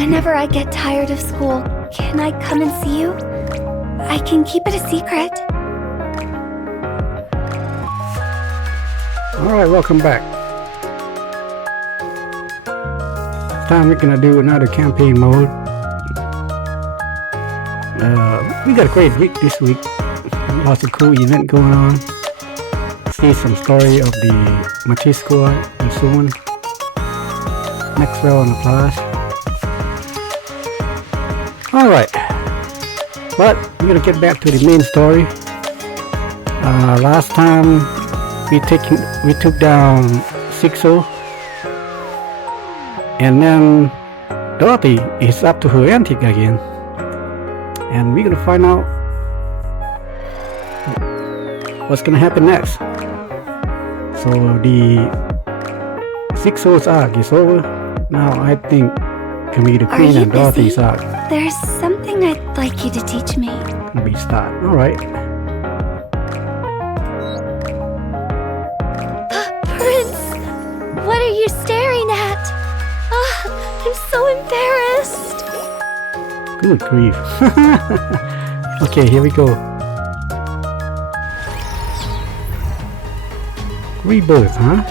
Whenever I get tired of school, can I come and see you? I can keep it a secret. Alright, welcome back. This time we're gonna do another campaign mode. We got a great week this week. Lots of cool event going on. See some story of the Machi Squad and so on. Maxwell and the class. Alright. But we're gonna get back to the main story. Last time we took down Sixo, and then Dorothy is up to her antic again, and we're gonna find out what's gonna happen next. So the Sixo's arc is over. Now I think can be the Queen and Dorothy's arc. There's something I'd like you to teach me. We start. Alright. Prince! What are you staring at? I'm so embarrassed. Good grief. Okay, here we go. Rebirth, huh?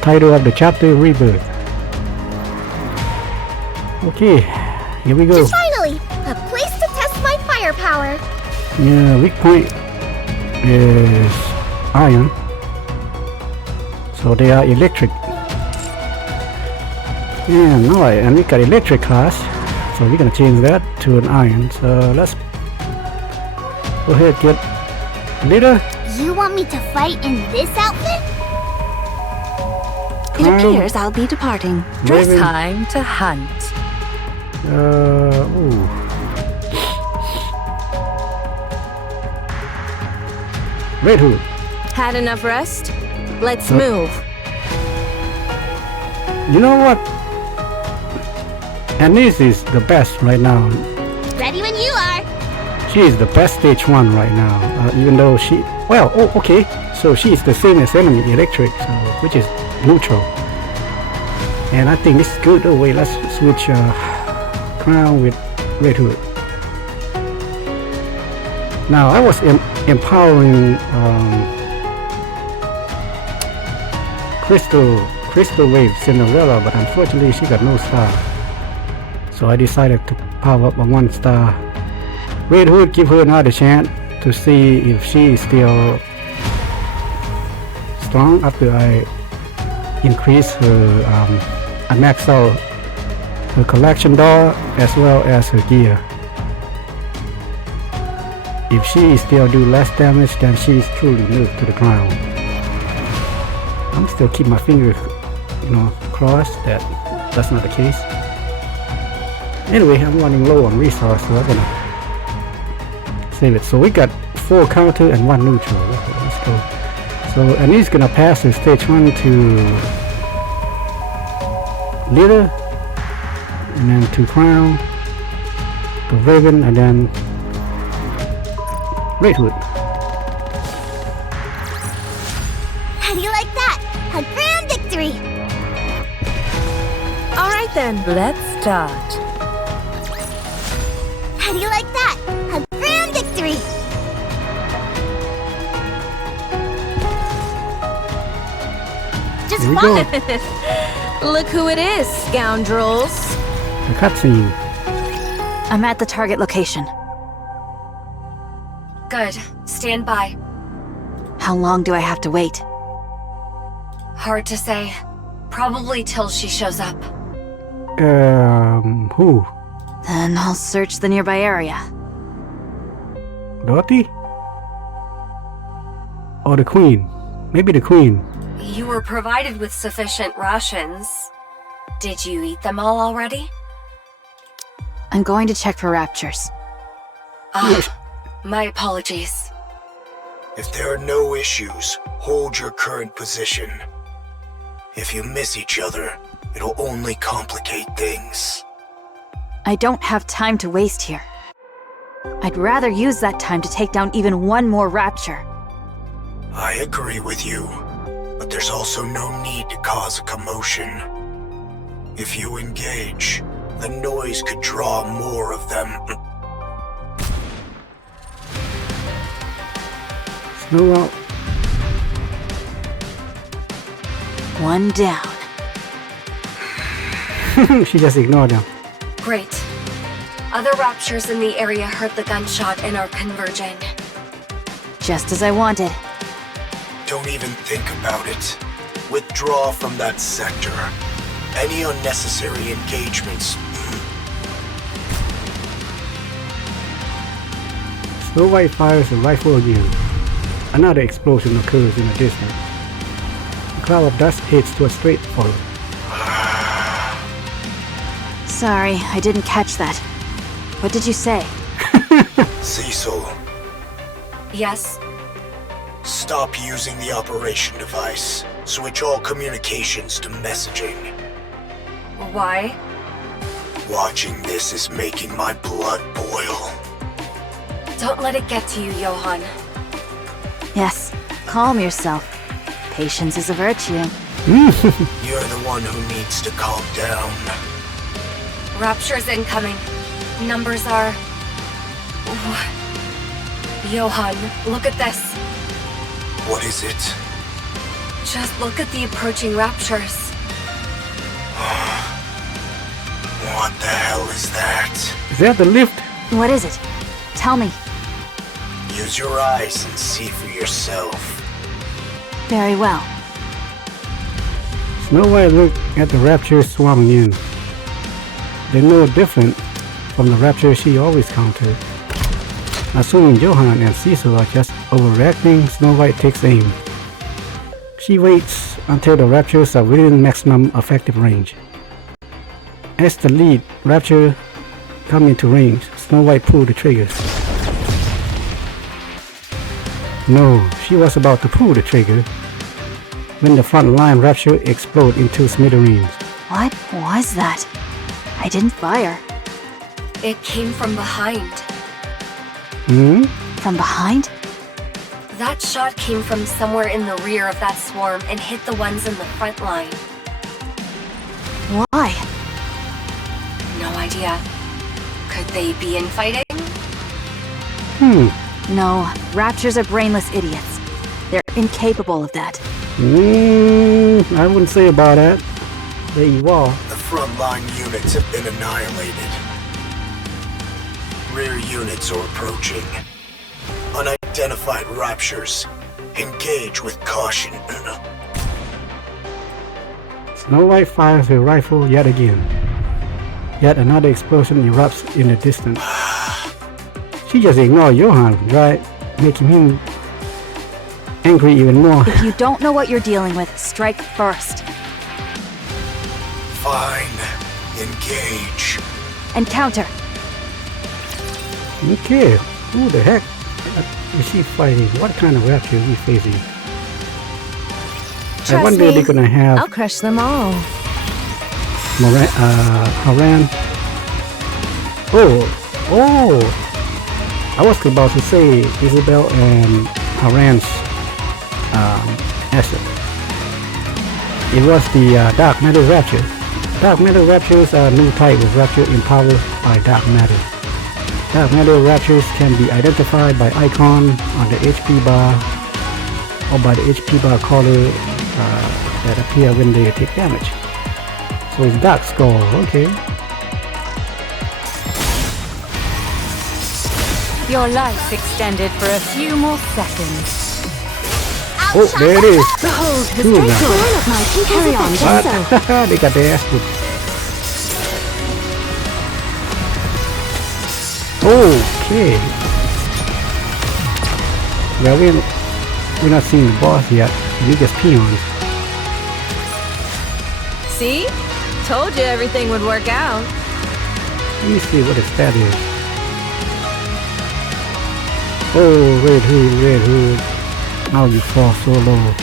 Title of the chapter, Rebirth. Okay, here we go. Finally, a place to test my firepower. Yeah, weak point is iron. So they are electric. And alright, and we got electric class. So we're gonna change that to an iron. So let's go ahead, get leader. You want me to fight in this outfit? It appears I'll be departing. Dress time to hunt. Ooh. Red Hood. Had enough rest? Let's move. You know what? Anis is the best right now. Ready when you are. She is the best stage 1 right now. Even though she... Well, oh, okay. So she is the same as enemy electric, so, which is neutral. And I think this is good. Oh wait, let's switch Crown with Red Hood. Now I was empowering Crystal Wave Cinderella, but unfortunately she got no star. So I decided to power up a 1 star. Red Hood, give her another chance to see if she is still strong after I increase her I max out her collection doll as well as her gear. If she still do less damage, then she is truly nerfed to the ground. I'm still keep my finger, crossed that that's not the case. Anyway, I'm running low on resource, so I'm gonna save it. So we got 4 counter and 1 neutral. Okay, let's go. So Anis gonna pass in stage 1 to leader, and then to Crown, to Raven, and then Red Hood. How do you like that? A grand victory. Alright then, let's start. How do you like that? A grand victory. Here we go. Look who it is, scoundrels. The cutscene. I'm at the target location. Good. Stand by. How long do I have to wait? Hard to say. Probably till she shows up. Who? Then I'll search the nearby area. Dorothy? Or the Queen? Maybe the Queen. You were provided with sufficient rations. Did you eat them all already? I'm going to check for raptures. My apologies. If there are no issues, hold your current position. If you miss each other, it'll only complicate things. I don't have time to waste here. I'd rather use that time to take down even one more rapture. I agree with you, but there's also no need to cause a commotion. If you engage, the noise could draw more of them. Snow out. One down. She just ignored them. Great. Other raptures in the area heard the gunshot and are converging. Just as I wanted. Don't even think about it. Withdraw from that sector. Any unnecessary engagements. Snow White fires a rifle again. Another explosion occurs in the distance. A cloud of dust heads to a straight forward. Sorry, I didn't catch that. What did you say? Cecil, Yes? stop using the operation device. Switch all communications to messaging. Why? Watching this is making my blood boil. Don't let it get to you, Johan. Yes, calm yourself. Patience is a virtue. You're the one who needs to calm down. Rapture's incoming. Numbers are... Johan, look at this. What is it? Just look at the approaching raptures. What the hell is that? Is that the lift? What is it? Tell me. Use your eyes and see for yourself. Very well. Snow White looked at the raptures swarming in. They're no different from the raptures she always countered. Assuming Johan and Cecil are just overreacting, Snow White takes aim. She waits until the raptures are within maximum effective range. As the lead rapture comes into range, Snow White pulls the triggers. No, she was about to pull the trigger when the front line rapture exploded into smithereens. What was that? I didn't fire. It came from behind. From behind? That shot came from somewhere in the rear of that swarm and hit the ones in the front line. Why? No idea. Could they be infighting? No, raptures are brainless idiots. They're incapable of that. I wouldn't say about that. There you are. The frontline units have been annihilated. Rear units are approaching. Unidentified raptures. Engage with caution. Snow White fires her rifle yet again. Yet another explosion erupts in the distance. She just ignored Johan, right? Making him angry even more. If you don't know what you're dealing with, strike first. Fine. Engage. And counter. Okay, who the heck is she fighting? What kind of rapture is he facing? I wonder if they're gonna have I'll crush them all. Haran. Oh! I was about to say Isabel and Haran's asset. It was the Dark Matter Rapture. Dark Matter Raptures are a new type of rapture empowered by Dark Matter. Dark Matter Raptures can be identified by icon on the HP bar or by the HP bar color that appear when they take damage. So it's Dark Skull, okay. Your life's extended for a few more seconds. Oh, there it is. Behold the Two of them. strength all of my carry on, What? They got their ass whooped. Okay. Well, we're not seeing the boss yet. We just peons. See? Told you everything would work out. Let me see what his stat is. Oh, Red Hood, Red Hood. Now you fall so low.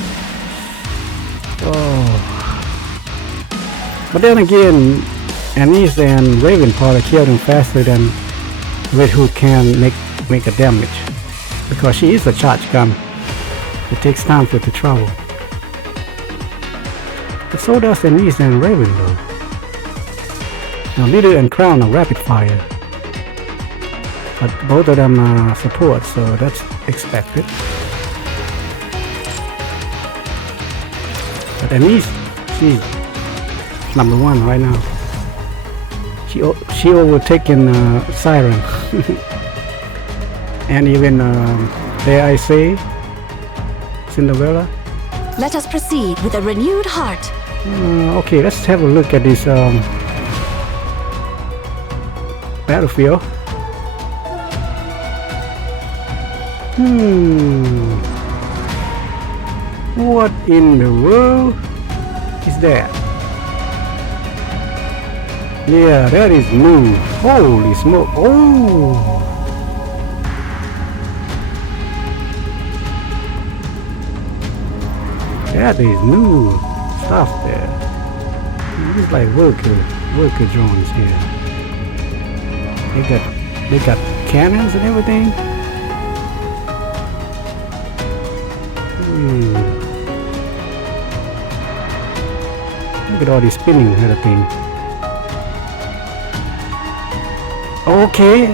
Oh. But then again, Anise and Raven Potter killed him faster than Red Hood can make a damage. Because she is a charge gun. It takes time for it to travel. But so does Anise and Raven though. Now Leader and Crown are rapid fire. But both of them are support, so that's expected. But at least she's number 1 right now. She overtaken Siren. And even dare I say Cinderella. Let us proceed with a renewed heart. Okay, let's have a look at this battlefield. What in the world is that? Yeah, that is new. Holy smoke. Oh! That is new stuff there. It's like worker drones here. They got cannons and everything. Look at all these spinning kind of thing. Okay,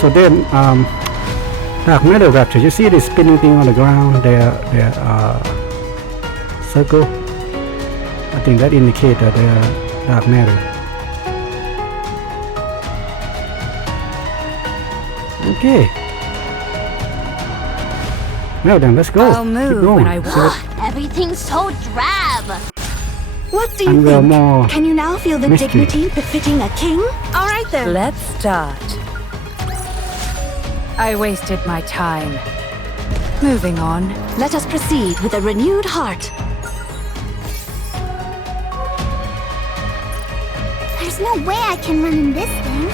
so then Dark Matter Rapture. You see this spinning thing on the ground? Their circle. I think that indicates that they're dark matter. Okay. Now then, let's go. I'll move when I want. Everything's so drab. What do you think? More Can you now feel the mystery. dignity befitting a king? All right then. Let's start. I wasted my time. Moving on. Let us proceed with a renewed heart. There's no way I can run in this thing.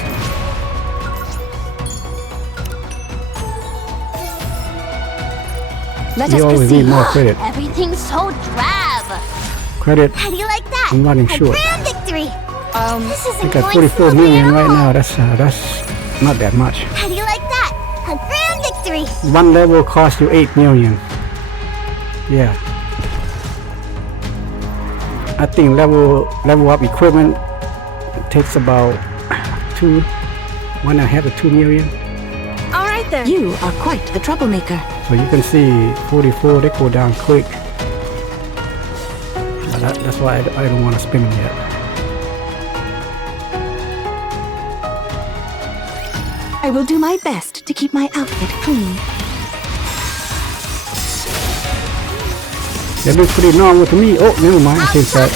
Let You us always proceed. need more credit. Everything's so drab. Credit. How do you like that? I'm running A short. grand victory. This I isn't got going 44 smoothly million at right all. now. That's not that much. How do you like that? A grand victory. One level costs you 8 million. Yeah. I think level up equipment takes about 1.5 to 2 million. All right then. You are quite the troublemaker. So you can see 44, they go down quick. That's why I don't want to spin them yet. I will do my best to keep my outfit clean. That looks pretty normal to me. Oh, never mind. I think that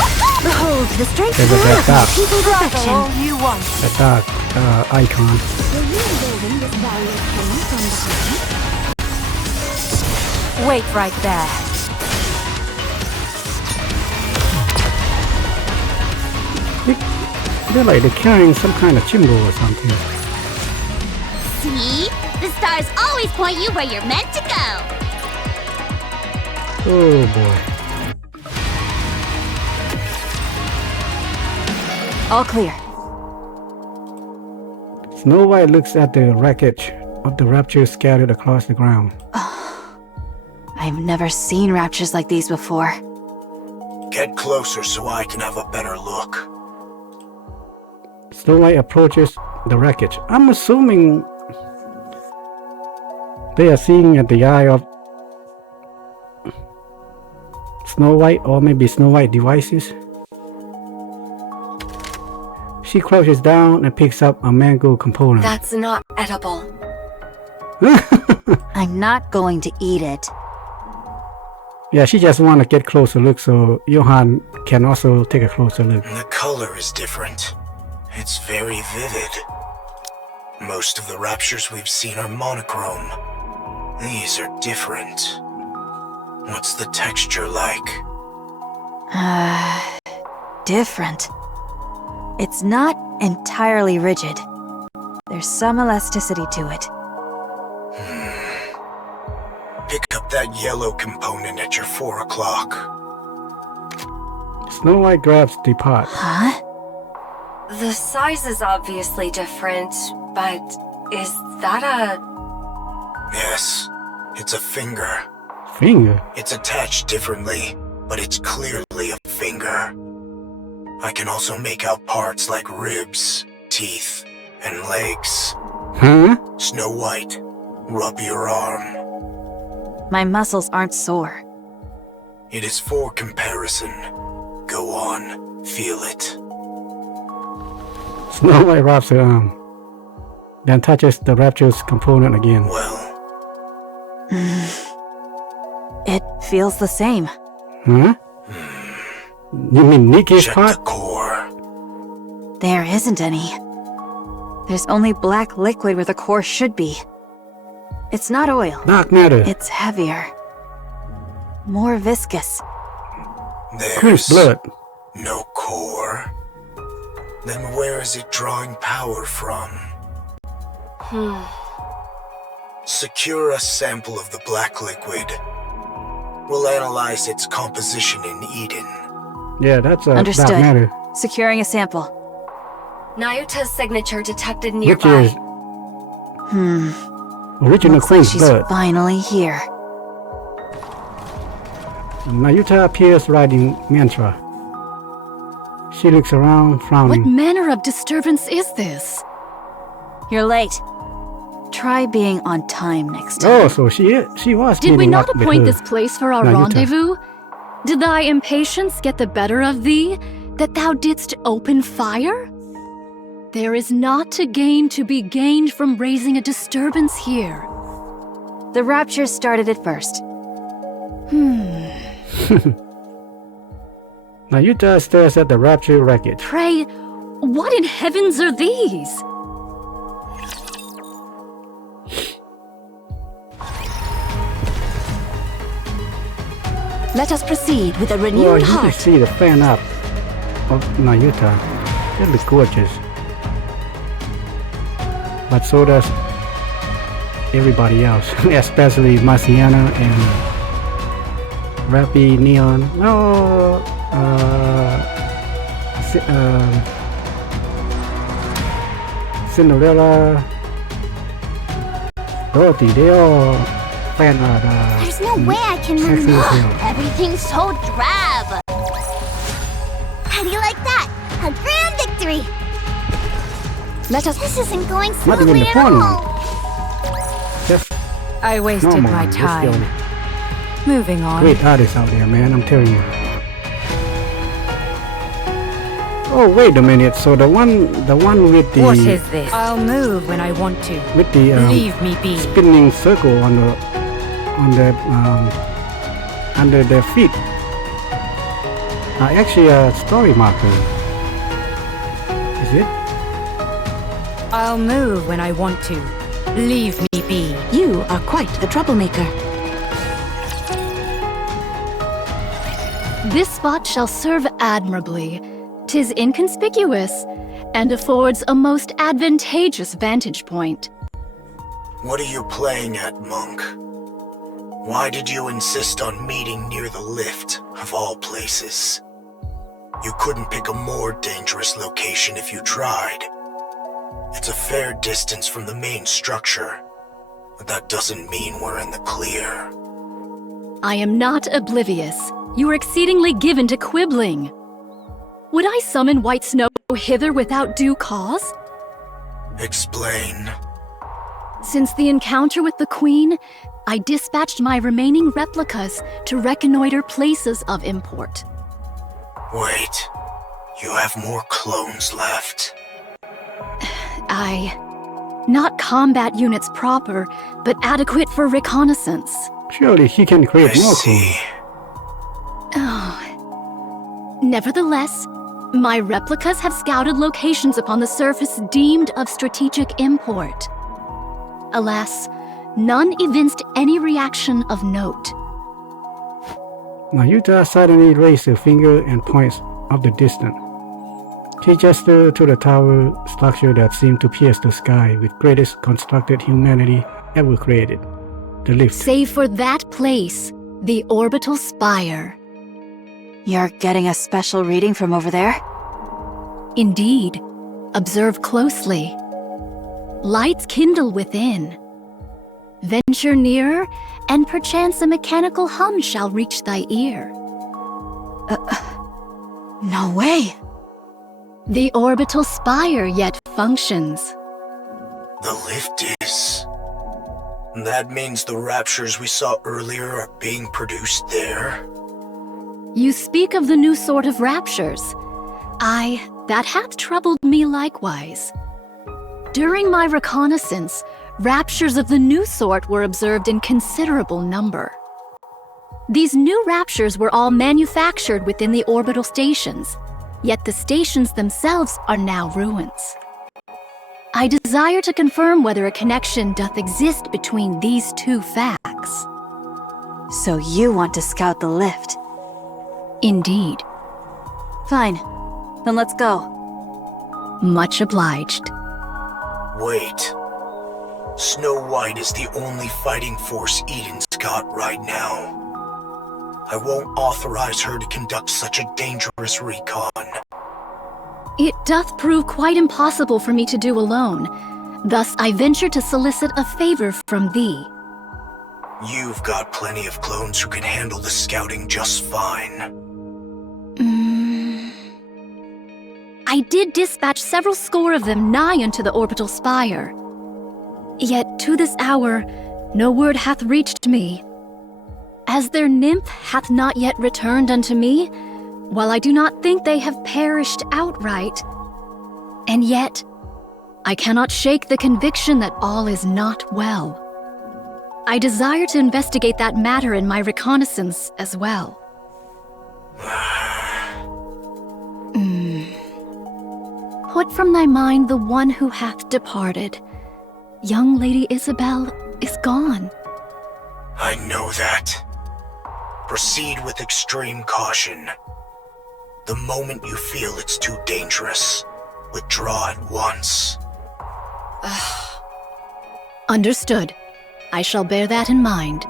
Behold the strength There's of a love, dark. people's affection. All you want. that dark icon. Will you embolden this warrior king from behind? Wait right there. They're like they're carrying some kind of chimbal or something. See? The stars always point you where you're meant to go. Oh boy. All clear. Snow White looks at the wreckage of the rapture scattered across the ground. I've never seen raptures like these before. Get closer so I can have a better look. Snow White approaches the wreckage. I'm assuming they are seeing at the eye of Snow White, or maybe Snow White devices. She crouches down and picks up a mango component. That's not edible. I'm not going to eat it. Yeah, she just want to get closer look so Johan can also take a closer look. The color is different. It's very vivid. Most of the raptures we've seen are monochrome. These are different. What's the texture like? Different. It's not entirely rigid. There's some elasticity to it. Pick up that yellow component at your 4 o'clock. Snow White grabs the pot. Huh? The size is obviously different, but is that a... Yes, it's a finger. Finger? It's attached differently, but it's clearly a finger. I can also make out parts like ribs, teeth, and legs. Huh? Snow White, rub your arm. My muscles aren't sore. It is for comparison. Go on, feel it. Snow White wraps her arm, then touches the rapture's component again. Well, It feels the same. Huh? You mean Nikke's check part? the core. There isn't any. There's only black liquid where the core should be. It's not oil. Dark matter. It's heavier. More viscous. Chris There's blood. no core. Then where is it drawing power from? Secure a sample of the black liquid. We'll analyze its composition in Eden. Yeah, that's a Understood. dark matter. Securing a sample. Nayuta's signature detected Which nearby. is original Looks like Queen's she's blood. finally here. Nayuta appears riding mantra. She looks around, What frowning. manner of disturbance is this? You're late. Try being on time next time. Oh, so she was Did we meeting not up with appoint her. this place for our Nayuta. rendezvous? Did thy impatience get the better of thee, that thou didst open fire? There is not to gain to be gained from raising a disturbance here. The rapture started it first. Nayuta stares at the rapture wreckage. Pray, what in heavens are these? Let us proceed with a Oh, renewed you can heart. see the fan up of Nayuta. That looks gorgeous. But so does everybody else, especially Marciana and Rappy Neon. No, Cinderella, Dorothy. They all fan art. There's no way I can Sexy move. as hell. Everything's so drab. How do you like that? A grand victory. Let us This isn't going Not even smoothly the at porn. all. Just I wasted normal. my Let's time. go. Moving on. Great artists out there, man. I'm telling you. Oh, wait a minute. So the one with the What is this? I'll move when I want to. with the Leave me be. spinning circle on the under their feet are actually a story marker. Is it? I'll move when I want to. Leave me be. You are quite the troublemaker. This spot shall serve admirably. 'Tis inconspicuous, and affords a most advantageous vantage point. What are you playing at, Monk? Why did you insist on meeting near the lift, of all places? You couldn't pick a more dangerous location if you tried. It's a fair distance from the main structure, but that doesn't mean we're in the clear. I am not oblivious. You are exceedingly given to quibbling. Would I summon White Snow hither without due cause? Explain. Since the encounter with the Queen, I dispatched my remaining replicas to reconnoiter places of import. Wait, you have more clones left. Not combat units proper, but adequate for reconnaissance. Surely he can create I more see. Nevertheless, my replicas have scouted locations upon the surface deemed of strategic import. Alas, none evinced any reaction of note. Nayuta suddenly raised her finger and points up the distance. She gestured to the tower structure that seemed to pierce the sky with greatest constructed humanity ever created. The lift. Save for that place, the orbital spire. You're getting a special reading from over there? Indeed, observe closely. Lights kindle within. Venture nearer, and perchance a mechanical hum shall reach thy ear. No way. The orbital spire yet functions. The lift is. That means the raptures we saw earlier are being produced there? You speak of the new sort of raptures. That hath troubled me likewise. During my reconnaissance, raptures of the new sort were observed in considerable number. These new raptures were all manufactured within the orbital stations, yet the stations themselves are now ruins. I desire to confirm whether a connection doth exist between these two facts. So you want to scout the lift? Indeed. Fine. Then let's go. Much obliged. Wait. Snow White is the only fighting force Eden's got right now. I won't authorize her to conduct such a dangerous recon. It doth prove quite impossible for me to do alone. Thus I venture to solicit a favor from thee. You've got plenty of clones who can handle the scouting just fine. I did dispatch several score of them nigh unto the orbital spire. Yet to this hour, no word hath reached me. As their nymph hath not yet returned unto me, while I do not think they have perished outright. And yet, I cannot shake the conviction that all is not well. I desire to investigate that matter in my reconnaissance as well. Put from thy mind the one who hath departed. Young Lady Isabel is gone. I know that. Proceed with extreme caution. The moment you feel it's too dangerous, withdraw at once. Understood. I shall bear that in mind.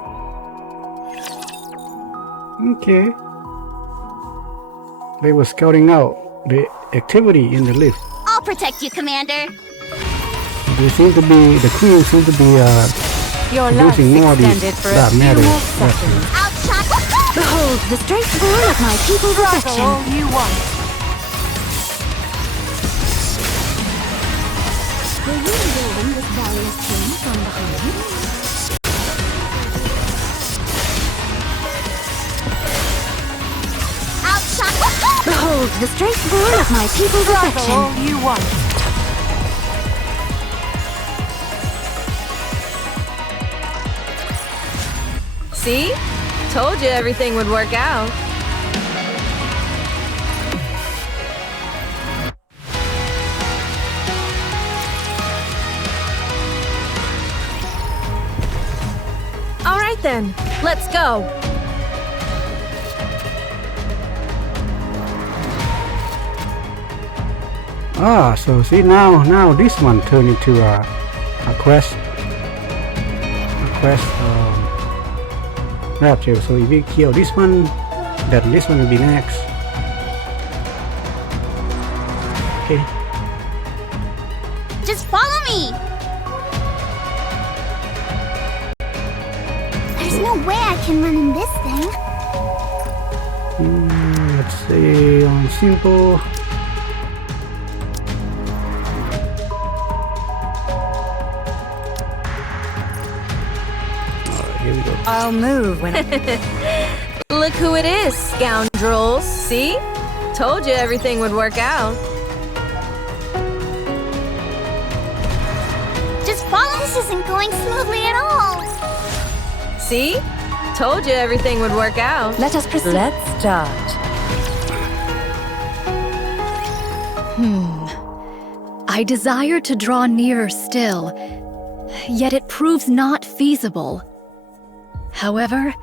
Okay. They were scouting out the activity in the lift. I'll protect you, Commander. The crew seem to be Your life producing more of these extended for a dark few matter. more seconds. Outshot. Behold the straightforward of my people's affection. All you want. Will you enroll this valiant king from behind? Outshot. Behold the straightforward of my people's affection. All you want. See? Told you everything would work out. All right then, let's go. So see now this one turned into a quest. Rapture. So if we kill this one, then this one will be next. Okay. Just follow me. There's no way I can run in this thing. Let's say on simple. Here we go. I'll move when Look who it is, scoundrels. See? Told you everything would work out. Just follow. This isn't going smoothly at all. See? Told you everything would work out. Let us proceed. Let's start. I desire to draw nearer still, yet it proves not feasible. However,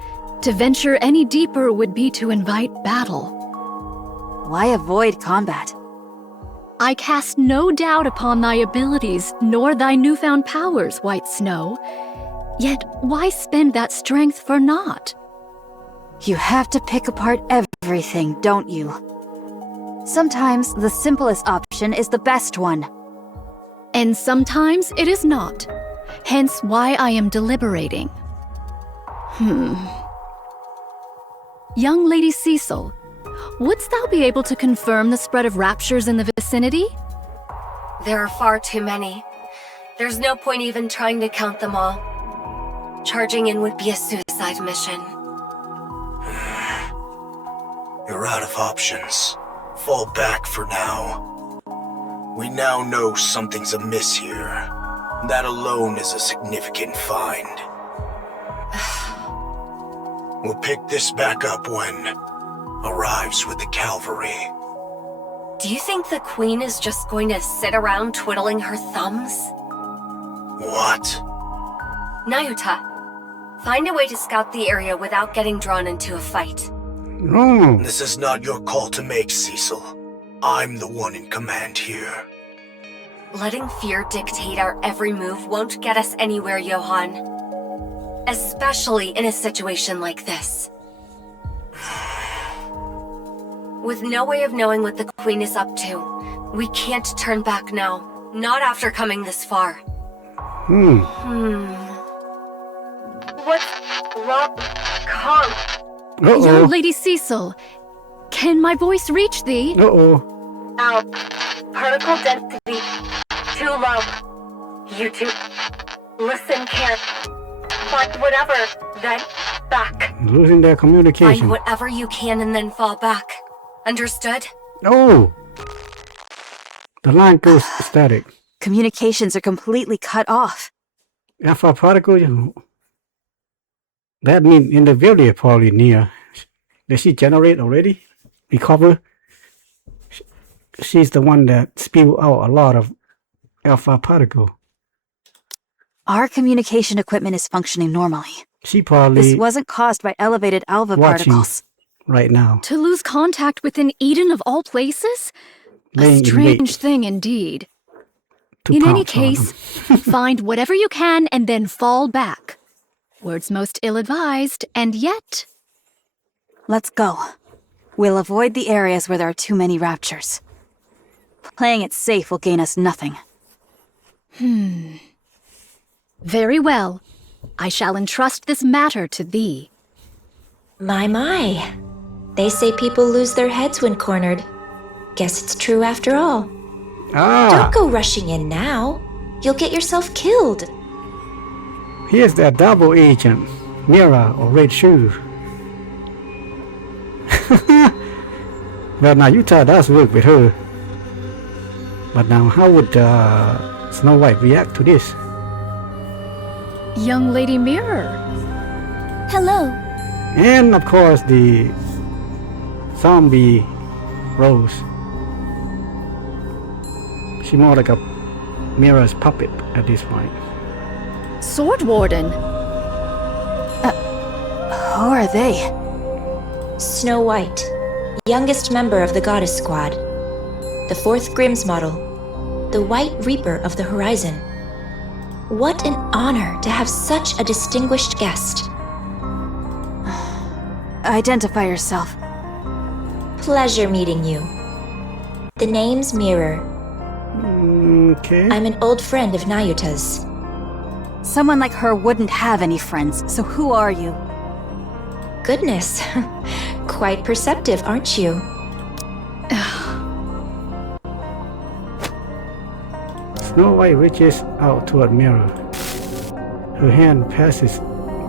to venture any deeper would be to invite battle. Why avoid combat? I cast no doubt upon thy abilities, nor thy newfound powers, White Snow. Yet why spend that strength for naught? You have to pick apart everything, don't you? Sometimes the simplest option is the best one. And sometimes it is not. Hence why I am deliberating. Young Lady Cecil, wouldst thou be able to confirm the spread of raptures in the vicinity? There are far too many. There's no point even trying to count them all. Charging in would be a suicide mission. You're out of options. Fall back for now. We now know something's amiss here. That alone is a significant find. We'll pick this back up when arrives with the cavalry. Do you think the Queen is just going to sit around twiddling her thumbs? What? Nayuta, find a way to scout the area without getting drawn into a fight. No. This is not your call to make, Cecil. I'm the one in command here. Letting fear dictate our every move won't get us anywhere, Johan. Especially in a situation like this. With no way of knowing what the Queen is up to, we can't turn back now. Not after coming this far. What's wrong? Come. Young Lady Cecil, can my voice reach thee? Ow. Particle density too low. You two, listen care. Find whatever, then back. Losing their communication. Find whatever you can and then fall back. Understood? No. The line goes static. Communications are completely cut off. Alpha particle. That means in the very probably near. Does she generate already? Recover? She's the one that spew out a lot of alpha particle. Our communication equipment is functioning normally. She probably This wasn't caused by elevated alpha watching particles. right now. To lose contact with an Eden of all places? Laying A in strange wait thing indeed. to In any pounce on case, them. find whatever you can and then fall back. Words most ill-advised, and yet... Let's go. We'll avoid the areas where there are too many raptures. Playing it safe will gain us nothing. Very well. I shall entrust this matter to thee. My. They say people lose their heads when cornered. Guess it's true after all. Don't go rushing in now. You'll get yourself killed. Here's that double agent, Mira or Red Shoe. Well, now Utah does work with her. But now how would Snow White react to this? Young Lady Mirror. Hello. And of course the zombie Rose. She's more like a Mira's puppet at this point. Sword Warden. Who are they? Snow White, youngest member of the Goddess Squad. The 4th Grimm's model. The White Reaper of the Horizon. What an honor to have such a distinguished guest. Identify yourself. Pleasure meeting you. The name's Mirror. Okay. I'm an old friend of Nayuta's. Someone like her wouldn't have any friends, so who are you? Goodness. Quite perceptive, aren't you? Snow White reaches out toward Mira. Her hand passes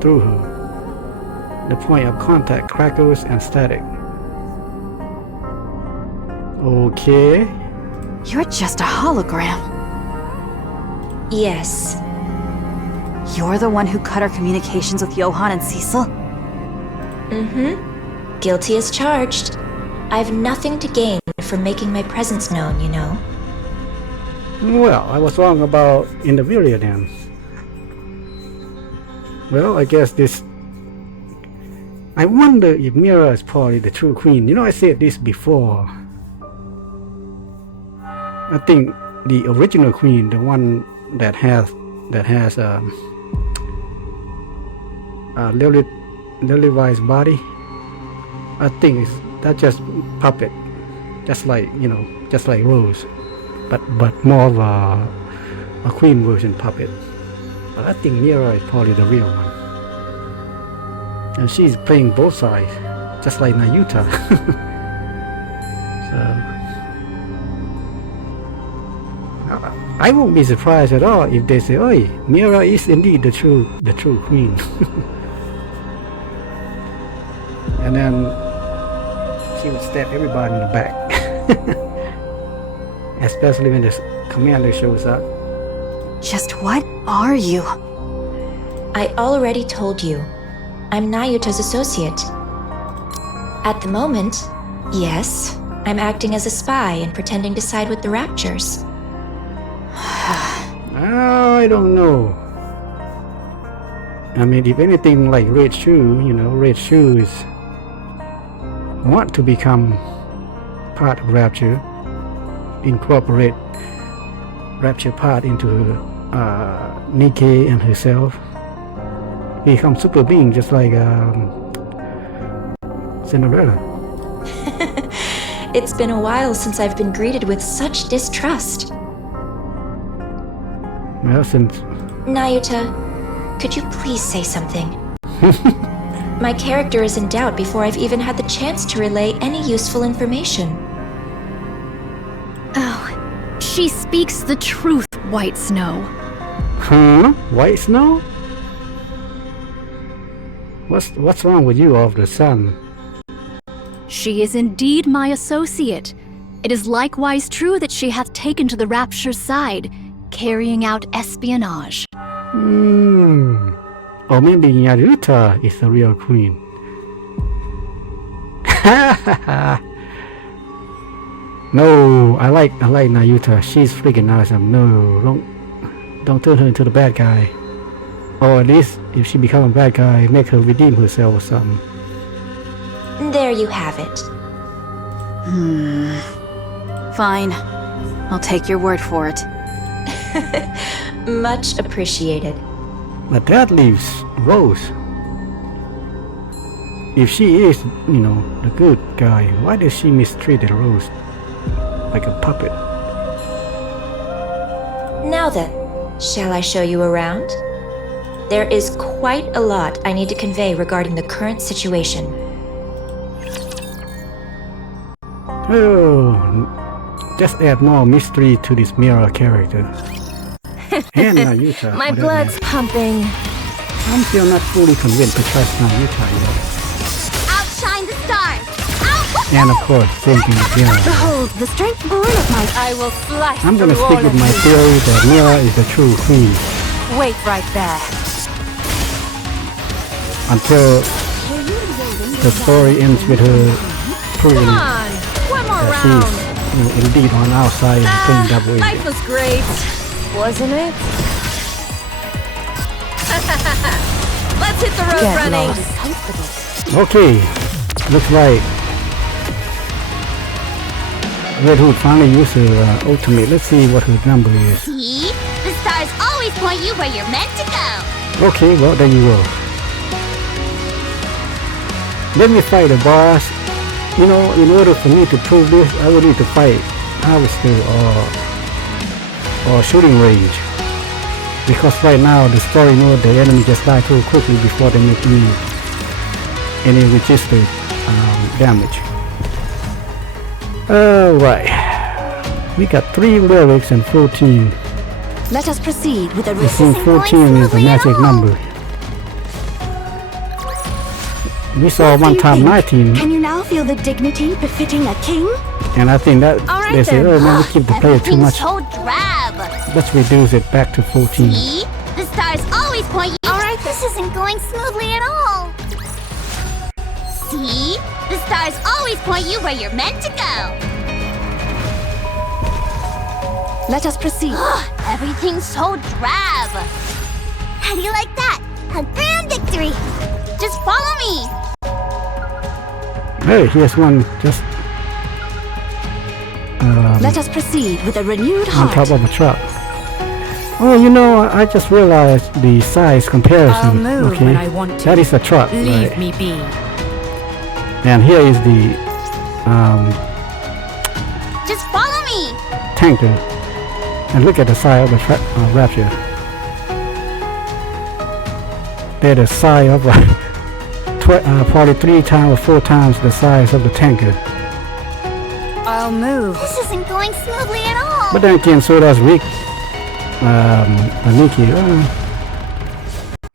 through her. The point of contact crackles and static. Okay. You're just a hologram. Yes. You're the one who cut our communications with Johan and Cecil? Guilty as charged. I've nothing to gain from making my presence known, you know. Well, I was wrong about Indivilia then. Well, I guess this... I wonder if Mira is probably the true queen. You know, I said this before. I think the original queen, the one that has Lily-White's body, I think that's just puppet, just like, you know, just like Rose, but more of a queen version puppet. But I think Mira is probably the real one, and she's playing both sides, just like Nayuta. I won't be surprised at all if they say, "Oi, Mira is indeed the true queen," and then she would stab everybody in the back, especially when the commander shows up. Just what are you? I already told you. I'm Nayuta's associate. At the moment, yes, I'm acting as a spy and pretending to side with the Raptures. I don't know. I mean, if anything like Red Shoe, Red Shoe is want to become part of Rapture, incorporate Rapture part into Nikke and herself, become super being just like Cinderella. It's been a while since I've been greeted with such distrust. Well, since Nayuta, could you please say something? My character is in doubt before I've even had the chance to relay any useful information. Oh, she speaks the truth, White Snow. Huh? White Snow? What's wrong with you, of the sun? She is indeed my associate. It is likewise true that she hath taken to the Rapture's side, carrying out espionage. Or maybe Nayuta is the real queen. No, I like Nayuta. She's freaking awesome. No, don't turn her into the bad guy. Or at least, if she becomes a bad guy, make her redeem herself or something. There you have it. Fine. I'll take your word for it. Much appreciated. But that leaves Rose. If she is, the good guy, why does she mistreat Rose like a puppet? Now then, shall I show you around? There is quite a lot I need to convey regarding the current situation. Oh, just add more mystery to this Mira character. And Nayuta. My blood's pumping. I'm still not fully convinced to trust Nayuta yet. Outshine the stars! And of course, same thing with Mira. Behold, the strength born of my... I will slice I'm gonna through stick all with of my you. theory that Mira is the true queen Wait right there. until the story ends with her proving Come on, one more that round. she's indeed on our side and playing double Life agent. was great, wasn't it? Let's hit the road running. Okay, looks like Red Hood finally used her ultimate. Let's see what her number is. See? The stars always point you where you're meant to go. Okay, well, there you go. Let me fight the boss. In order for me to prove this, I will need to fight Harvester or shooting range. Because right now, the story mode, the enemy just die too quickly before they make any registered damage. Alright. We got 3 lyrics and 14. Let us proceed with a I think 14 is a magic number. We saw one time 19, Can you now feel the dignity befitting a king? and I think that All right they say, then. oh man, we keep the player too much. So drab. Let's reduce it back to 14. See? The stars always point you. Alright, this isn't going smoothly at all. See? The stars always point you where you're meant to go. Let us proceed. Everything's so drab. How do you like that? A grand victory. Just follow me. Hey, here's one just Let us proceed with a renewed on heart. top of a truck. Oh, I just realized the size comparison. I'll move okay, when I want to. that is a truck, Leave right? me be. And here is the Just follow me. tanker. And look at the size of the Rapture. They're the size of probably 3 times or 4 times the size of the tanker. I'll move. This isn't going smoothly at all. But then again, so does Rick. Nikke.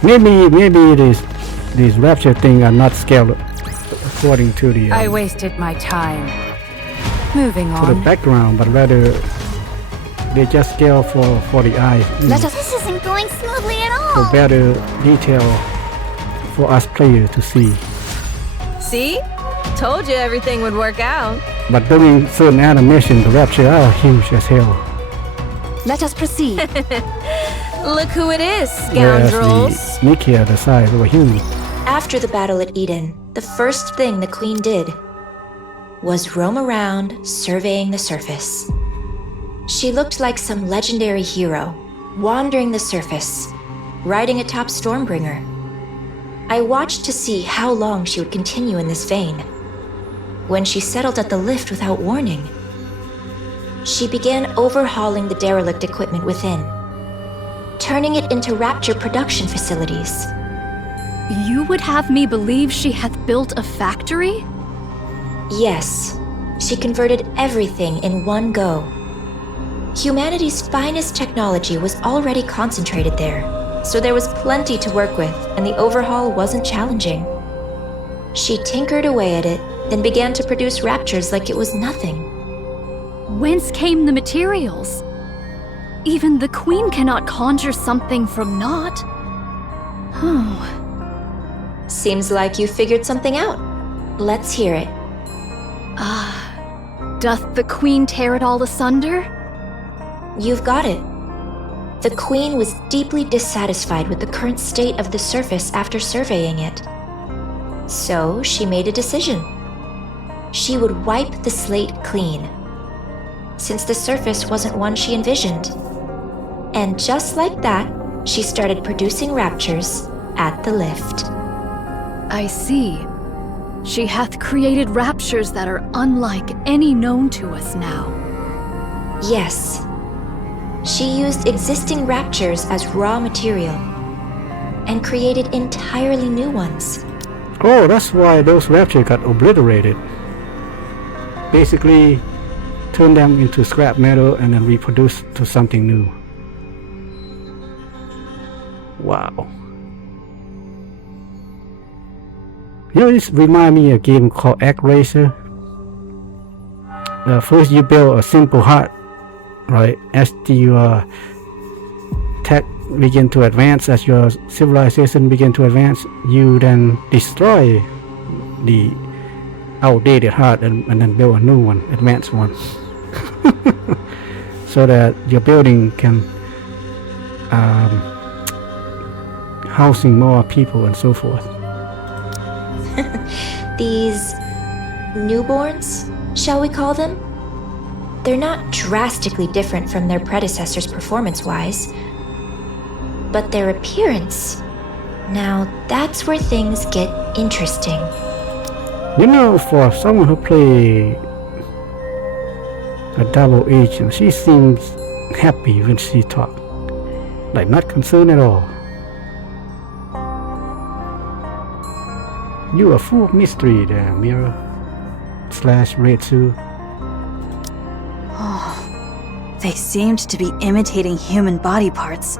Maybe these rapture thing are not scaled according to the I wasted my time. Moving to the on. background, but rather they just scale for the eyes. This isn't going smoothly at all. For better detail for us players to see. See? Told you everything would work out. But during certain animation, the rapture are huge as hell. Let us proceed. Look who it is, Whereas scoundrels. the Nikke are the size of a human. After the battle at Eden, the first thing the Queen did was roam around, surveying the surface. She looked like some legendary hero, wandering the surface, riding atop Stormbringer. I watched to see how long she would continue in this vein. When she settled at the lift without warning, she began overhauling the derelict equipment within, turning it into Rapture production facilities. You would have me believe she hath built a factory? Yes, she converted everything in one go. Humanity's finest technology was already concentrated there, so there was plenty to work with, and the overhaul wasn't challenging. She tinkered away at it, then began to produce raptures like it was nothing. Whence came the materials? Even the Queen cannot conjure something from naught. Seems like you figured something out. Let's hear it. Doth the Queen tear it all asunder? You've got it. The Queen was deeply dissatisfied with the current state of the surface after surveying it. So she made a decision. She would wipe the slate clean, since the surface wasn't one she envisioned. And just like that, she started producing raptures at the lift. I see. She hath created raptures that are unlike any known to us now. Yes. She used existing raptures as raw material and created entirely new ones. Oh, that's why those rapture got obliterated. Basically, turn them into scrap metal and then reproduce to something new. Wow. You know, this remind me of a game called Egg Racer. First you build a simple heart, right? As your tech begin to advance, as your civilization begin to advance, you then destroy the outdated heart and then build a new one, advanced one. So that your building can housing more people and so forth. These newborns, shall we call them? They're not drastically different from their predecessors performance-wise, but their appearance, now that's where things get interesting. You know, for someone who play a double agent, she seems happy when she talk, like not concerned at all. You are full of mystery there, Mira / Retsu. They seemed to be imitating human body parts.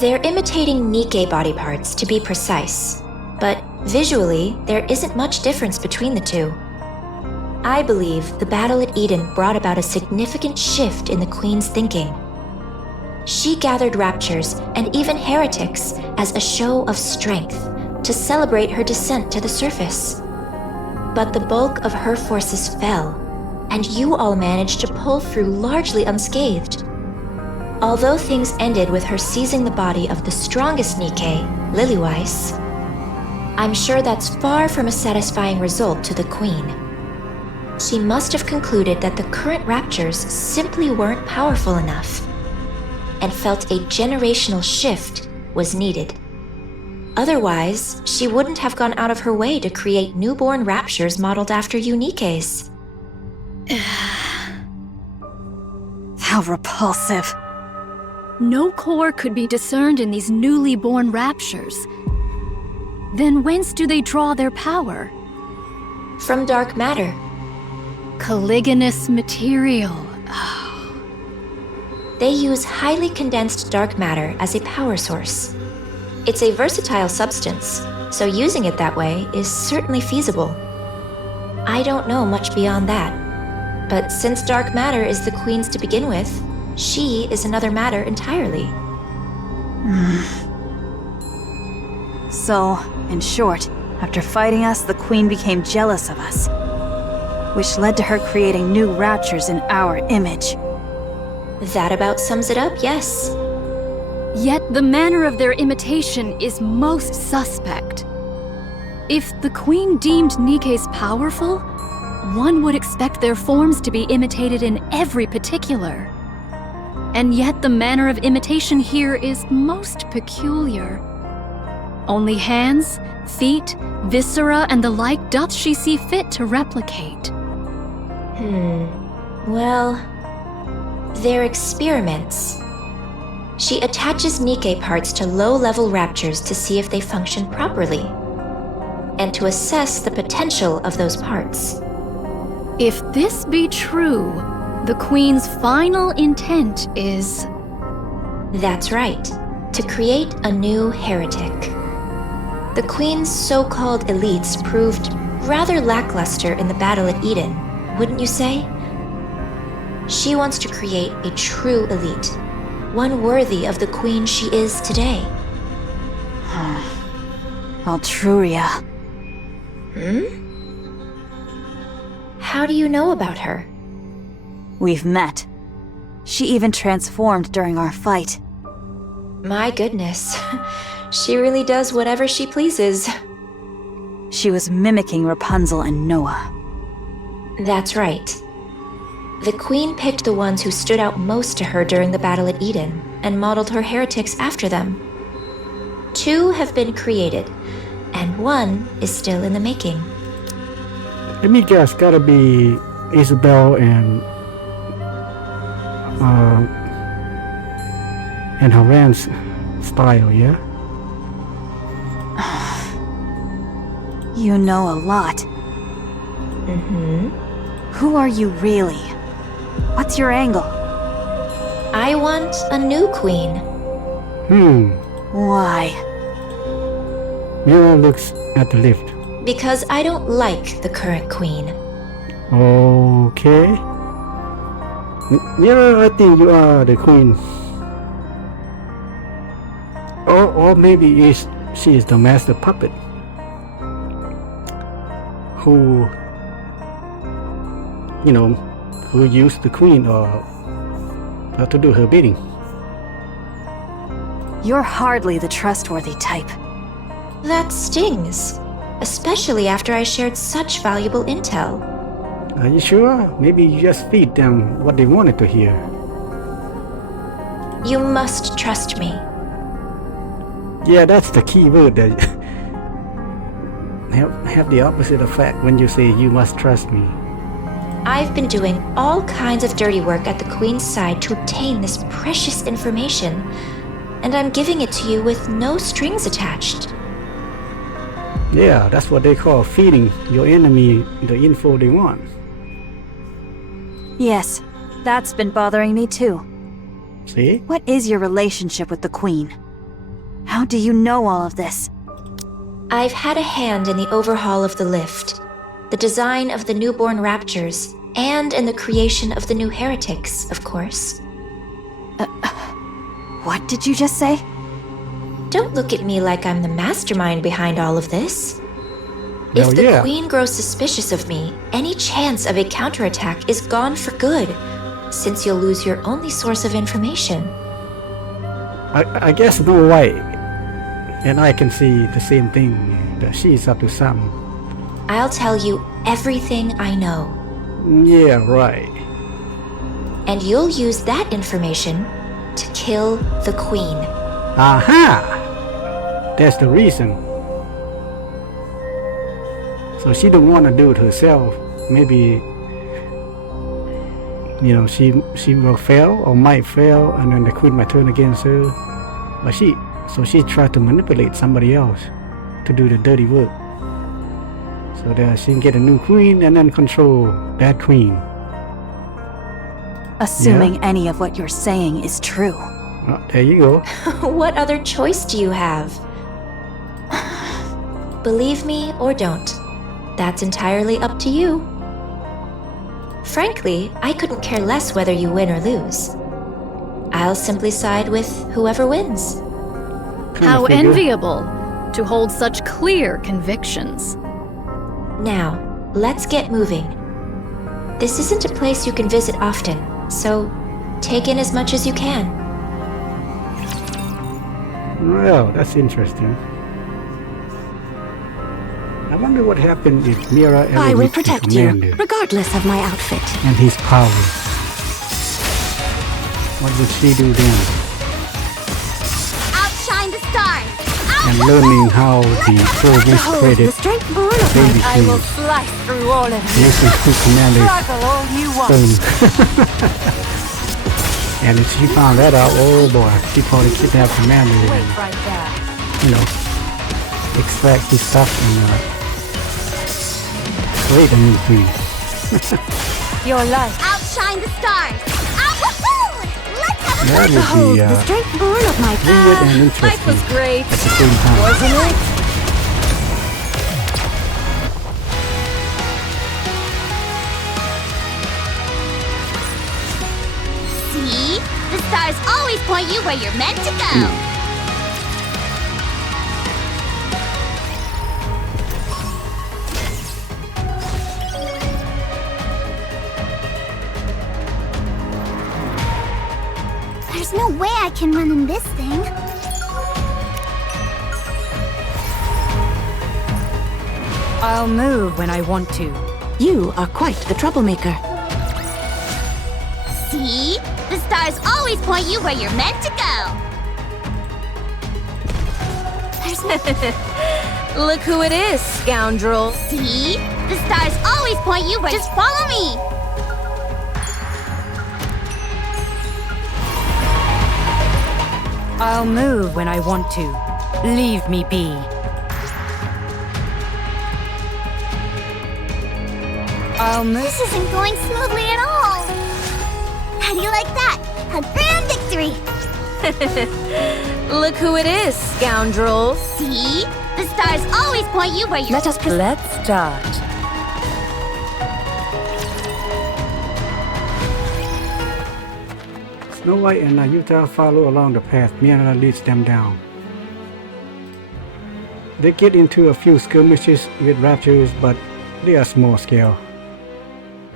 They're imitating Nikke body parts, to be precise, but visually, there isn't much difference between the two. I believe the battle at Eden brought about a significant shift in the Queen's thinking. She gathered raptures and even heretics as a show of strength to celebrate her descent to the surface. But the bulk of her forces fell, and you all managed to pull through largely unscathed. Although things ended with her seizing the body of the strongest Nikke, Lilyweiss, I'm sure that's far from a satisfying result to the Queen. She must have concluded that the current raptures simply weren't powerful enough, and felt a generational shift was needed. Otherwise, she wouldn't have gone out of her way to create newborn raptures modeled after Nikke's. How repulsive. No core could be discerned in these newly born raptures. Then whence do they draw their power? From dark matter. Caliginous material. They use highly condensed dark matter as a power source. It's a versatile substance, so using it that way is certainly feasible. I don't know much beyond that. But since dark matter is the Queen's to begin with, she is another matter entirely. So, in short, after fighting us, the Queen became jealous of us, which led to her creating new raptures in our image. That about sums it up, yes. Yet the manner of their imitation is most suspect. If the Queen deemed Nikke's powerful, one would expect their forms to be imitated in every particular. And yet the manner of imitation here is most peculiar. Only hands, feet, viscera, and the like doth she see fit to replicate. Well, they're experiments. She attaches Nikke parts to low-level raptures to see if they function properly, and to assess the potential of those parts. If this be true, the Queen's final intent is... That's right, to create a new heretic. The Queen's so-called elites proved rather lackluster in the battle at Eden, wouldn't you say? She wants to create a true elite, one worthy of the Queen she is today. Altruria. How do you know about her? We've met. She even transformed during our fight. My goodness. She really does whatever she pleases. She was mimicking Rapunzel and Noah. That's right. The Queen picked the ones who stood out most to her during the battle at Eden, and modeled her heretics after them. 2 have been created, and 1 is still in the making. Let me guess, gotta be Isabel and Haran's style, yeah? You know a lot. Who are you really? What's your angle? I want a new queen. Why? Mira looks at the lift. Because I don't like the current queen. Okay. Mira, I think you are the queen. Or maybe she is the master puppet who used the queen to do her bidding. You're hardly the trustworthy type. That stings. Especially after I shared such valuable intel. Are you sure? Maybe you just feed them what they wanted to hear. You must trust me. Yeah, that's the key word that have the opposite effect when you say you must trust me. I've been doing all kinds of dirty work at the Queen's side to obtain this precious information, and I'm giving it to you with no strings attached. Yeah, that's what they call feeding your enemy the info they want. Yes, that's been bothering me too. See? What is your relationship with the Queen? How do you know all of this? I've had a hand in the overhaul of the lift, the design of the newborn raptures, and in the creation of the new heretics, of course. What did you just say? Don't look at me like I'm the mastermind behind all of this. If the Queen grows suspicious of me, any chance of a counterattack is gone for good, since you'll lose your only source of information. I guess no way. And I can see the same thing, that she's up to something. I'll tell you everything I know. Yeah, right. And you'll use that information to kill the Queen. Aha! That's the reason. So she don't want to do it herself. Maybe, she will fail or might fail, and then the Queen might turn against her. But she tried to manipulate somebody else to do the dirty work. So that she can get a new queen and then control that queen. Assuming any of what you're saying is true. Oh, there you go. What other choice do you have? Believe me or don't. That's entirely up to you. Frankly, I couldn't care less whether you win or lose. I'll simply side with whoever wins. How enviable to hold such clear convictions. Now, let's get moving. This isn't a place you can visit often, so take in as much as you can. Well, that's interesting. I wonder what happened if Mira ever I will meets the protect you, commander regardless of my outfit. and his powers. What would she do then? Outshine the stars! And learning how the service Behold, credit the strength born of baby my... queen slice through all of you. listens to Commander's Struggle all you want. phone. And if she found that out, oh boy, she probably kidnapped Commander and, Right there. you know, extract his stuff and create a new queen. Your life. Outshine the stars! Woohoo! Let's have a That would Behold, be the strength born of my... weird and Life interesting was great, at the same time. wasn't it? See? The stars always point you where you're meant to go. There's no way I can run in this thing. I'll move when I want to. You are quite the troublemaker. See? The stars always point you where you're meant to go. There's no... Look who it is, scoundrel. See? The stars always point you where... Just follow me! I'll move when I want to. Leave me be. I'll move. This isn't going smoothly at all. How do you like that? A grand victory! Look who it is, scoundrel. See? The stars always point you where you're... Let's start. Snow White and Yuta follow along the path Mira leads them down. They get into a few skirmishes with raptors, but they are small scale.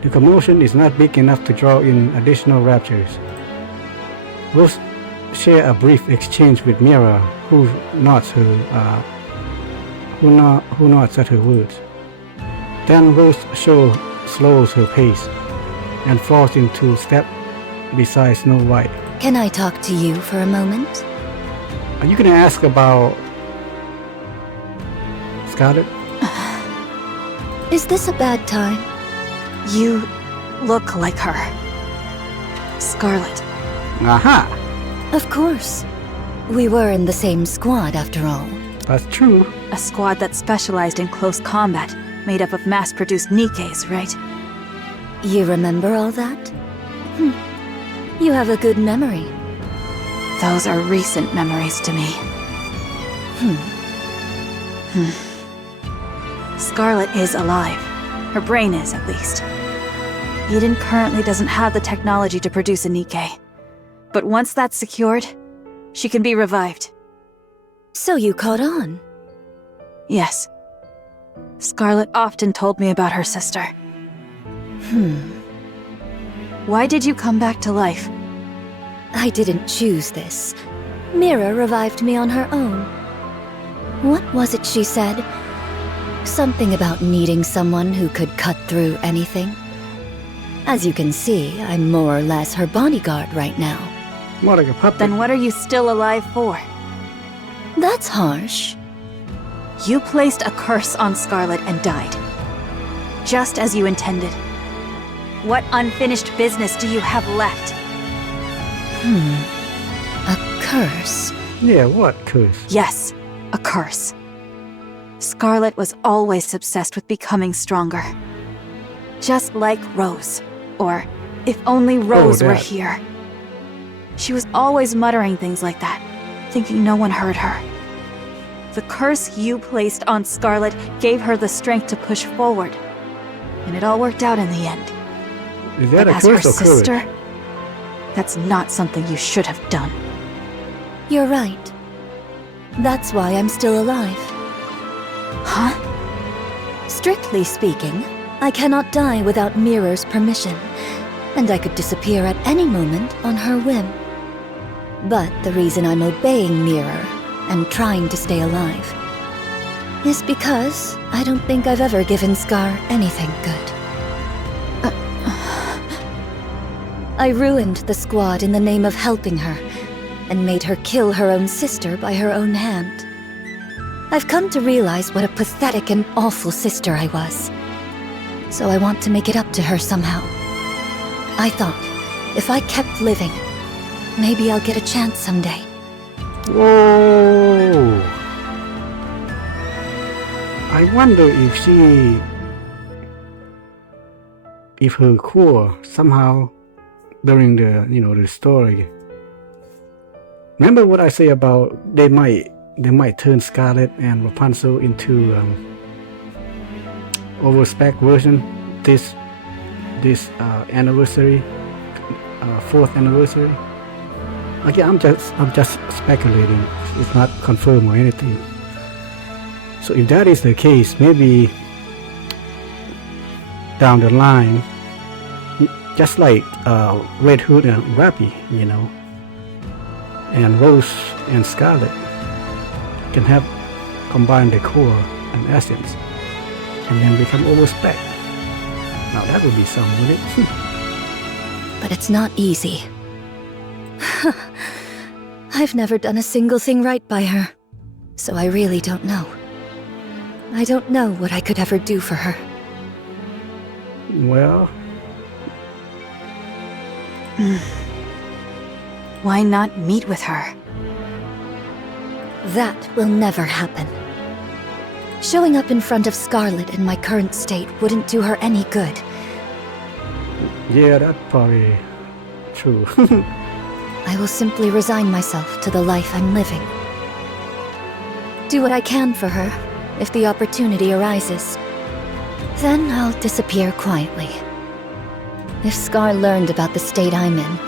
The commotion is not big enough to draw in additional raptors. Rose share a brief exchange with Mira, who nods at her words. Then Rose slows her pace and falls into step beside Snow White. Can I talk to you for a moment? Are you gonna ask about Scarlet? Is this a bad time? You look like her. Scarlet. Aha! Of course. We were in the same squad after all. That's true. A squad that specialized in close combat, made up of mass-produced Nikkes, right? You remember all that? You have a good memory. Those are recent memories to me. Scarlet is alive. Her brain is, at least. Eden currently doesn't have the technology to produce a Nikke. But once that's secured, she can be revived. So you caught on? Yes. Scarlet often told me about her sister. Why did you come back to life? I didn't choose this. Mira revived me on her own. What was it she said? Something about needing someone who could cut through anything. As you can see, I'm more or less her bodyguard right now. More like a puppet. Then what are you still alive for? That's harsh. You placed a curse on Scarlet and died. Just as you intended. What unfinished business do you have left? A curse? Yeah, what curse? Yes, a curse. Scarlet was always obsessed with becoming stronger. Just like Rose. Or, if only Rose were here. She was always muttering things like that, thinking no one heard her. The curse you placed on Scarlet gave her the strength to push forward. And it all worked out in the end. Is that But a as her curse or sister, courage? that's not something you should have done. You're right. That's why I'm still alive. Huh? Strictly speaking, I cannot die without Mirror's permission, and I could disappear at any moment on her whim. But the reason I'm obeying Mirror and trying to stay alive is because I don't think I've ever given Scar anything good. I ruined the squad in the name of helping her, and made her kill her own sister by her own hand. I've come to realize what a pathetic and awful sister I was. So I want to make it up to her somehow. I thought, if I kept living, maybe I'll get a chance someday. Whoa! I wonder if her core somehow during the story. Remember what I say about they might turn Scarlet and Rapunzel into overspec version this anniversary, 4th anniversary. Again, I'm just speculating. It's not confirmed or anything. So if that is the case, maybe down the line, just like Red Hood and Rappy, and Rose and Scarlet can have combined the core and essence and then become overspec. Now that would be something, wouldn't it? But it's not easy. I've never done a single thing right by her, so I really don't know. I don't know what I could ever do for her. Well... Why not meet with her? That will never happen. Showing up in front of Scarlet in my current state wouldn't do her any good. Yeah, that's probably true. I will simply resign myself to the life I'm living. Do what I can for her, if the opportunity arises. Then I'll disappear quietly. If Scar learned about the state I'm in,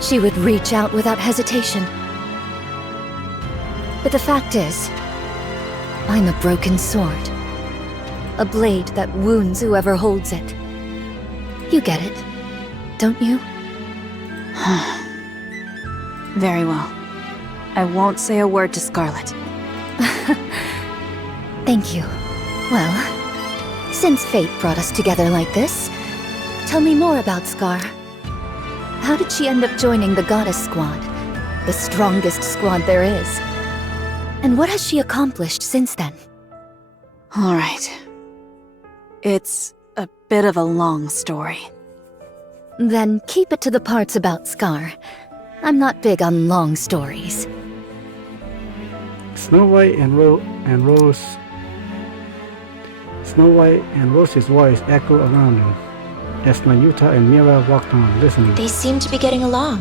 she would reach out without hesitation. But the fact is, I'm a broken sword. A blade that wounds whoever holds it. You get it, don't you? Very well. I won't say a word to Scarlet. Thank you. Well, since fate brought us together like this, tell me more about Scar. How did she end up joining the Goddess Squad? The strongest squad there is. And what has she accomplished since then? Alright. It's a bit of a long story. Then keep it to the parts about Scar. I'm not big on long stories. Snow White and Rose. Snow White and Rose's voice echoed around them as Mayuta and Mira walked on, listening. They seem to be getting along.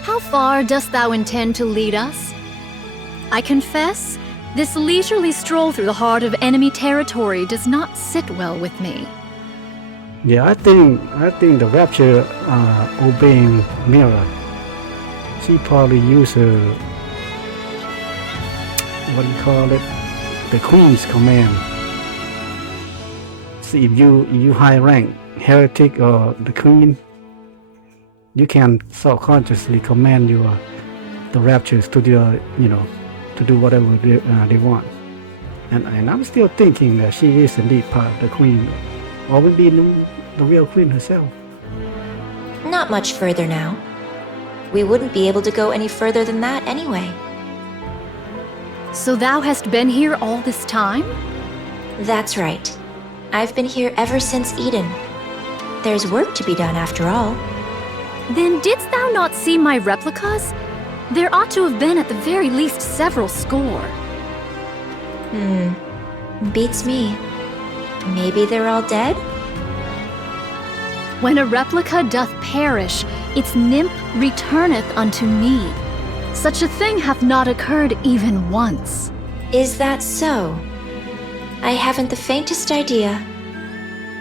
How far dost thou intend to lead us? I confess, this leisurely stroll through the heart of enemy territory does not sit well with me. Yeah, I think the Rapture obeying Mira. She probably used her, what do you call it? The Queen's command. See, if you high rank heretic or the Queen, you can subconsciously command the Raptures to to do whatever they want. And I'm still thinking that she is indeed part of the Queen, or maybe the real Queen herself. Not much further now. We wouldn't be able to go any further than that anyway. So thou hast been here all this time? That's right. I've been here ever since Eden. There's work to be done after all. Then didst thou not see my replicas? There ought to have been at the very least several score. Beats me. Maybe they're all dead? When a replica doth perish, its nymph returneth unto me. Such a thing hath not occurred even once. Is that so? I haven't the faintest idea.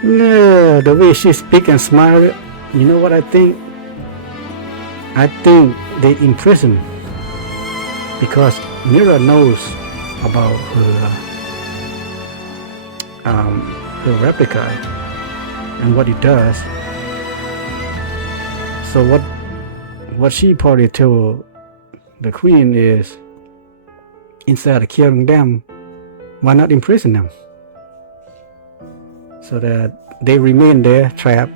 No, the way she speak and smile, you know what I think? I think they imprison because Mira knows about her replica and what it does. So what she probably told the queen is, instead of killing them, why not imprison them? So that they remain there trapped,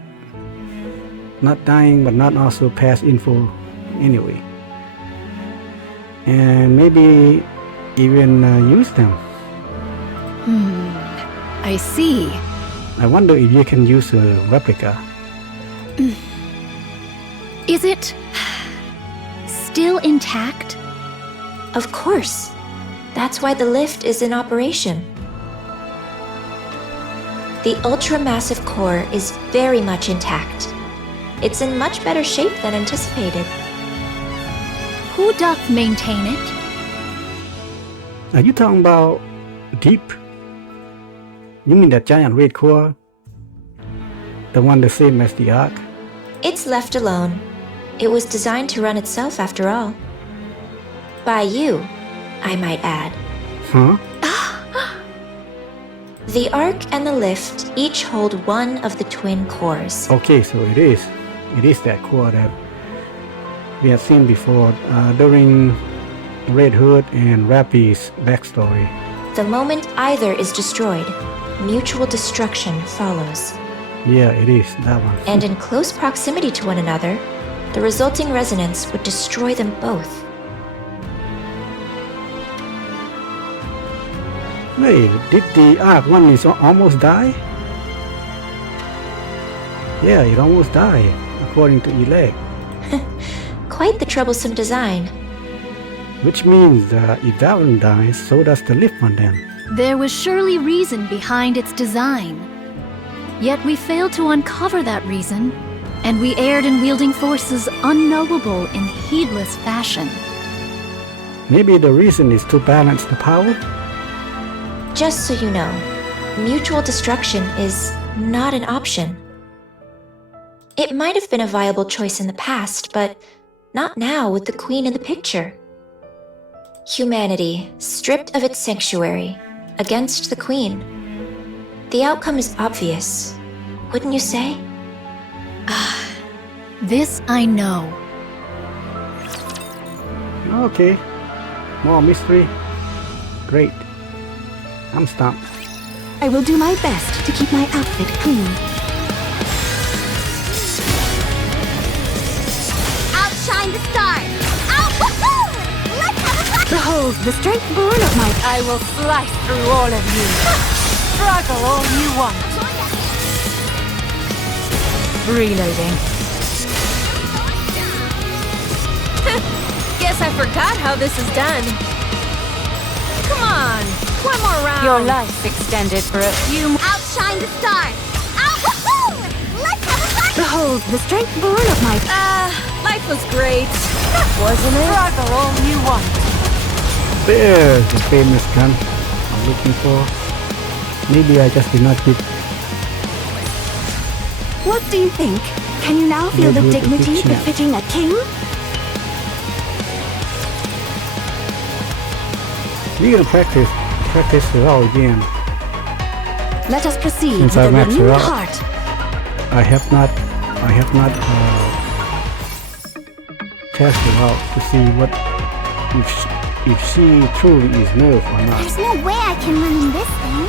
not dying but not also pass info anyway. And maybe even use them. I see. I wonder if you can use a replica. Is it still intact? Of course. That's why the lift is in operation. The ultra-massive core is very much intact. It's in much better shape than anticipated. Who doth maintain it? Are you talking about Deep? You mean that giant red core? The one the same as the Ark? It's left alone. It was designed to run itself after all. By you, I might add. Huh? The Ark and the lift each hold one of the twin cores. Okay, so it is that core that we have seen before during Red Hood and Rappy's backstory. The moment either is destroyed, mutual destruction follows. Yeah, it is, that one. And in close proximity to one another, the resulting resonance would destroy them both. Wait, did the Ark one is almost die? Yeah, it almost died, according to Elec. Quite the troublesome design. Which means that if that one dies, so does the lift one then. There was surely reason behind its design. Yet we failed to uncover that reason, and we erred in wielding forces unknowable in heedless fashion. Maybe the reason is to balance the power? Just so you know, mutual destruction is not an option. It might have been a viable choice in the past, but not now with the Queen in the picture. Humanity, stripped of its sanctuary, against the Queen. The outcome is obvious, wouldn't you say? This I know. Okay, more mystery. Great. I'm stumped. I will do my best to keep my outfit clean. Outshine the stars! Out! Woohoo! Let's have a fun! Behold the strength born of my... I will slice through all of you. Struggle all you want. Reloading. Guess I forgot how this is done. Come on, one more round. Your life extended for a few more. Outshine the stars! Out! Woohoo! Let's have a fun! Behold the strength born of my... Life was great. Wasn't it? Struggle all you want. There's the famous gun I'm looking for. Maybe I just did not get... What do you think? Can you now feel the dignity befitting a king? We're gonna practice it all again. Let us proceed Since with I a maxed renewed it out. heart. I have not tested out to see what if she truly is nerf or not. There's no way I can run in this thing.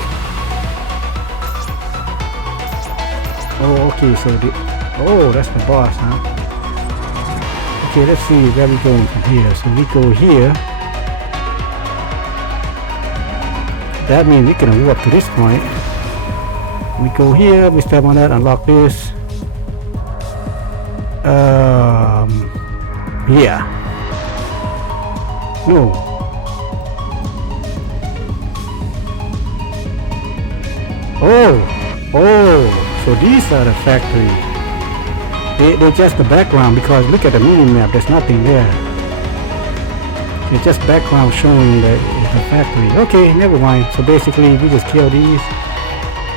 Oh, okay, so that's the boss, huh? Okay, let's see where we're going from here. So we go here. That means we can walk to this point. We go here, we step on that, unlock this. Yeah. No. So these are the factory. They're just the background because look at the mini-map, there's nothing there. It's just background showing that it's a factory. Okay, never mind. So basically we just kill these.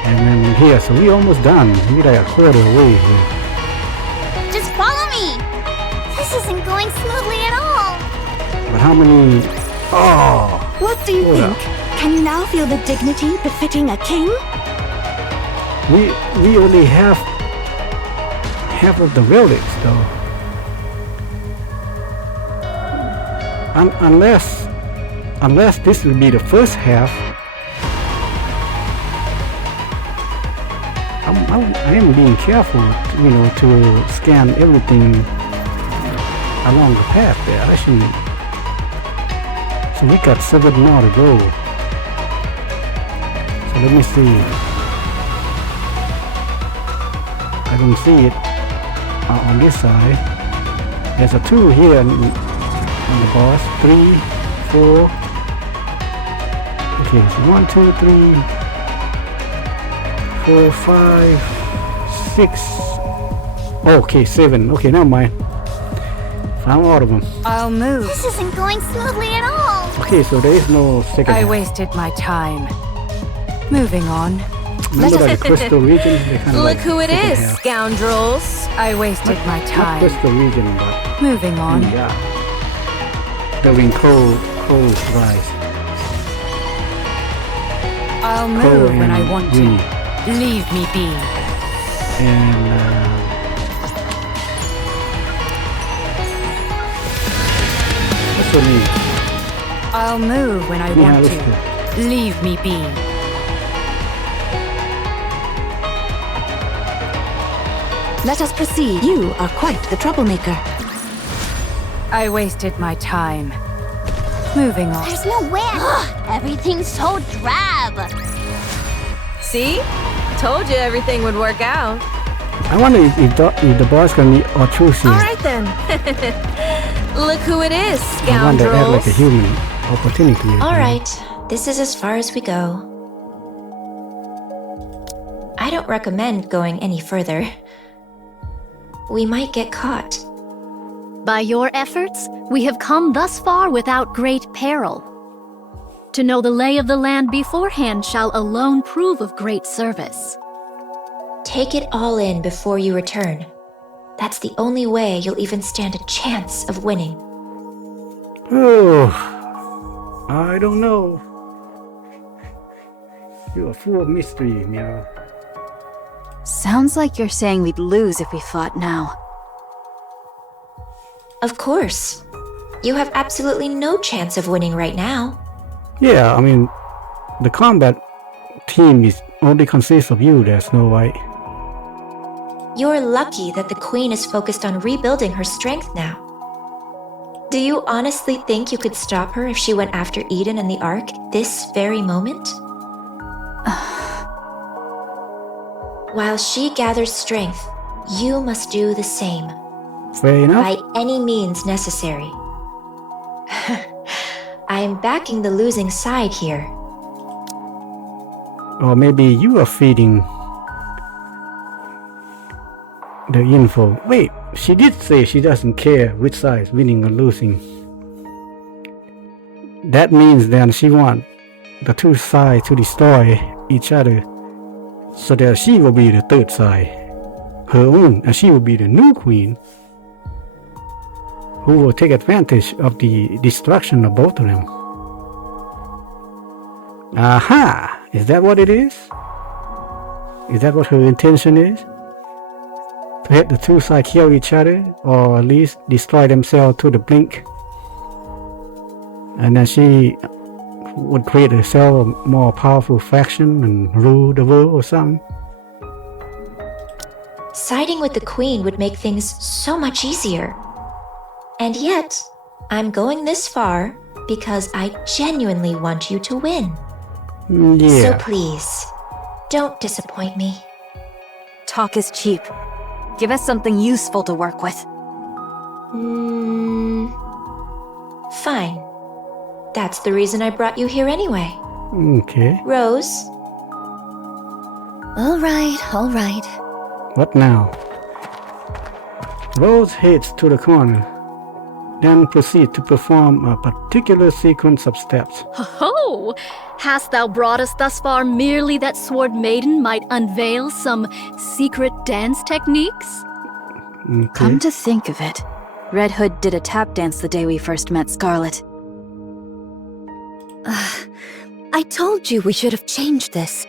And then here, so we almost done. We're like a quarter away here. Just follow me! This isn't going smoothly at all! But how many... Oh! What do you think? Can you now feel the dignity befitting a king? We only have half of the relics though. Unless this will be the first half. I am being careful, to scan everything along the path there. Actually, so we got 7 more to go. So let me see. I don't see it on this side. There's a 2 here on the boss. 3, 4. Okay, so 1, 2, 3. 4, 5, 6. Okay, 7. Okay, never mind. Found all of them. I'll move. This isn't going smoothly at all! Okay, so there is no second I half. wasted my time. Moving on. Remember like the crystal region? They kind of Look who it is, half. scoundrels. I wasted my Not time. crystal region, but Moving on. yeah. Building coal rise. I'll Coal move when I and want uni. to. Leave me be. And what's your name? I'll move when I Yeah, want let's to. Leave me be. Let us proceed. You are quite the troublemaker. I wasted my time. Moving on. There's no way! Everything's so drab! See? Told you everything would work out. I wonder if the boss can be obtrusive. Alright then. Look who it is, I wonder act like scoundrels. a human opportunity. Alright, this is as far as we go. I don't recommend going any further. We might get caught. By your efforts, we have come thus far without great peril. To know the lay of the land beforehand shall alone prove of great service. Take it all in before you return. That's the only way you'll even stand a chance of winning. Oh, I don't know. You are full of mystery, Meow. Sounds like you're saying we'd lose if we fought now. Of course. You have absolutely no chance of winning right now. Yeah, I mean, the combat team is only consists of you there, Snow White. You're lucky that the Queen is focused on rebuilding her strength now. Do you honestly think you could stop her if she went after Eden and the Ark this very moment? While she gathers strength, you must do the same. Fair enough. By any means necessary. I'm backing the losing side here. Or maybe you are feeding the info. Wait, she did say she doesn't care which side is winning or losing. That means then she wants the two sides to destroy each other, so that she will be the third side, her own, and she will be the new queen, who will take advantage of the destruction of both of them. Aha! Is that what it is? Is that what her intention is? To have the two sides kill each other, or at least destroy themselves to the blink? And then she would create herself a more powerful faction and rule the world or something? Siding with the Queen would make things so much easier. And yet, I'm going this far because I genuinely want you to win. Yeah. So please, don't disappoint me. Talk is cheap. Give us something useful to work with. Fine. That's the reason I brought you here anyway. Okay. Rose, All right. What now? Rose heads to the corner, then proceed to perform a particular sequence of steps. Ho! Hast thou brought us thus far merely that Sword Maiden might unveil some secret dance techniques? Okay. Come to think of it, Red Hood did a tap dance the day we first met Scarlet. I told you we should have changed this.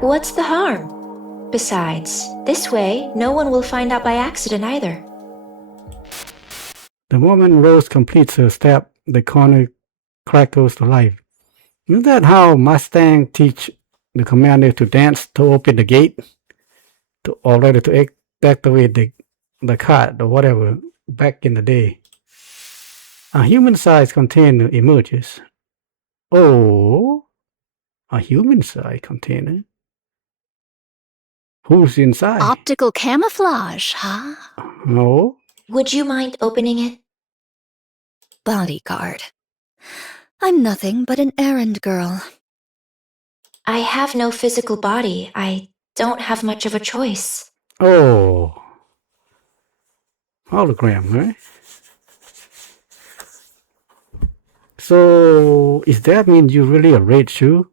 What's the harm? Besides, this way, no one will find out by accident either. The moment Rose completes her step, the corner crackles to life. Is that how Mustang teach the commander to dance to open the gate? To activate the cart or whatever back in the day. A human-sized container emerges. Oh, a human-sized container? Who's inside? Optical camouflage, huh? No. Would you mind opening it? Bodyguard. I'm nothing but an errand girl. I have no physical body. I don't have much of a choice. Oh. Hologram, right? So, is that mean you really a red shoe?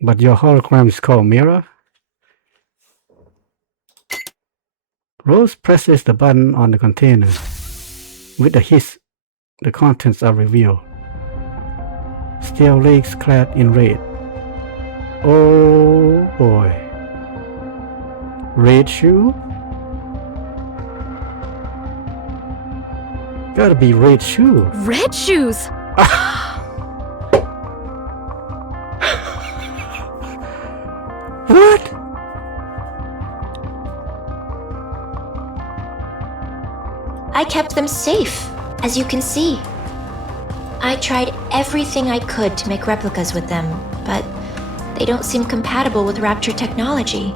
But your hologram is called Mirror? Rose presses the button on the container. With a hiss, the contents are revealed. Steel legs clad in red. Oh boy. Red shoe? Gotta be red shoe. Red shoes! What? I kept them safe, as you can see. I tried everything I could to make replicas with them, but they don't seem compatible with Rapture technology.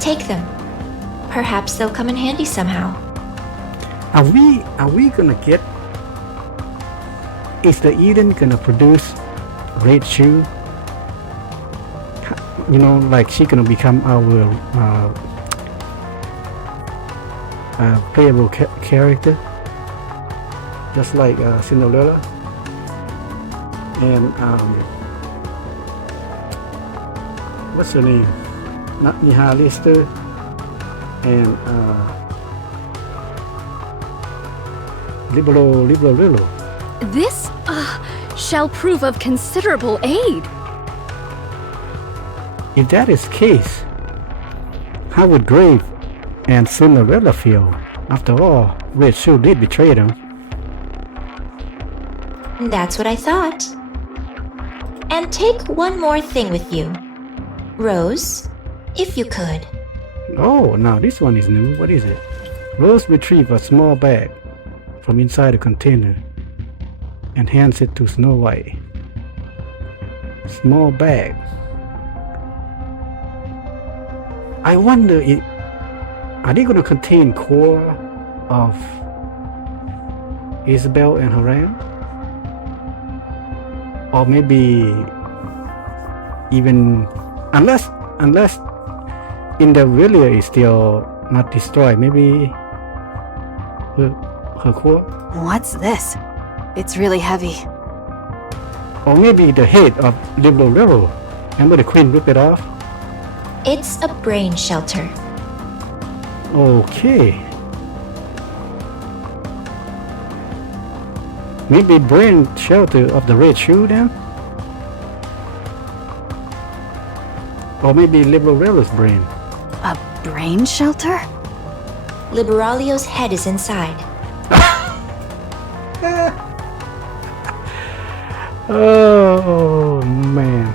Take them. Perhaps they'll come in handy somehow. Are we gonna get? Is the Eden gonna produce red shoe? You know, like she gonna become our playable character, just like Cinderella and what's her name? Not Miha Lister and Libero. This shall prove of considerable aid. If that is the case, how would Grave and Cinderella feel? After all, Red Shoe did betray them. That's what I thought. And take one more thing with you. Rose, if you could. Oh, now this one is new. What is it? Rose retrieves a small bag from inside the container and hands it to Snow White. Small bag. I wonder, are they going to contain core of Isabel and Haram? Or maybe even, unless in the Relia is still not destroyed, maybe her core? What's this? It's really heavy. Or maybe the head of Libero. Remember the queen ripped it off? It's a brain shelter. Okay. Maybe brain shelter of the Red Shoe then? Or maybe Liberella's brain. A brain shelter? Liberalio's head is inside. Oh man.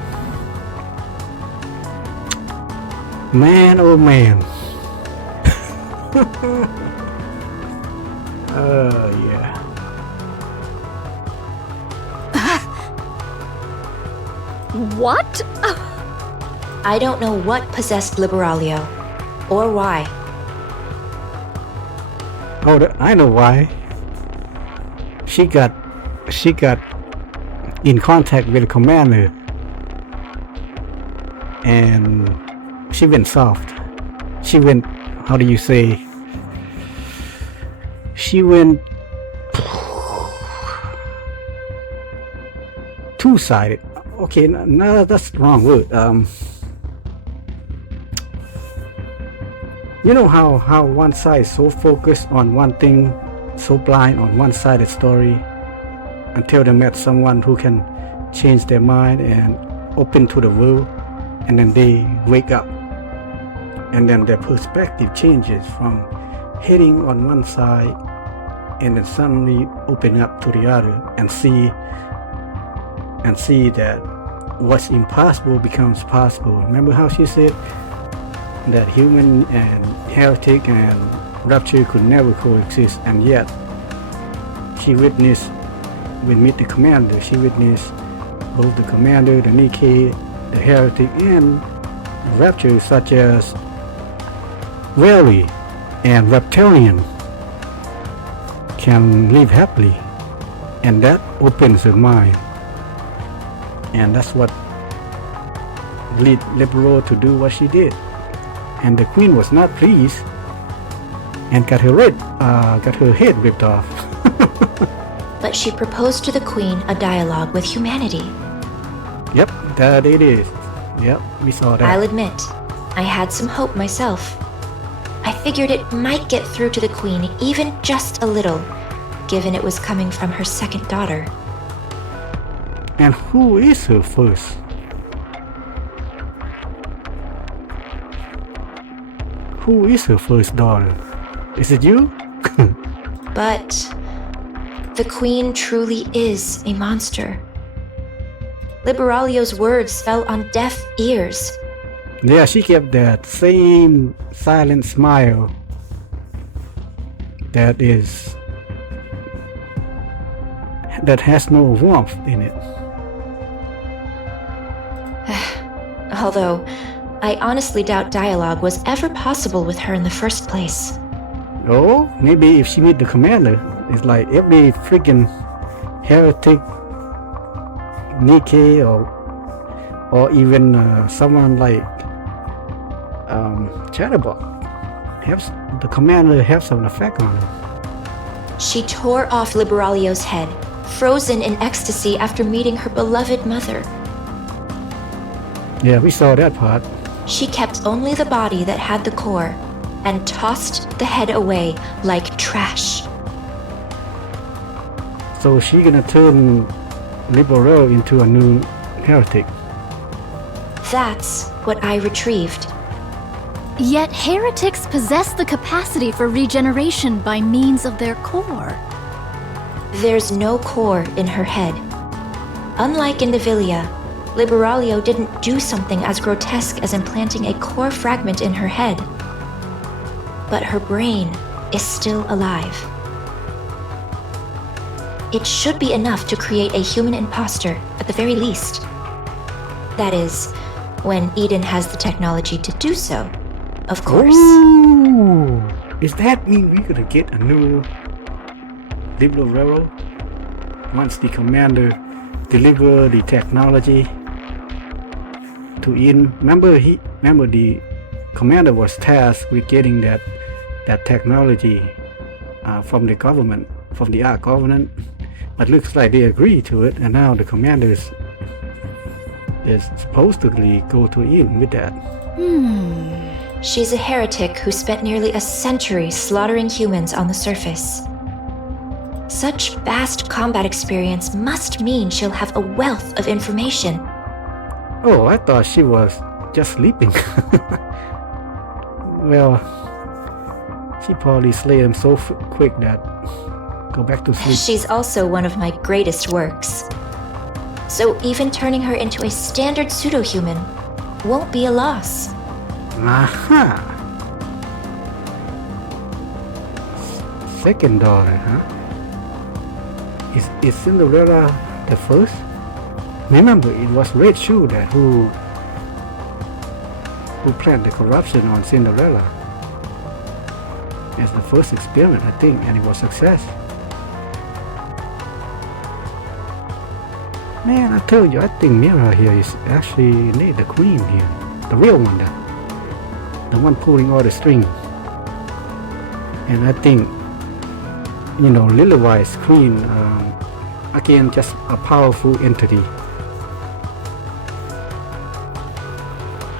Man, oh man. Yeah. What? I don't know what possessed Liberalio, or why. Oh, I know why. She got in contact with the commander and she went soft. She went, how do you say? She went two-sided. Okay, no, that's the wrong word. You know how one side is so focused on one thing, so blind on one-sided story, until they met someone who can change their mind and open to the world, and then they wake up, and then their perspective changes from hitting on one side and then suddenly open up to the other and see that what's impossible becomes possible. Remember how she said that human and heretic and rapture could never coexist, and yet she witnessed, when meet the commander, she witnessed both the commander, the Nikke, the heretic, and rapture such as Whaley and Reptilian can live happily, and that opens her mind, and that's what lead Liberal to do what she did. And the queen was not pleased and got her head ripped off. But she proposed to the queen a dialogue with humanity. Yep, that it is. Yep, we saw that. I'll admit, I had some hope myself. I figured it might get through to the queen even just a little, given it was coming from her second daughter. And who is her first? Who is her first daughter? Is it you? But the queen truly is a monster. Liberalio's words fell on deaf ears. Yeah, she kept that same silent smile that has no warmth in it. Although, I honestly doubt dialogue was ever possible with her in the first place. Oh, maybe if she meet the commander, it's like every freaking heretic, Nikke, or even someone like Chatterbug, the commander has some effect on her. She tore off Liberalio's head, frozen in ecstasy after meeting her beloved mother. Yeah, we saw that part. She kept only the body that had the core, and tossed the head away like trash. So she gonna turn Liberal into a new heretic. That's what I retrieved. Yet heretics possess the capacity for regeneration by means of their core. There's no core in her head. Unlike in Indivilia, Liberalio didn't do something as grotesque as implanting a core fragment in her head. But her brain is still alive. It should be enough to create a human imposter, at the very least. That is, when Eden has the technology to do so, of course. Ooh, does that mean we're gonna get a new Liberal once the commander deliver the technology to Eden? Remember the commander was tasked with getting that technology from the government, from the Ark Covenant, but looks like they agreed to it, and now the commander is supposedly go to Eden with that. She's a heretic who spent nearly a century slaughtering humans on the surface. Such vast combat experience must mean she'll have a wealth of information. Oh, I thought she was just sleeping. Well, she probably slayed him so quick that go back to sleep. She's also one of my greatest works. So even turning her into a standard pseudo-human won't be a loss. Aha! Second daughter, huh? Is Cinderella the first? Remember, it was Red Shoe that who planned the corruption on Cinderella as the first experiment, I think, and it was a success. Man, I told you, I think Mira here is actually the queen here. the real one, the one pulling all the strings. And I think, you know, Lillywhite's queen, again, just a powerful entity.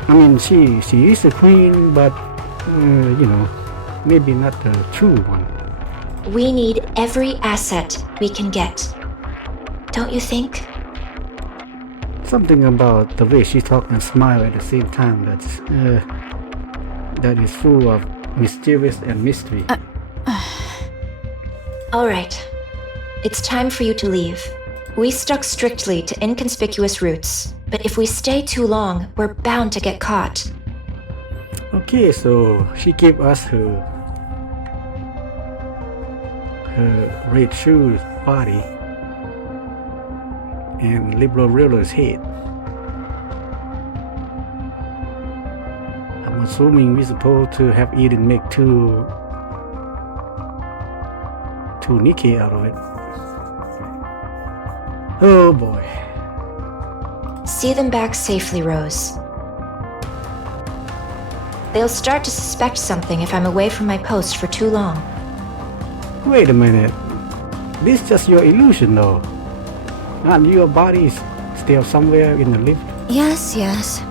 I mean, she is a queen, but you know, maybe not the true one. We need every asset we can get. Don't you think? Something about the way she talks and smiles at the same time that is full of mischievous and mystery. All right. It's time for you to leave. We stuck strictly to inconspicuous routes, but if we stay too long, we're bound to get caught. Okay, so she gave us her red shoes body and liberal ruler's head. I'm assuming we're supposed to have eaten make two Nikke out of it. Oh boy. See them back safely, Rose. They'll start to suspect something if I'm away from my post for too long. Wait a minute. This is just your illusion though. And your body is still somewhere in the lift. Yes, yes.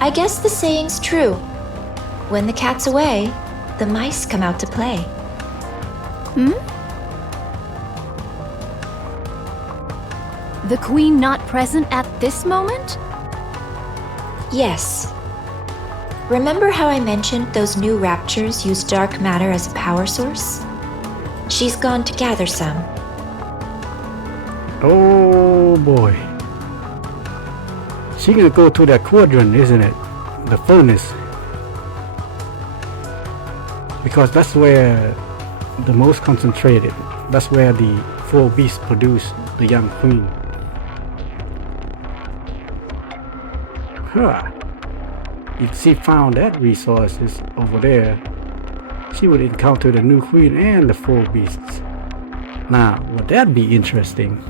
I guess the saying's true. When the cat's away, the mice come out to play. The Queen not present at this moment? Yes. Remember how I mentioned those new raptures use dark matter as a power source? She's gone to gather some. Oh boy. She gonna go to that quadrant, isn't it? The furnace. Because that's where the most concentrated. That's where the four beasts produce the young queen. Huh. If she found that resources over there, she would encounter the new queen and the four beasts. Now, would that be interesting?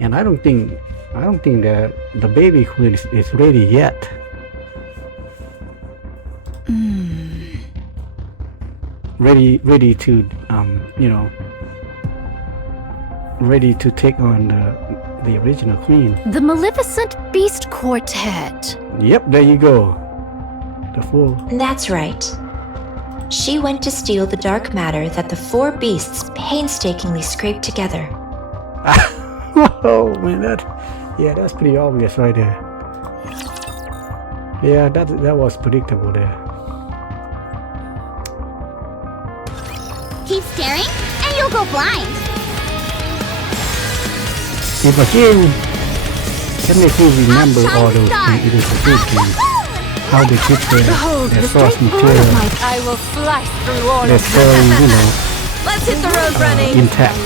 And I don't think that the baby queen is ready yet. Ready to you know, ready to take on the original queen. The Maleficent Beast Quartet. Yep, there you go. The four. That's right. She went to steal the dark matter that the four beasts painstakingly scraped together. Oh man, that's pretty obvious right there. Yeah, that was predictable there. Keep staring, and you'll go blind. If a game can make you remember all those things, it is a good game. How they keep their source material, I will slice through all their of story, you know, Let's hit the road running. intact.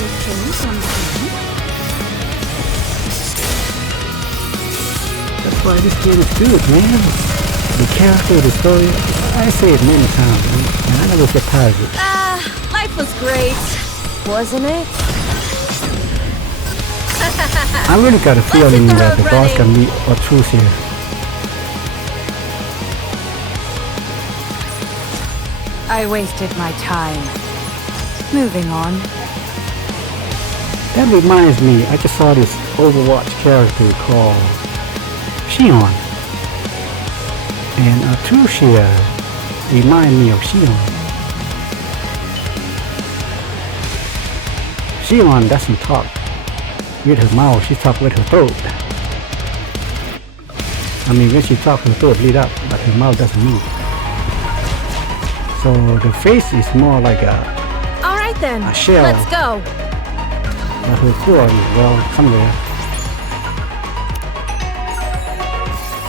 That's why this game is good, man. The character, the story, I say it many times, man, and I never get tired of it. Life was great, wasn't it? I really got a feeling that the boss can be a truth here. I wasted my time. Moving on. That reminds me, I just saw this Overwatch character called Xion. And Trucia remind me of Xion. Xion doesn't talk with her mouth, she talks with her throat. I mean, when she talks, her throat lit up, but her mouth doesn't move. So the face is more like All right then. a shell. Let's go. But her core is, well, somewhere.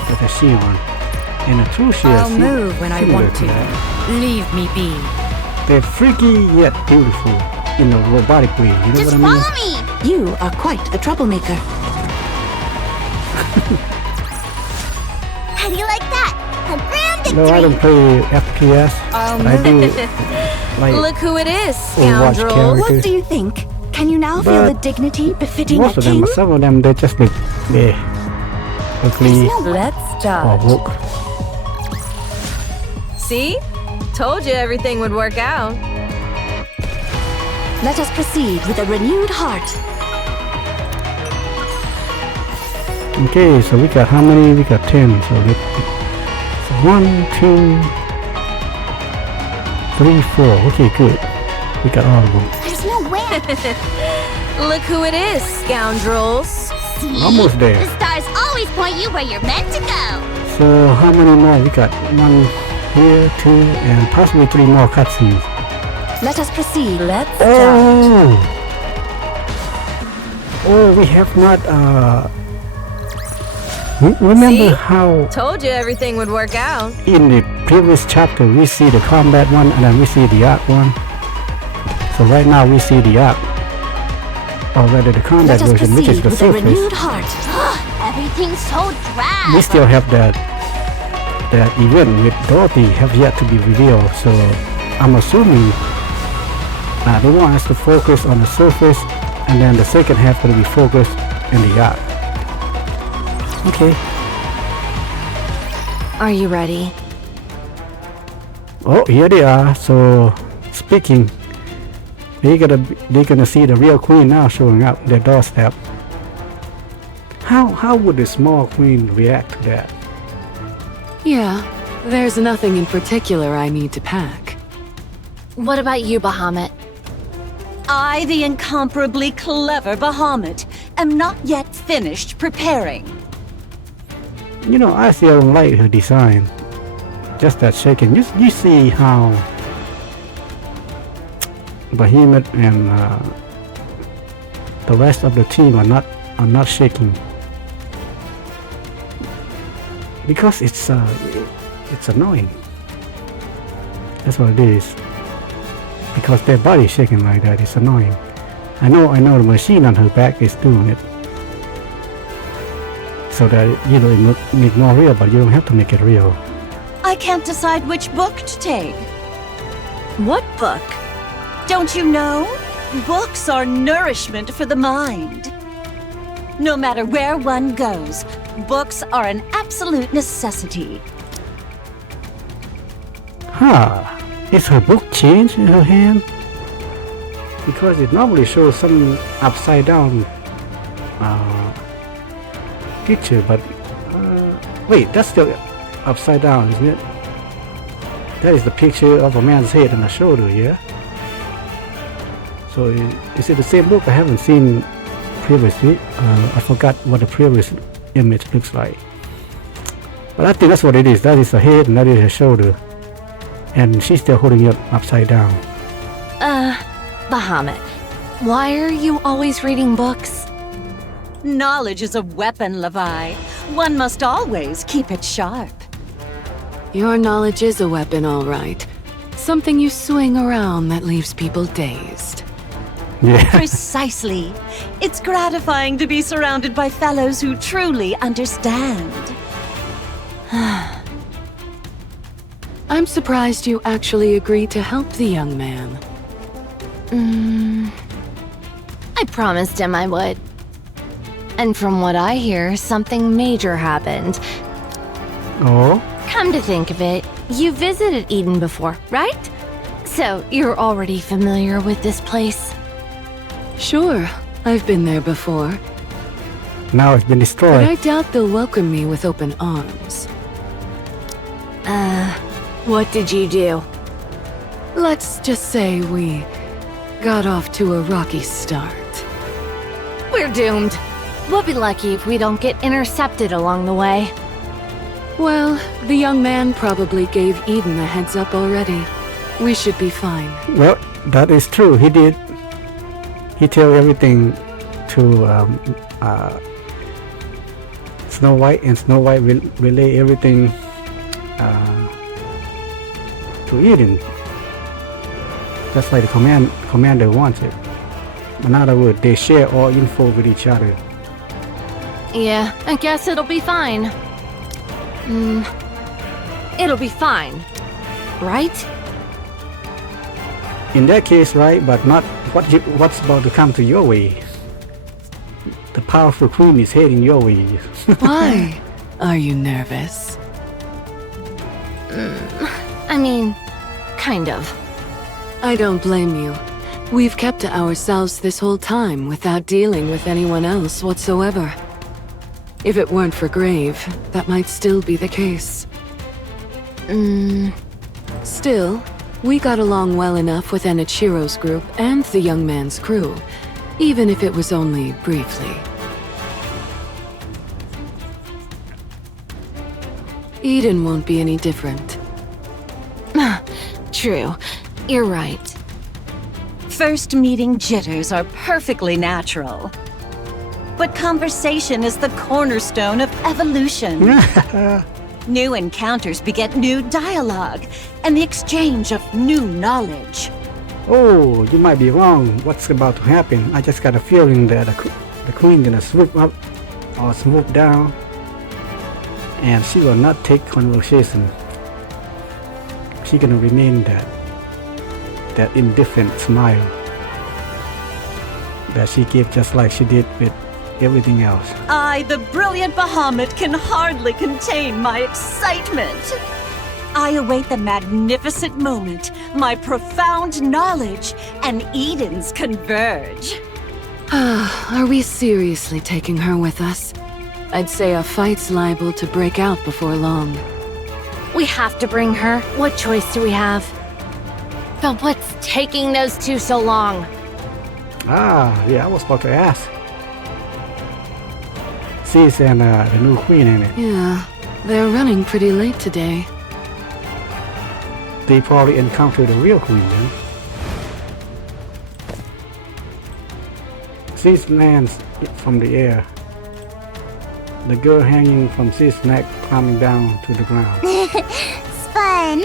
With a Xion. And a Trucia. I'll move when I want to. That. Leave me be. They're freaky yet beautiful in a robotic way. You know Just what I mean? follow me. You are quite the troublemaker. How do you like that? A grand victory. No, I don't play FPS. But I do like Look who it is, Overwatch scoundrel. characters. What do you think? Can you now feel the dignity befitting most a of king? them, some of them, they just look ugly Let's or start. woke. See? Told you everything would work out. Let us proceed with a renewed heart. Okay, so we got how many? We got 10. So 1, 2, 3, 4. Okay, good. We got all of them. There's no way. Look who it is, scoundrels. See? Almost there. The stars always point you where you're meant to go. So how many more? We got 1 here, 2, and possibly 3 more cutscenes. Let us proceed. Let's Oh! Oh, we have not, remember See? how Told you everything would work out. in the previous chapter we see the combat one and then we see the arc one. So right now we see the arc, or rather the combat Let us version, which is proceed the with a renewed surface. heart. Everything's so drab. We still have that event with Dorothy have yet to be revealed. So I'm assuming they want us to focus on the surface, and then the second half will be focused in the arc. Okay. Are you ready? Oh, here they are. So speaking, they're gonna see the real queen now showing up their doorstep. How would the small queen react to that? Yeah, there's nothing in particular I need to pack. What about you, Bahamut? I, the incomparably clever Bahamut, am not yet finished preparing. You know, I still don't like her design. Just that shaking. You see how Bahamut and the rest of the team are not shaking, because it's annoying. That's what it is. Because their body shaking like that, it's annoying. I know the machine on her back is doing it, so that it make more real, but you don't have to make it real. I can't decide which book to take. What book? Don't you know? Books are nourishment for the mind. No matter where one goes, books are an absolute necessity. Is her book changed in her hand? Because it normally shows some upside down picture, but wait, that's still upside down, isn't it? That is the picture of a man's head and a shoulder, yeah? So is it the same book? I haven't seen previously. I forgot what the previous image looks like. But I think that's what it is. That is a head and that is a shoulder. And she's still holding it upside down. Bahamut, why are you always reading books? Knowledge is a weapon, Levi. One must always keep it sharp. Your knowledge is a weapon, all right. Something you swing around that leaves people dazed. Yeah. Precisely. It's gratifying to be surrounded by fellows who truly understand. I'm surprised you actually agreed to help the young man. I promised him I would. And from what I hear, something major happened. Oh? Come to think of it, you visited Eden before, right? So you're already familiar with this place? Sure, I've been there before. Now it's been But destroyed. I doubt they'll welcome me with open arms. What did you do? Let's just say we got off to a rocky start. We're doomed. We'll be lucky if we don't get intercepted along the way. Well, the young man probably gave Eden a heads up already. We should be fine. Well, that is true. He did. He told everything to Snow White, and Snow White will relay everything to Eden, just like the commander wants it. In other words, they share all info with each other. Yeah, I guess it'll be fine. It'll be fine, right? In that case, right, but not what's about to come to your way. The powerful queen is heading your way. Why? Are you nervous? I mean, kind of. I don't blame you. We've kept to ourselves this whole time without dealing with anyone else whatsoever. If it weren't for Grave, that might still be the case. Still, we got along well enough with Enichiro's group and the young man's crew, even if it was only briefly. Eden won't be any different. True. You're right. First meeting jitters are perfectly natural. But conversation is the cornerstone of evolution. New encounters beget new dialogue and the exchange of new knowledge. Oh, you might be wrong. What's about to happen? I just got a feeling that the queen gonna swoop up or swoop down, and she will not take conversation. She gonna remain that indifferent smile that she gave, just like she did with everything else. I, the brilliant Bahamut, can hardly contain my excitement. I await the magnificent moment, my profound knowledge, and Eden's converge. Are we seriously taking her with us? I'd say a fight's liable to break out before long. We have to bring her. What choice do we have? But what's taking those two so long? Yeah, I was about to ask. Sis and the new queen, ain't it? Yeah, they're running pretty late today. They probably encountered the real queen then. Sis lands from the air. The girl hanging from Sis' neck climbing down to the ground. It's fun.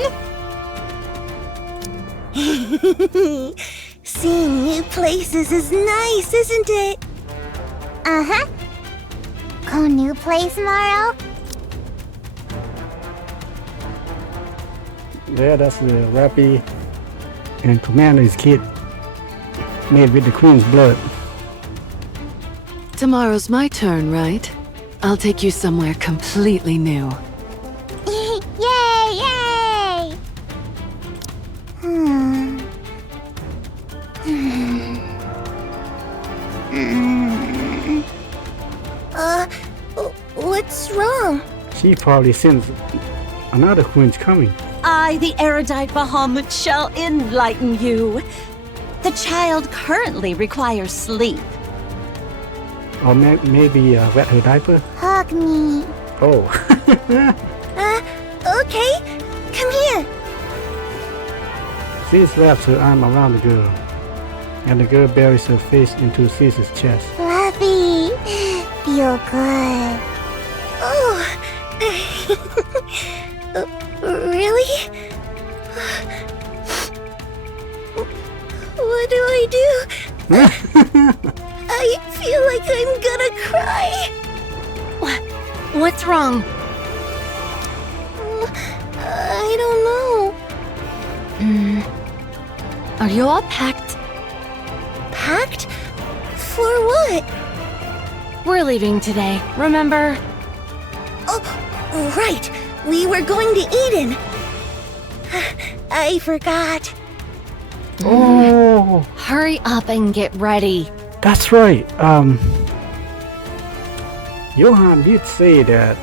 Seeing new places is nice, isn't it? Uh-huh. Go new place, Morrow? Yeah, that's the Rappy and Commander's kid made with the queen's blood. Tomorrow's my turn, right? I'll take you somewhere completely new. Yay, yay! What's wrong? She probably sensed another queen's coming. I, the erudite Bahamut, shall enlighten you. The child currently requires sleep. Or maybe wet her diaper? Hug me. Oh. Okay. Come here. Sis wraps her arm around the girl, and the girl buries her face into Sis's chest. Fluffy. Feel good. Oh. Really? What do I do? I feel like I'm gonna cry. What's wrong? I don't know. Are you all packed? Packed? For what? We're leaving today, remember? Oh, right. We were going to Eden. I forgot. Oh. Hurry up and get ready. That's right. Johan did say that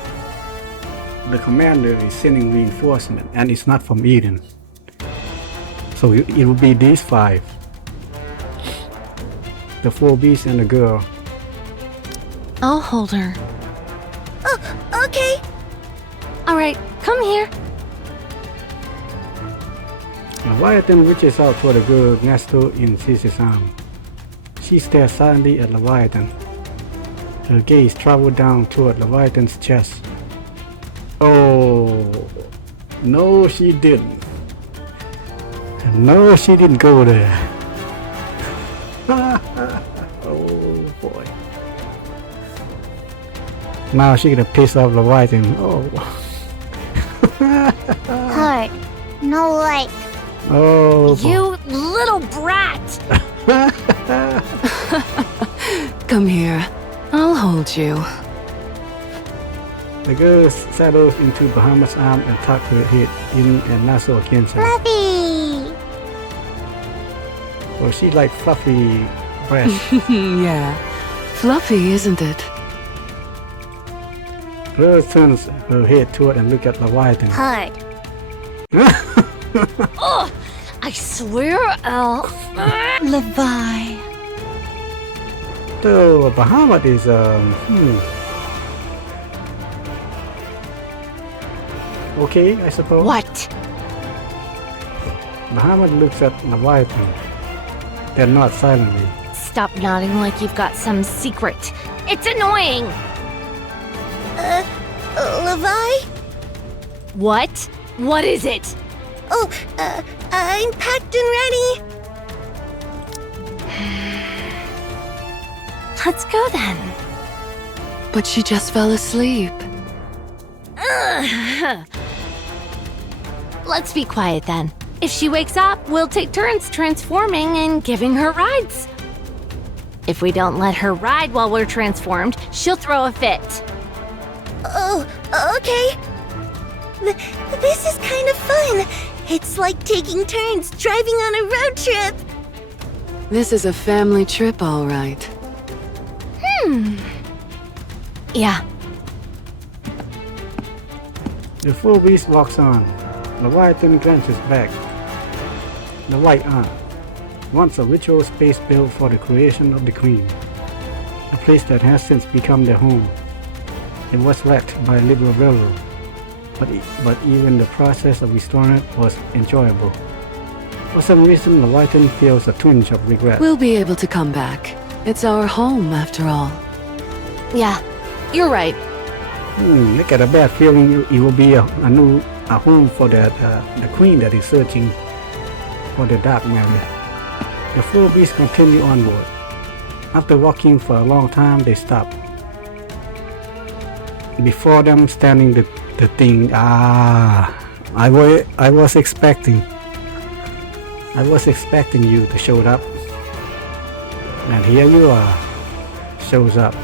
the commander is sending reinforcement, and it's not from Eden. So it will be these 5. The 4 beasts and the girl. I'll hold her. Oh, okay. All right, come here. Leviathan reaches out toward the girl nestled in Sis's arm. She stares silently at Leviathan. Her gaze traveled down toward Leviathan's chest. Oh, no she didn't. No, she didn't go there. Oh boy. Now she's gonna piss off Leviathan. Oh. Heart. No like. Oh. You little brat! Come here. I'll hold you. The girl settles into Bahamut's arm and tucks her head in and nuzzles against her. Fluffy! Oh, she like fluffy breast. Yeah. Fluffy, isn't it? Girl turns her head toward and looks at Leviathan. Hard. Oh, I swear I'll... Levi. So Bahamut is okay, I suppose. What? Bahamut looks at Leviathan, then nods silently. Stop nodding like you've got some secret. It's annoying! Levi? What? What is it? Oh, I'm packed and ready. Let's go then. But she just fell asleep. Let's be quiet then. If she wakes up, we'll take turns transforming and giving her rides. If we don't let her ride while we're transformed, she'll throw a fit. Oh, okay. This is kind of fun. It's like taking turns driving on a road trip. This is a family trip, all right. Yeah. The full beast walks on. Leviathan glances back. The white arm. Once a ritual space built for the creation of the queen. A place that has since become their home. It was wrecked by a liberal railroad. But even the process of restoring it was enjoyable. For some reason, Leviathan feels a twinge of regret. We'll be able to come back. It's our home, after all. Yeah, you're right. I get a bad feeling it will be a home for the queen that is searching for the dark matter. The four beasts continue onward. After walking for a long time, they stop. Before them, standing the thing. I was expecting you to show up, and here you are. Shows up.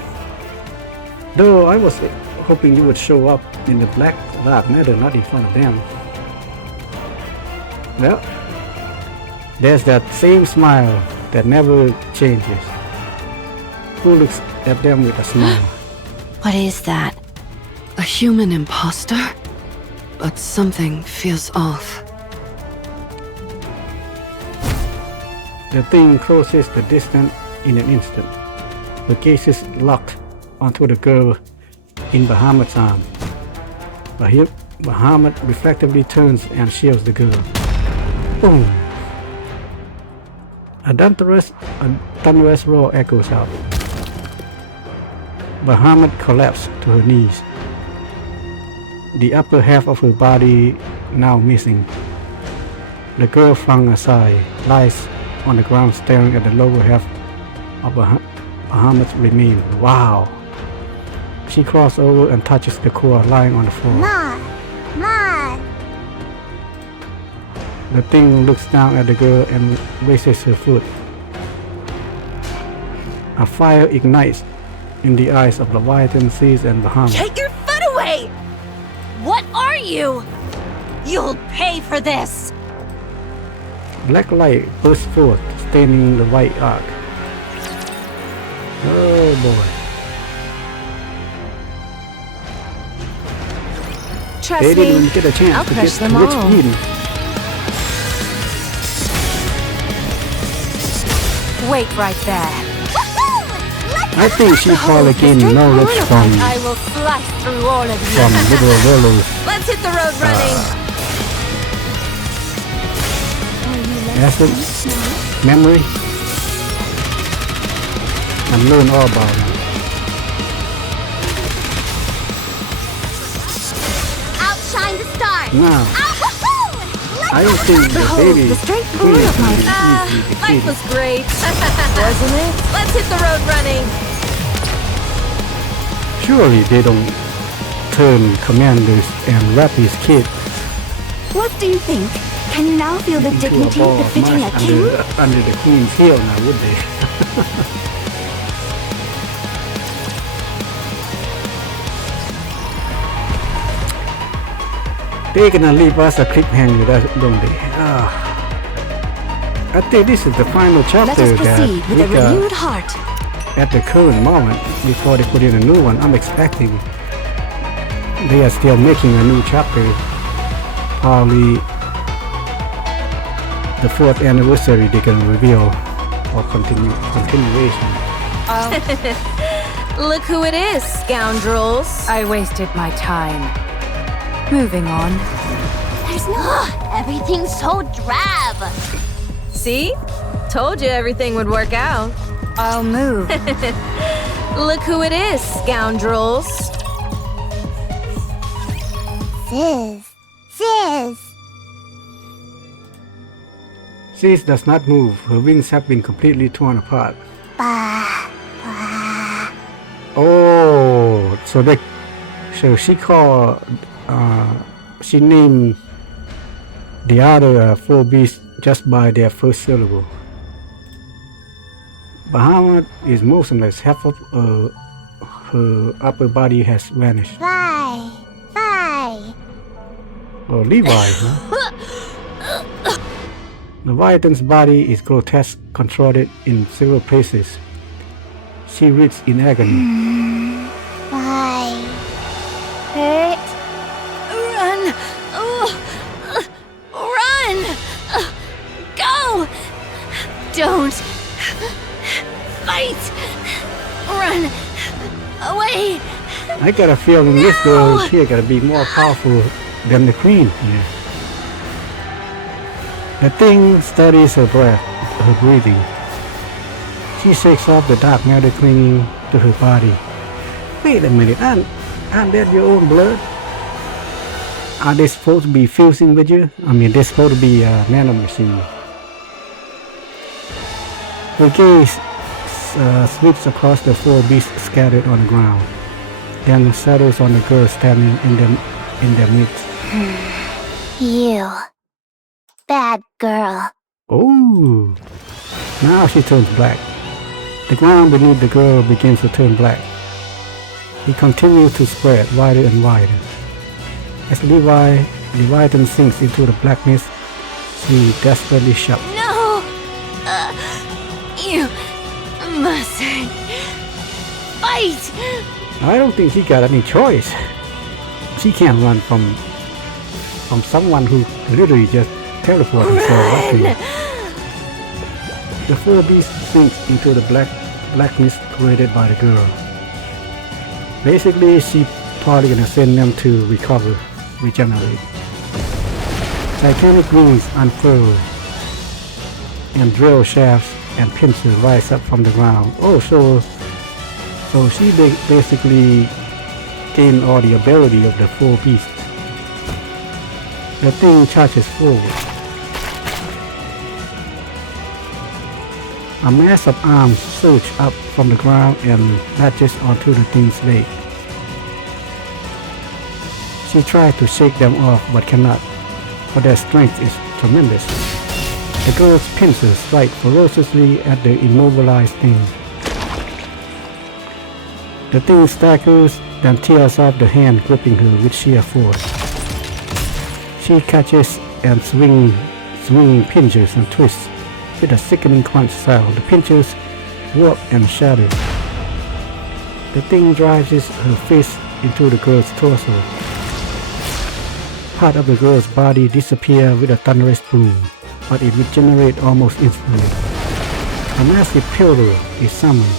Though I was hoping you would show up in the black dark matter, not in front of them. Well, there's that same smile that never changes. Who looks at them with a smile? What is that? A human imposter? But something feels off. The thing closes the distance in an instant. The gaze is locked onto the girl in Bahamut's arm. Bahamut reflectively turns and shields the girl. Boom! A thunderous roar echoes out. Bahamut collapsed to her knees. The upper half of her body now missing. The girl flung aside, lies on the ground staring at the lower half of Bahamut's remains. Wow! She crawls over and touches the core lying on the floor. Ma! The thing looks down at the girl and raises her foot. A fire ignites in the eyes of Leviathan, Seas, and Bahamut. Get your foot away! What are you? You'll pay for this! Black light bursts forth, staining the white arc. Oh boy. Trust They didn't me, even get a chance I'll to crush get them to which all. Eden. Wait right there. I think she probably gained knowledge from I will slice through all of you. liberal railroad. Let's hit the road running. Essence, memory, and learn all about it. Outshine the stars! Now, I don't think the baby the straight queen forward is of my going to be easy to Life defeat. was great. Wasn't it? Let's hit the road running. Surely they don't turn commanders and Rappy's kid What do you think? Can you now feel the into a dignity ball of befitting a mush king? under the queen's heel now, would they? They're gonna leave us a cliffhanger, don't they? I think this is the final chapter. Let us proceed with a renewed heart. At the current moment, before they put in a new one, I'm expecting they are still making a new chapter. Probably the 4th anniversary they can reveal or continuation. Look who it is, scoundrels. I wasted my time. Moving on. There's no... Everything's so drab. See? Told you everything would work out. I'll move. Look who it is, scoundrels. Sis. Sis does not move. Her wings have been completely torn apart. Oh, so she called, she named the other 4 beasts just by their first syllable. Bahamut is motionless. Half of her upper body has vanished. Bye. Oh, Levi, huh? Leviathan's body is grotesque, contorted in several places. She writhes in agony. Bye. Hurt. Run! Run! Go! Don't fight! Run away! I got a feeling this girl here gotta be more powerful than the queen here. The thing studies her breath, her breathing. She shakes off the dark matter clinging to her body. Wait a minute, aren't that your own blood? Are they supposed to be fusing with you? I mean, they're supposed to be a nanomachine. Her gaze sweeps across the 4 beasts scattered on the ground, then settles on the girl standing in their midst. You. Bad girl. Oh! Now she turns black. The ground beneath the girl begins to turn black. It continues to spread wider and wider. As Leviathan sinks into the blackness, she desperately shouts. No! You mustn't fight! I don't think she got any choice. She can't run from someone who literally just teleported himself up to you. The 4 beasts sink into the blackness created by the girl. Basically, she probably gonna send them to regenerate. Titanic wings unfurl, and drill shafts and pincers rise up from the ground. Oh, so she basically gained all the ability of the 4 beasts. The thing charges forward. A mass of arms surge up from the ground and latches onto the thing's leg. She tries to shake them off but cannot, for their strength is tremendous. The girl's pincers strike ferociously at the immobilized thing. The thing staggers, then tears off the hand gripping her with sheer force. She catches and swinging pinches and twists. With a sickening crunch sound, the pinches warp and shatter. The thing drives her fist into the girl's torso. Part of the girl's body disappears with a thunderous boom, but it regenerates almost instantly. A massive pillar is summoned.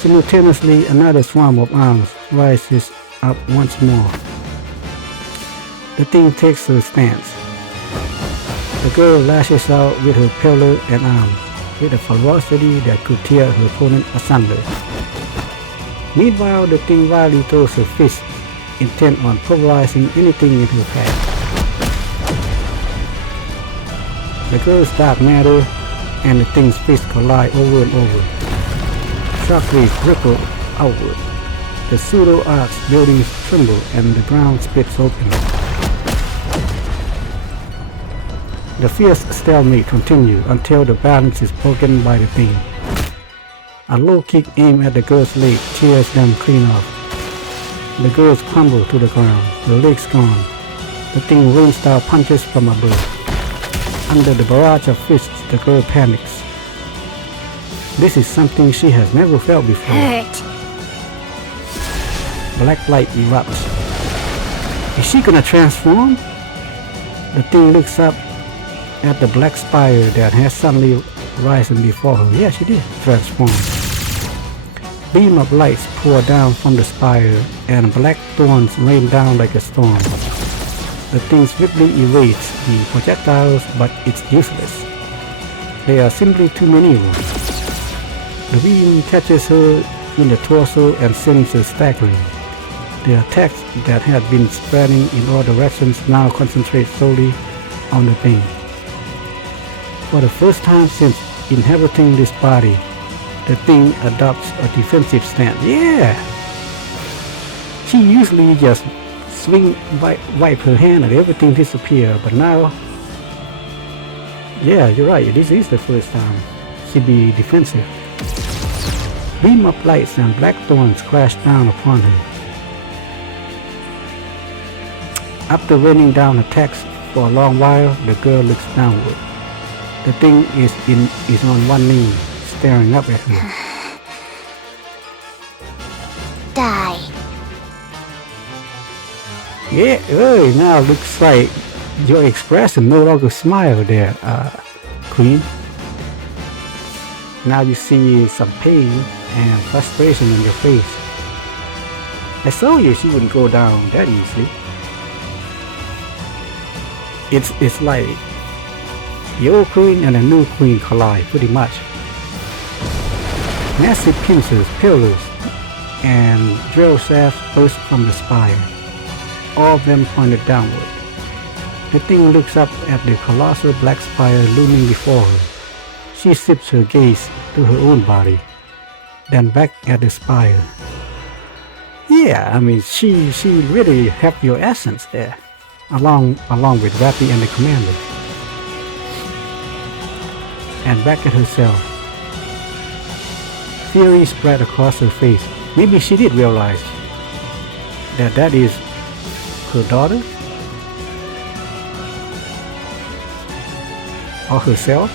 Simultaneously, another swarm of arms rises up once more. The thing takes her stance. The girl lashes out with her pillar and arm, with a ferocity that could tear her opponent asunder. Meanwhile, the thing wildly throws her fist, intent on pulverizing anything in her path. The girl's dark matter and the thing's fist collide over and over. Shockwaves ripple outward. The pseudo-arch buildings tremble and the ground splits open. The fierce stalemate continues until the balance is broken by the thing. A low kick aimed at the girl's leg tears them clean off. The girls crumble to the ground, the legs gone. The thing rains down punches from above. Under the barrage of fists, the girl panics. This is something she has never felt before. Hurt. Black light erupts. Is she gonna transform? The thing looks up at the black spire that has suddenly risen before her. Yeah, she did transform. Beam of lights pour down from the spire, and black thorns rain down like a storm. The thing swiftly evades the projectiles, but it's useless. There are simply too many of them. The beam catches her in the torso and sends her staggering. The attacks that had been spreading in all directions now concentrate solely on the thing. For the first time since inhabiting this body, the thing adopts a defensive stance. Yeah! She usually just wipe her hand and everything disappear, but now, yeah, you're right, this is the first time she be defensive. Beam of lights and black thorns crash down upon her. After raining down attacks for a long while, the girl looks downward. The thing is on one knee, staring up at her. Die. Yeah, now looks like your expression no longer smile there, Queen. Now you see some pain and frustration in your face. I saw you, she wouldn't go down that easily. It's like the old queen and the new queen collide pretty much. Massive pincers, pillars, and drill shafts burst from the spire. All of them pointed downward. The thing looks up at the colossal black spire looming before her. She shifts her gaze to her own body, then back at the spire. Yeah, I mean, she really have your essence there, along with Rappy and the commander. And back at herself. Fury spread across her face. Maybe she did realize that is her daughter? Or herself?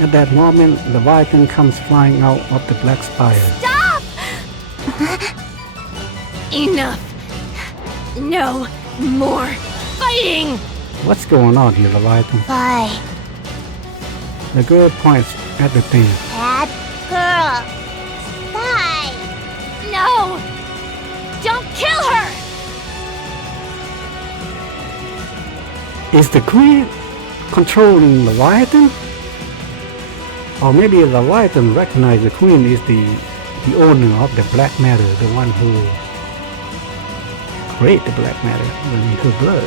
At that moment, Leviathan comes flying out of the black spire. Stop! Enough! No more fighting! What's going on here, Leviathan? Bye. The girl points at the thing. Bad girl. Bye. No! Don't kill her! Is the queen controlling Leviathan? Or maybe Leviathan recognizes the queen is the owner of the black matter, the one who created the black matter in her blood.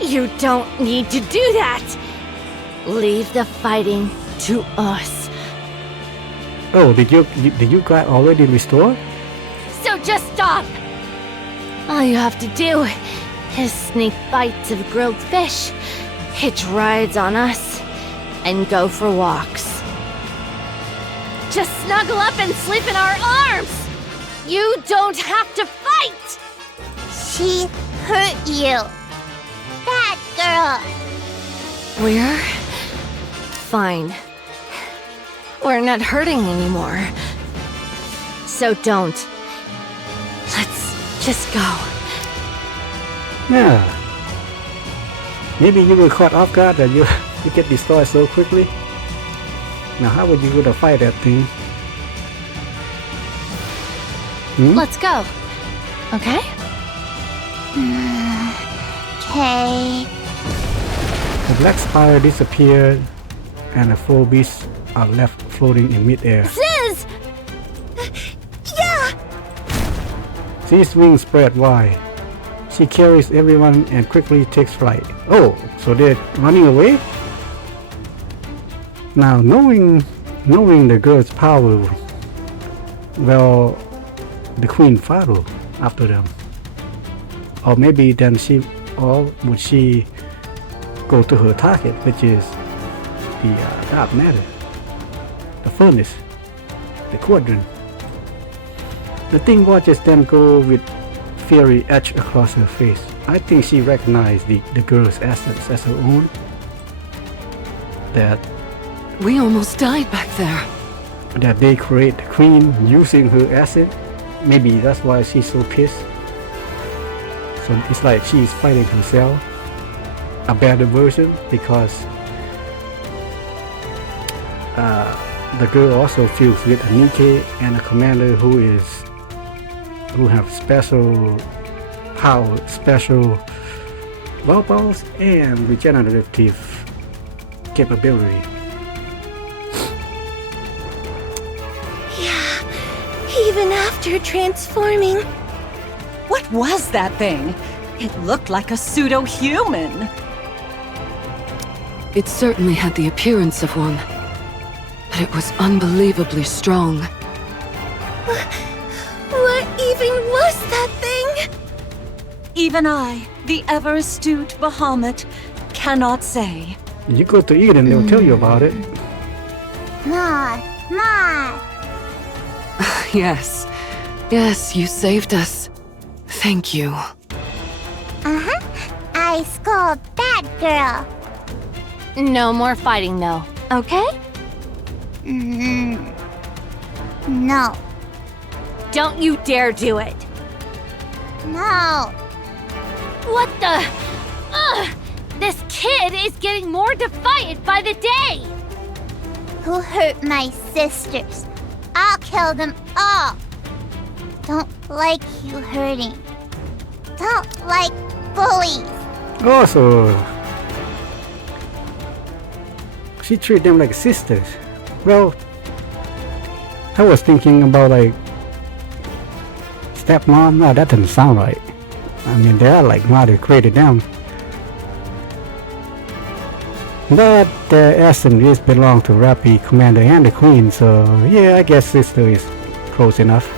You don't need to do that! Leave the fighting to us. Oh, did you guys already restore? So just stop! All you have to do is sneak bites of grilled fish, hitch rides on us, and go for walks. Just snuggle up and sleep in our arms! You don't have to fight! She hurt you. Bad girl. We're fine. We're not hurting anymore. So don't. Let's just go. Yeah. Maybe you were caught off guard that you get destroyed so quickly. Now how would you go to fight that thing? Let's go. Okay? Okay. The black spire disappeared and the four beasts are left floating in midair. Sis! Yeah! She's wings spread wide. She carries everyone and quickly takes flight. Oh, so they're running away? Now, knowing the girl's power, well, the queen follow after them. Or maybe then would she go to her target, which is the dark matter, the furnace, the quadrant. The thing watches them go with fury etched across her face. I think she recognized the girl's essence as her own. That We almost died back there. That they create the queen using her acid. Maybe that's why she's so pissed. So it's like she's fighting herself, a better version, because the girl also feels with a Nikke and a commander who have special power, special powers and regenerative capability. Yeah, even after transforming. What was that thing? It looked like a pseudo-human. It certainly had the appearance of one, but it was unbelievably strong. What even was that thing? Even I, the ever-astute Bahamut, cannot say. You go to Eden, they'll tell you about it. Ma. Yes, you saved us. Thank you. I scold that girl. No more fighting, though, okay? No. Don't you dare do it! No. What the? Ugh! This kid is getting more defiant by the day! Who hurt my sisters? I'll kill them all. Don't like you hurting. Don't like bullies. Also, she treated them like sisters. Well, I was thinking about like stepmom. No, that doesn't sound right. I mean, they're like mother created them. But the essence is belong to Rappy, Commander, and the Queen, so yeah, I guess sister is close enough.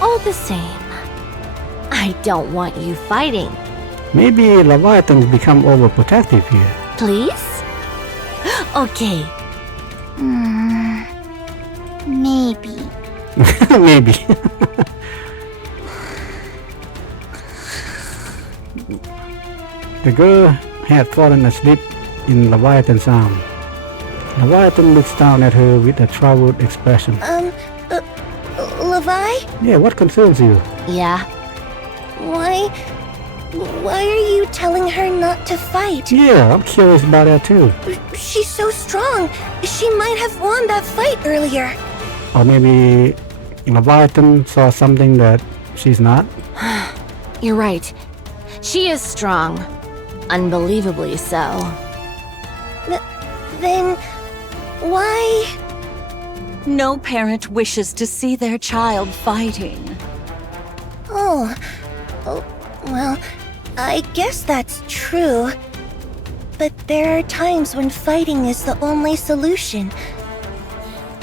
All the same, I don't want you fighting. Maybe Leviathans become overprotective here. Please? Okay. Maybe. Maybe. The girl had fallen asleep in Leviathan's arm. Leviathan looks down at her with a troubled expression. Levi? Yeah, what concerns you? Yeah. Why are you telling her not to fight? Yeah, I'm curious about that too. She's so strong. She might have won that fight earlier. Or maybe Leviathan saw something that she's not. You're right. She is strong. Unbelievably so. Then why? No parent wishes to see their child fighting. Oh, well, I guess that's true. But there are times when fighting is the only solution.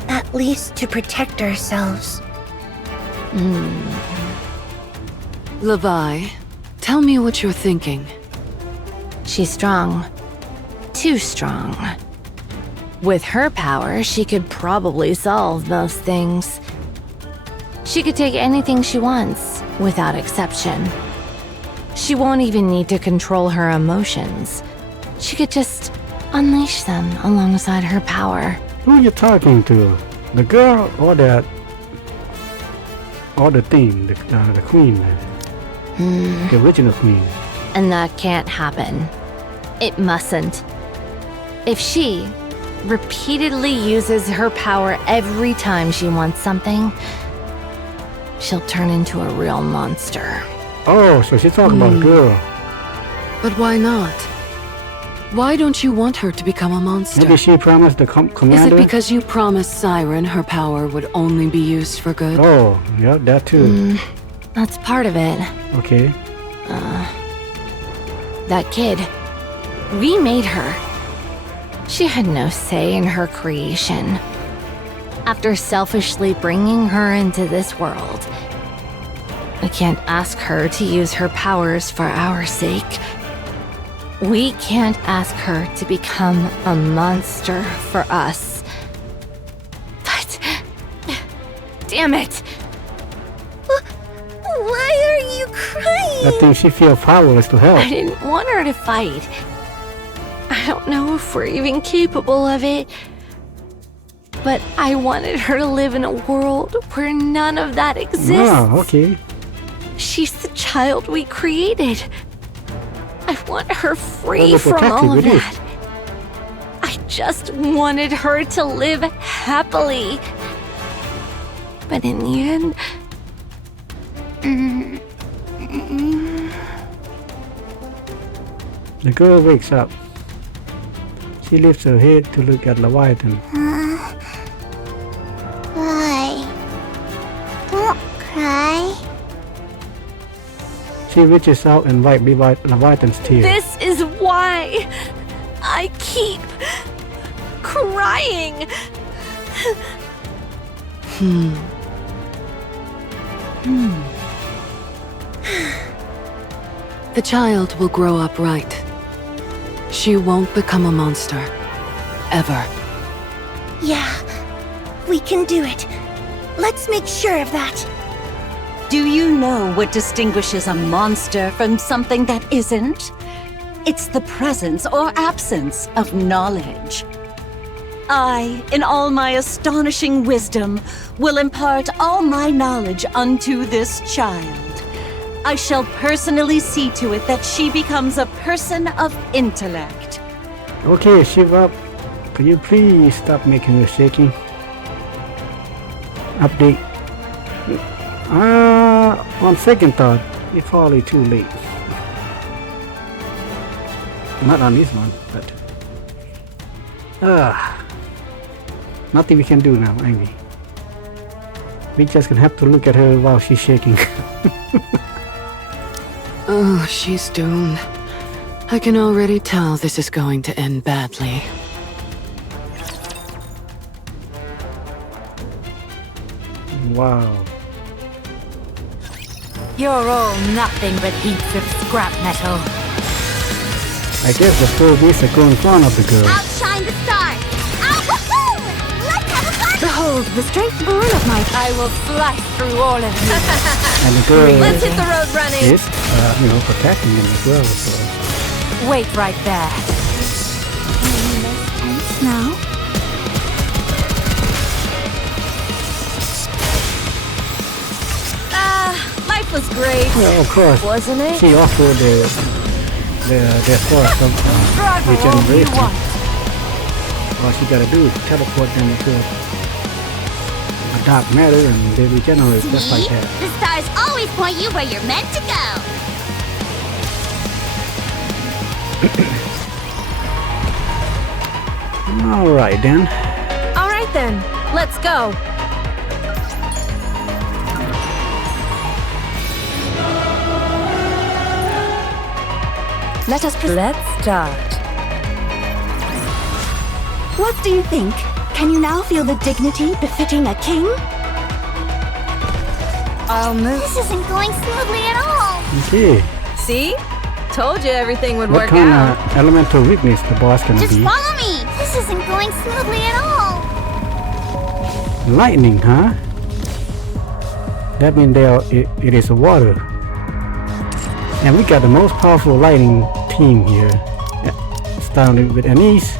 At least to protect ourselves. Levi, tell me what you're thinking. She's strong. Too strong. With her power, she could probably solve most things. She could take anything she wants, without exception. She won't even need to control her emotions. She could just unleash them alongside her power. Who are you talking to? The girl or that? Or the thing, the queen? The original queen. And that can't happen. It mustn't. If she repeatedly uses her power every time she wants something, she'll turn into a real monster. Oh, so she's talking about a girl. But why not? Why don't you want her to become a monster? Maybe she promised the commander? Is it because you promised Siren her power would only be used for good? Oh, yeah, that too. That's part of it. Okay. That kid. We made her. She had no say in her creation. After selfishly bringing her into this world, we can't ask her to use her powers for our sake. We can't ask her to become a monster for us. Damn it! Why are you crying? I think she feels powerless to help. I didn't want her to fight. I don't know if we're even capable of it. But I wanted her to live in a world where none of that exists. Oh, okay. She's the child we created. I want her free from all of that. I just wanted her to live happily. But in the end... The girl wakes up. She lifts her head to look at Leviathan. Why? Don't cry. She reaches out and wipes Leviathan's tears. This is why I keep crying. The child will grow up right. She won't become a monster. Ever. Yeah, we can do it. Let's make sure of that. Do you know what distinguishes a monster from something that isn't? It's the presence or absence of knowledge. I, in all my astonishing wisdom, will impart all my knowledge unto this child. I shall personally see to it that she becomes a person of intellect. Okay, Shiva, could you please stop making her shaking? Update. On second thought, it's probably too late. Not on this one, but... nothing we can do now, Amy. We just gonna have to look at her while she's shaking. Oh, she's doomed. I can already tell this is going to end badly. Wow. You're all nothing but heaps of scrap metal. I guess the four beasts are going in front of the girl. Outshine the stars! Woohoo! Let's have a party! Behold the strength born of my... I will slice through all of you. And the girl Let's hit the road running! is, protecting them as well, so... Wait right there. Now? Life was great. Well, of course. Wasn't it? She offered their force some regeneration. All she gotta do is teleport them into a dark matter and they regenerate just like that. The stars always point you where you're meant to go. Alright then. Alright then, let's go. Let's start. What do you think? Can you now feel the dignity befitting a king? I'll move. This isn't going smoothly at all. Okay. See? Told you everything would What work kind out. of elemental weakness the boss can Just be? follow me. This isn't going smoothly at all. Lightning, huh? That means it is water. And we got the most powerful lightning team here. Starting with Anise.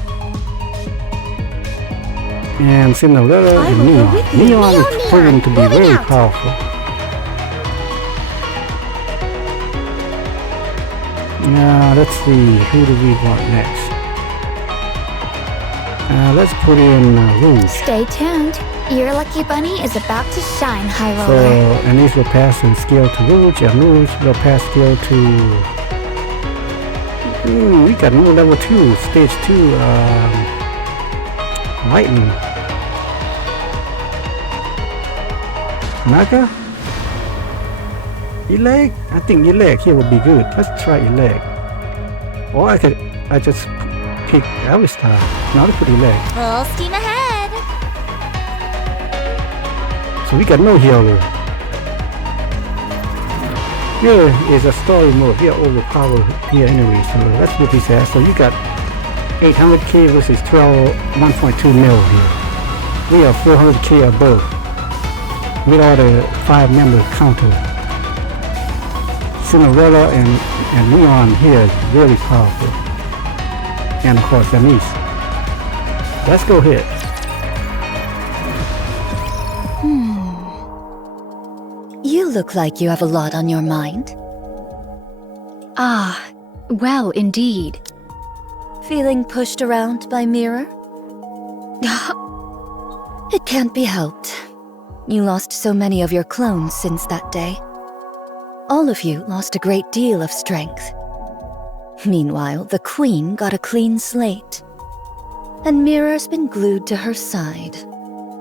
And Cinderella and Neon. Neon is proven to be very powerful. Now let's see, who do we want next? Let's put in Rouge. Stay tuned. Your lucky bunny is about to shine, High So Roller. Anise will pass in skill to Rouge, and Rouge will pass skill to... we got no level 2, stage 2, lightning. Naga? Eleg? I think Eleg here would be good. Let's try Eleg. Or I just pick Alistar. Now let's put Eleg. Full steam ahead. So we got no healer. Here is a story mode. We are overpowered here anyway, so let's put this as. So you got 800k versus 1.2 mil here. We are 400k above. with all the 5-member counter. Cinderella and Leon here is really powerful. And of course, Anise. Let's go ahead. You look like you have a lot on your mind. Ah, well, indeed. Feeling pushed around by Mirror? It can't be helped. You lost so many of your clones since that day. All of you lost a great deal of strength. Meanwhile, the Queen got a clean slate. And Mirror's been glued to her side,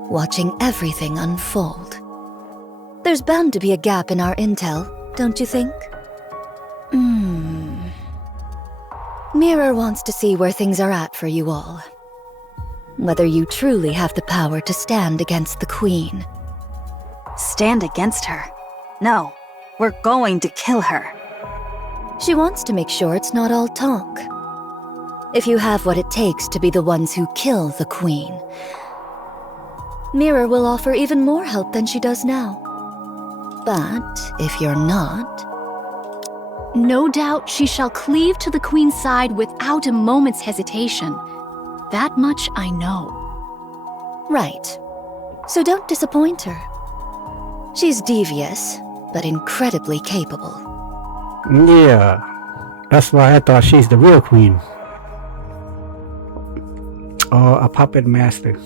watching everything unfold. There's bound to be a gap in our intel, don't you think? Mirror wants to see where things are at for you all. Whether you truly have the power to stand against the Queen. Stand against her? No, we're going to kill her. She wants to make sure it's not all talk. If you have what it takes to be the ones who kill the Queen, Mirror will offer even more help than she does now. But if you're not... No doubt she shall cleave to the Queen's side without a moment's hesitation. That much I know. Right. So don't disappoint her. She's devious, but incredibly capable. Yeah, that's why I thought she's the real queen. Or a puppet master.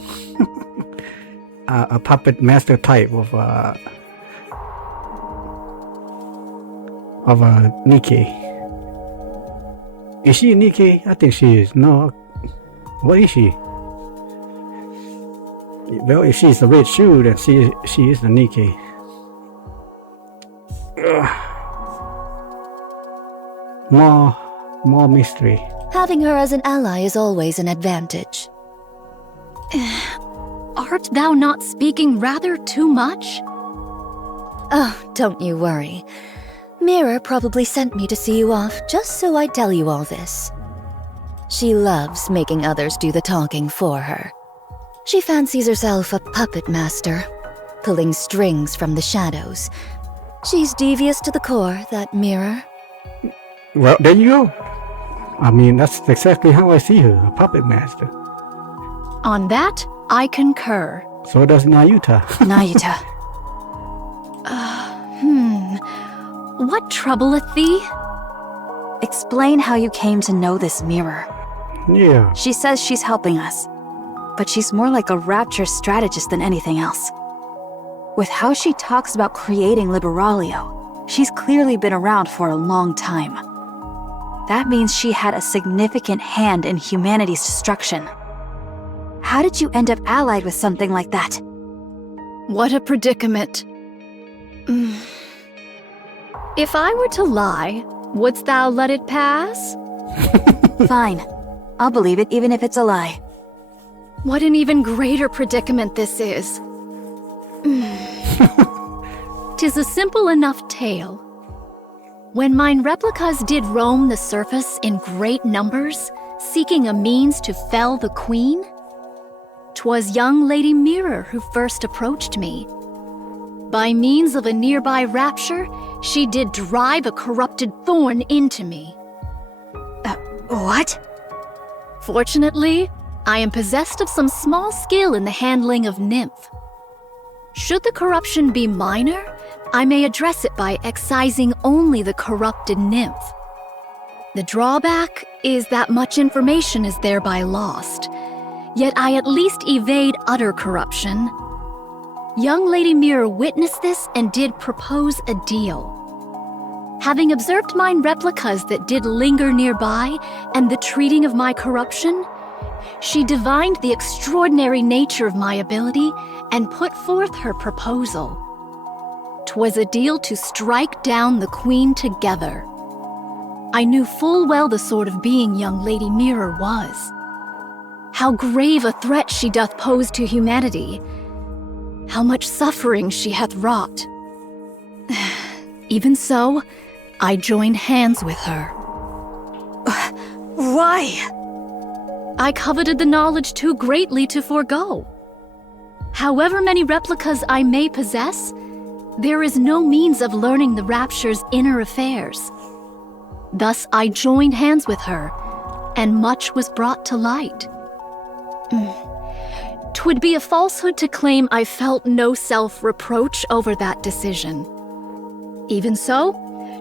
A puppet master type of Nikke. Is she a Nikke? I think she is. No. What is she? Well, if she's the red shoe, then she is the Nikke. More mystery. Having her as an ally is always an advantage. Art thou not speaking rather too much? Oh, don't you worry. Mirror probably sent me to see you off just so I'd tell you all this. She loves making others do the talking for her. She fancies herself a puppet master, pulling strings from the shadows. She's devious to the core, that Mirror. Well, there you go. I mean, that's exactly how I see her, a puppet master. On that, I concur. So does Nayuta. Nayuta. What troubleth thee? Explain how you came to know this Mirror. Yeah. She says she's helping us, but she's more like a rapture strategist than anything else. With how she talks about creating Liberaglio, she's clearly been around for a long time. That means she had a significant hand in humanity's destruction. How did you end up allied with something like that? What a predicament. If I were to lie, wouldst thou let it pass? Fine. I'll believe it even if it's a lie. What an even greater predicament this is. 'Tis a simple enough tale. When mine replicas did roam the surface in great numbers, seeking a means to fell the Queen, 'twas young Lady Mirror who first approached me. By means of a nearby rapture, she did drive a corrupted thorn into me. What? Fortunately, I am possessed of some small skill in the handling of nymph. Should the corruption be minor, I may address it by excising only the corrupted nymph. The drawback is that much information is thereby lost, yet I at least evade utter corruption. Young Lady Mirror witnessed this and did propose a deal. Having observed mine replicas that did linger nearby and the treating of my corruption, she divined the extraordinary nature of my ability and put forth her proposal. 'Twas a deal to strike down the Queen together. I knew full well the sort of being young Lady Mirror was. How grave a threat she doth pose to humanity. How much suffering she hath wrought. Even so, I joined hands with her. Why? I coveted the knowledge too greatly to forego. However many replicas I may possess, there is no means of learning the Rapture's inner affairs. Thus I joined hands with her, and much was brought to light. 'Twould be a falsehood to claim I felt no self-reproach over that decision. Even so,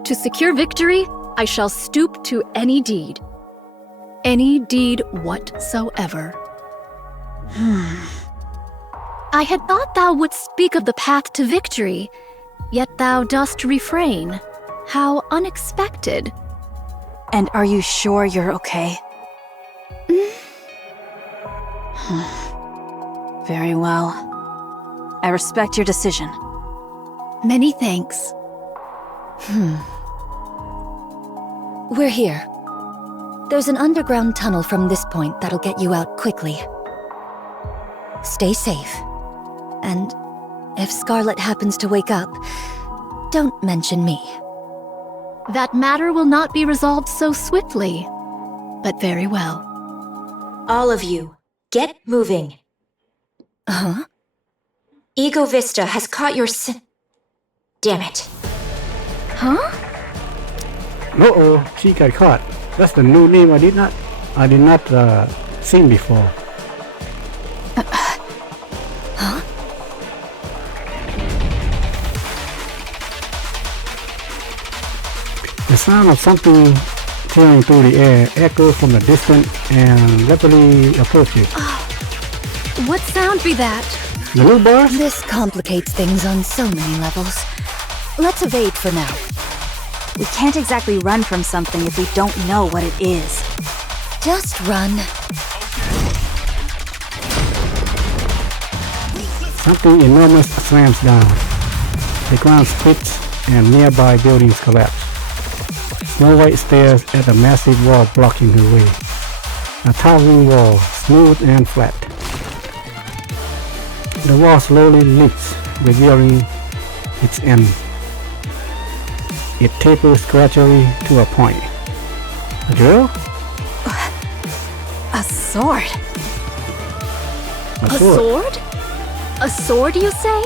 to secure victory, I shall stoop to any deed. Any deed whatsoever. I had thought thou wouldst speak of the path to victory, yet thou dost refrain. How unexpected. And are you sure you're okay? Very well. I respect your decision. Many thanks. We're here. There's an underground tunnel from this point that'll get you out quickly. Stay safe. And if Scarlet happens to wake up, don't mention me. That matter will not be resolved so swiftly, but very well. All of you, get moving. Huh? Ego Vista has caught your Damn it. Huh? Uh-oh, she got caught. That's the new name I did not seen before. Huh? The sound of something tearing through the air echoed from the distance and rapidly approaching. What sound be that? The new boss? This complicates things on so many levels. Let's evade for now. We can't exactly run from something if we don't know what it is. Just run. Something enormous slams down. The ground splits and nearby buildings collapse. Snow White stares at a massive wall blocking her way. A towering wall, smooth and flat. The wall slowly lifts, revealing its end. It tapers gradually to a point. A drill? A sword. A A sword? A sword, you say?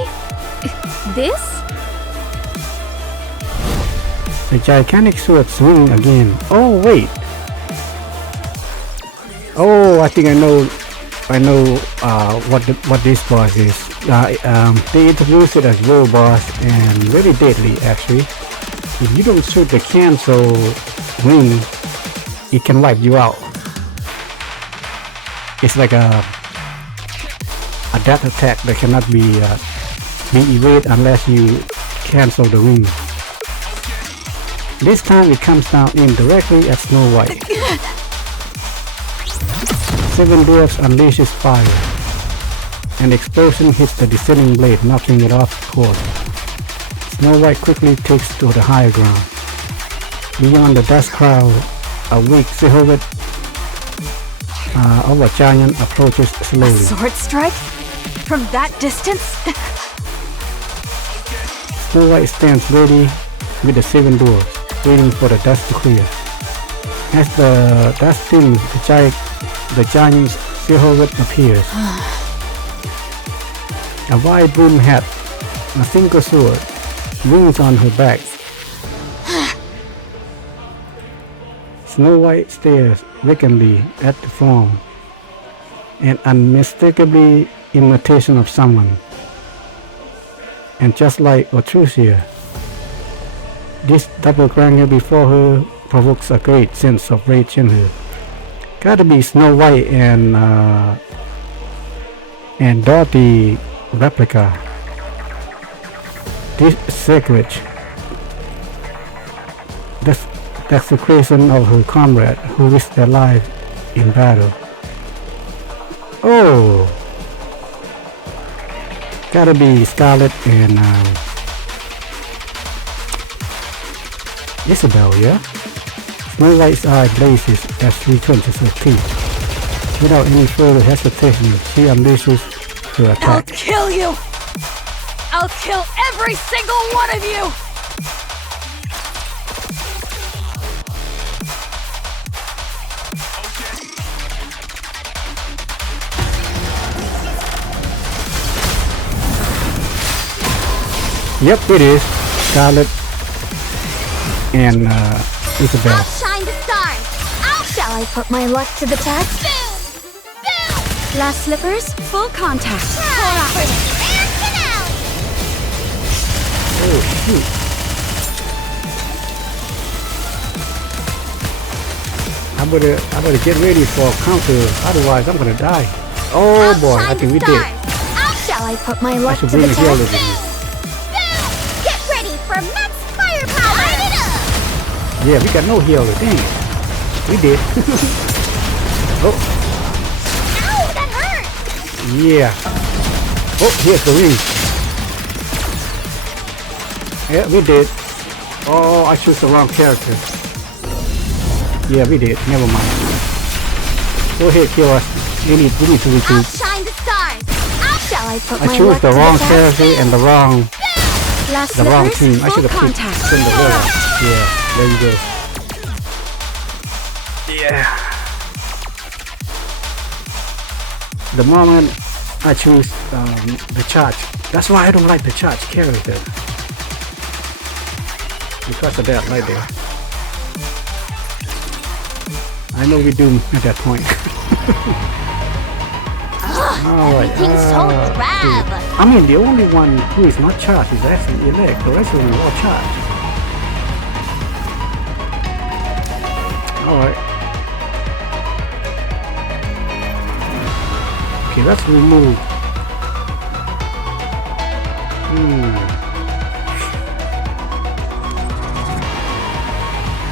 This? The gigantic sword swing again. Oh wait. Oh, I think I know what this boss is. They introduced it as real boss and very deadly actually. If you don't shoot the cancel wing, it can wipe you out. It's like a death attack that cannot be evaded unless you cancel the wing. This time it comes down indirectly at Snow White. 7 dwarfs unleashes fire. An explosion hits the descending blade, knocking it off course. Snow White quickly takes to the higher ground. Beyond the dust cloud, a weak silhouette of a giant approaches slowly. A sword strike? From that distance? Snow White stands ready with the 7 dwarfs, waiting for the dust to clear. As the dust thins, the giant's silhouette appears. A wide brim hat, a single sword, wings on her back. Snow White stares vacantly at the form, an unmistakably imitation of someone. And just like Otrusia, this doppelganger before her provokes a great sense of rage in her. Gotta be Snow White and Dorothy replica. This sacrilege. That's the creation of her comrade who risked their life in battle. Oh! Gotta be Scarlet and Isabel, yeah? Snow White's eye blazes as she clenches her teeth. Without any further hesitation, she unleashes her attack. I'll kill you! I'll kill every single one of you! Yep, it is. Scarlet and Isabel. I'll shine the stars. Shall I put my luck to the test? Glass slippers, full contact. Oh shoot. I better get ready for a counter, otherwise I'm gonna die. Oh boy, I think we did. Shall I put my I luck should to bring the the healer test? with me. Get ready for max firepower! Light it up! Yeah, we got no healer, dang it. We did. Oh. Ow, that hurt! Yeah. Oh, here's the ring. Yeah, we did. Oh, I chose the wrong character. Yeah, we did. Never mind. Go ahead, kill us. We need to I'll recoup. shine the stars. Shall I put I my chose luck the to wrong test? character and the wrong Glass team. I should have picked Cinderella. Yeah, there you go. Yeah. The moment I choose the charge, that's why I don't like the charge character. Because of that right there. I know we do at that point. Alright. Everything's so drab. I mean, the only one who is not charged is actually Elect. The rest of them are all charged. Alright. Okay, let's remove.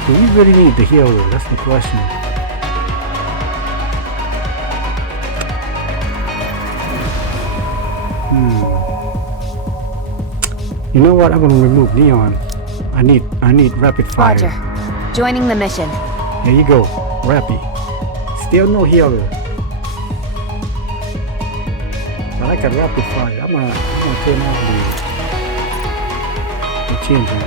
Do we really need the healer? That's the question. You know what? I'm gonna remove Neon. I need rapid fire. Roger. Joining the mission. There you go. Rappy. Still no healer. But I got rapid fire. I'm gonna turn off the changer.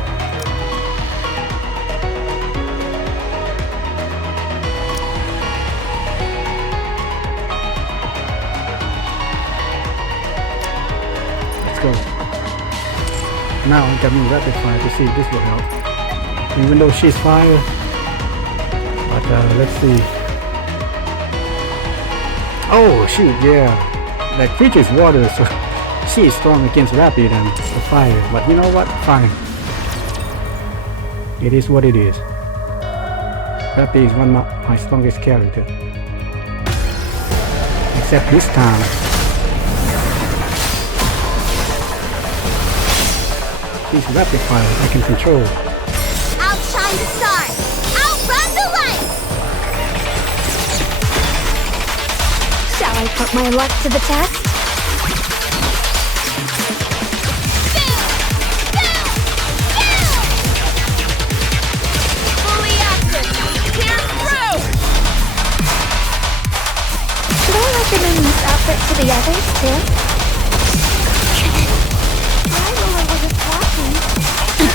Let's go. Now I got me rapid fire to see if this will help. Even though she's fire. But let's see. Oh shoot, yeah. That creature's water, so she is strong against rapid and the fire. But you know what? Fine. It is what it is. Rapid is one of my strongest character. Except this time. She's rapid fire, I can control. Outshine the stars! Outrun the lights! Shall I put my luck to the test? Fully active! Here through! Should I recommend this outfit to the others, too?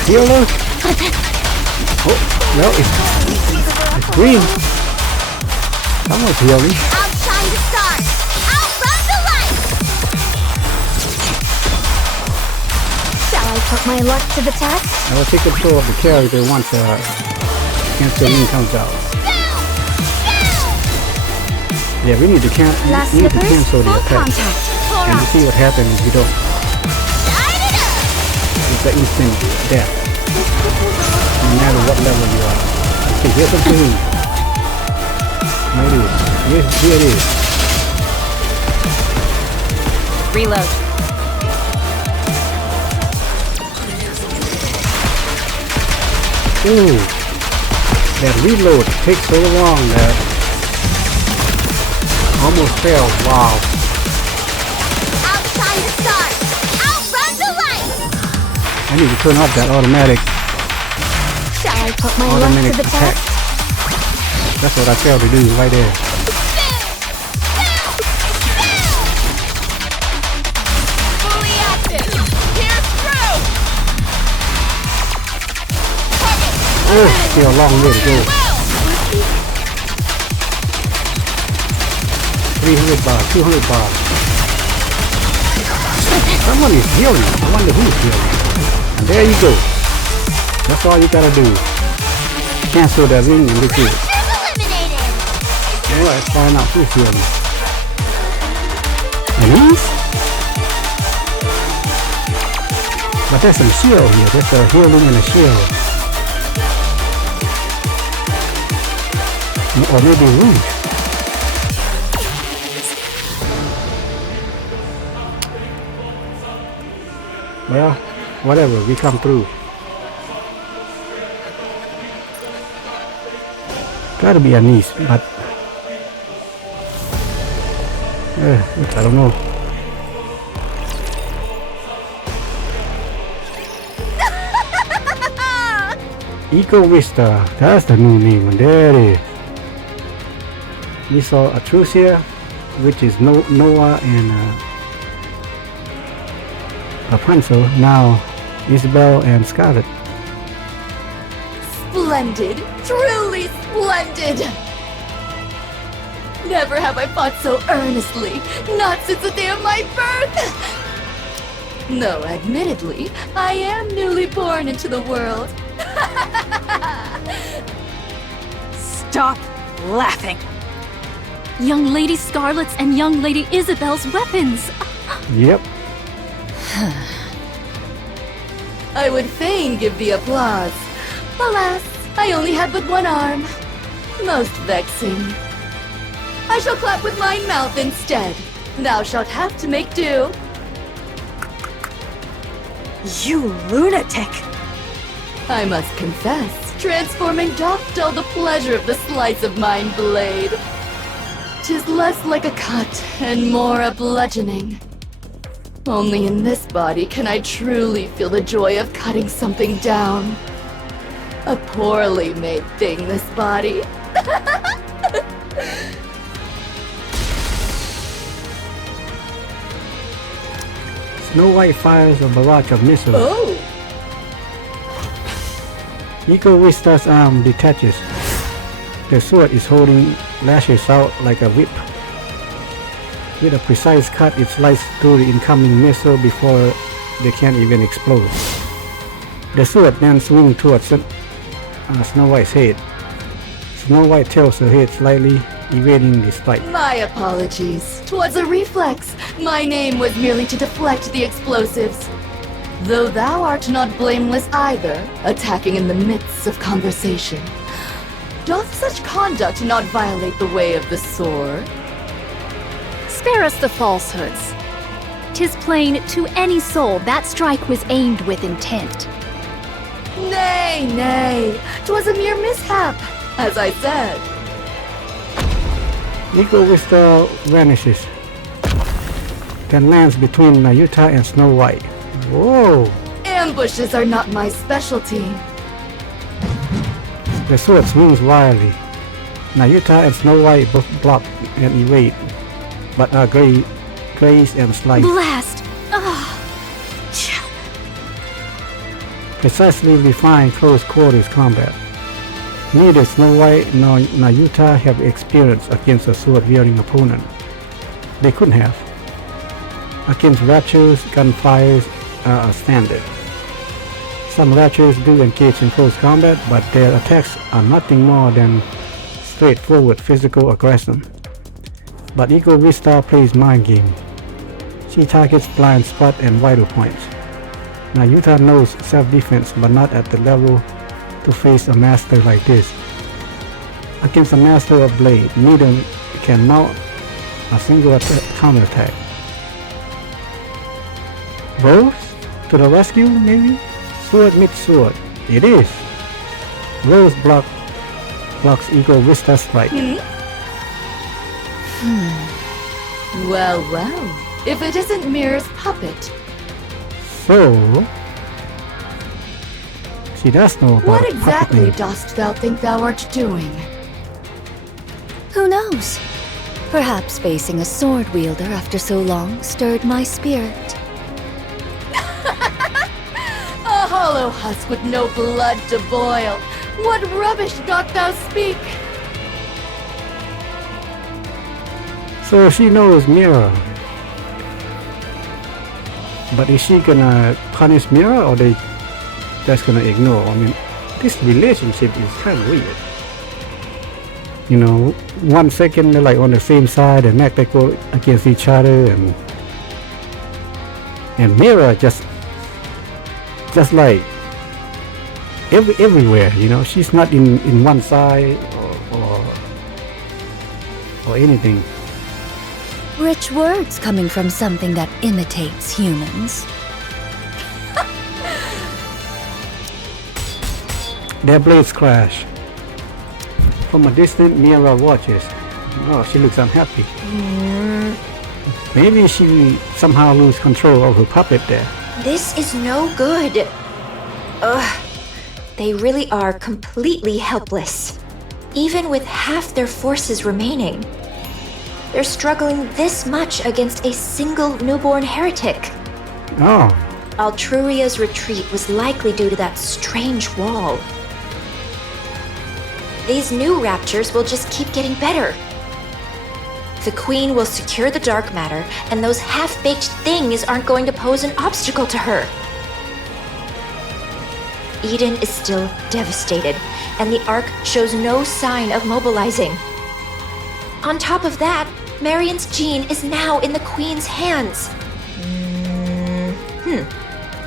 Healer? Oh, no, it's green. Someone's healing. Outshine the stars! Outrun the lights! Shall I put my luck to the test? I will take control of the character once Canceling comes out. Yeah, we need to cancel the attack. And to see what happens if you don't. It's an instant death. No matter what level you are. Okay, here's the green. Here it is. Here it is. Reload. Ooh. That reload takes so long that almost failed. Wow. Outshine the stars! Outrun the lights! I need to turn off that automatic Shall I put my luck to the attack. test? That's what I failed to do right there. Fully active! Here through! Oh, still a long way to go. 300 bars, 200 bars. Someone is healing. I wonder who's healing. There you go. That's all you gotta do. Cancel that ring and look it. Alright, find out who's healing. Elise? But there's some shield here. There's a healing and a shield. Or maybe Rouge. Well, whatever, we come through. Gotta be a niece, but I don't know. Eco Vista, that's the new name, and there it is. We saw Atrusia, which is Noah and Rapunzel. Now Isabel and Scarlet. Splendid! Truly splendid! Never have I fought so earnestly, not since the day of my birth! No, admittedly, I am newly born into the world. Stop laughing! Young Lady Scarlet's and Young Lady Isabel's weapons! Yep. I would fain give thee applause. Alas, I only have but one arm. Most vexing. I shall clap with my mouth instead. Thou shalt have to make do. You lunatic! I must confess, transforming doth dull the pleasure of the slice of mine blade. 'Tis less like a cut and more a bludgeoning. Only in this body can I truly feel the joy of cutting something down. A poorly made thing, this body. Snow White fires a barrage of missiles. Oh! Eco Vista's arm detaches. The sword is holding lashes out like a whip. With a precise cut, it slices through the incoming missile before they can even explode. The sword then swings towards Snow White's head. Snow White tilts her head slightly, evading the strike. My apologies. 'Twas a reflex. My name was merely to deflect the explosives. Though thou art not blameless either, attacking in the midst of conversation. Doth such conduct not violate the way of the sword? Spare us the falsehoods. 'Tis plain to any soul that strike was aimed with intent. Nay, nay, 'twas a mere mishap, as I said. Eco Vista vanishes, then lands between Nayuta and Snow White. Whoa! Ambushes are not my specialty. The sword swings wildly. Nayuta and Snow White both block and evade, but are grazed and sliced. Blast! Ah! Precisely refined close quarters combat. Neither Snow White nor Nayuta have experience against a sword-wielding opponent. They couldn't have. Against Ratchers, gunfires are a standard. Some Ratchers do engage in close combat, but their attacks are nothing more than straightforward physical aggression. But Eco Vista plays mind game. She targets blind spot and vital points. Nayuta knows self-defense, but not at the level to face a master like this. Against a master of blade, neither can mount a single counterattack. Rose? To the rescue, maybe? Sword meets sword. It is! Rose blocks Eco Vista strike. Well, well, if it isn't Mirror's puppet. So... she does know about What exactly puppeting. dost thou think thou art doing? Who knows? Perhaps facing a sword wielder after so long stirred my spirit. A hollow husk with no blood to boil. What rubbish doth thou speak? So she knows Mira. But is she gonna punish Mira, or they just gonna ignore. I mean, this relationship is kind of weird. You know, 1 second they're like on the same side, and next they go against each other, and Mira just like everywhere. You know, she's not in one side or anything. Rich words coming from something that imitates humans. Their blades crash. From a distance, Mira watches. Oh, she looks unhappy. Maybe she somehow lose control of her puppet there. This is no good. Ugh. They really are completely helpless. Even with half their forces remaining. They're struggling this much against a single newborn heretic. Oh. Altruria's retreat was likely due to that strange wall. These new raptures will just keep getting better. The Queen will secure the dark matter, and those half-baked things aren't going to pose an obstacle to her. Eden is still devastated, and the Ark shows no sign of mobilizing. On top of that, Marion's gene is now in the Queen's hands.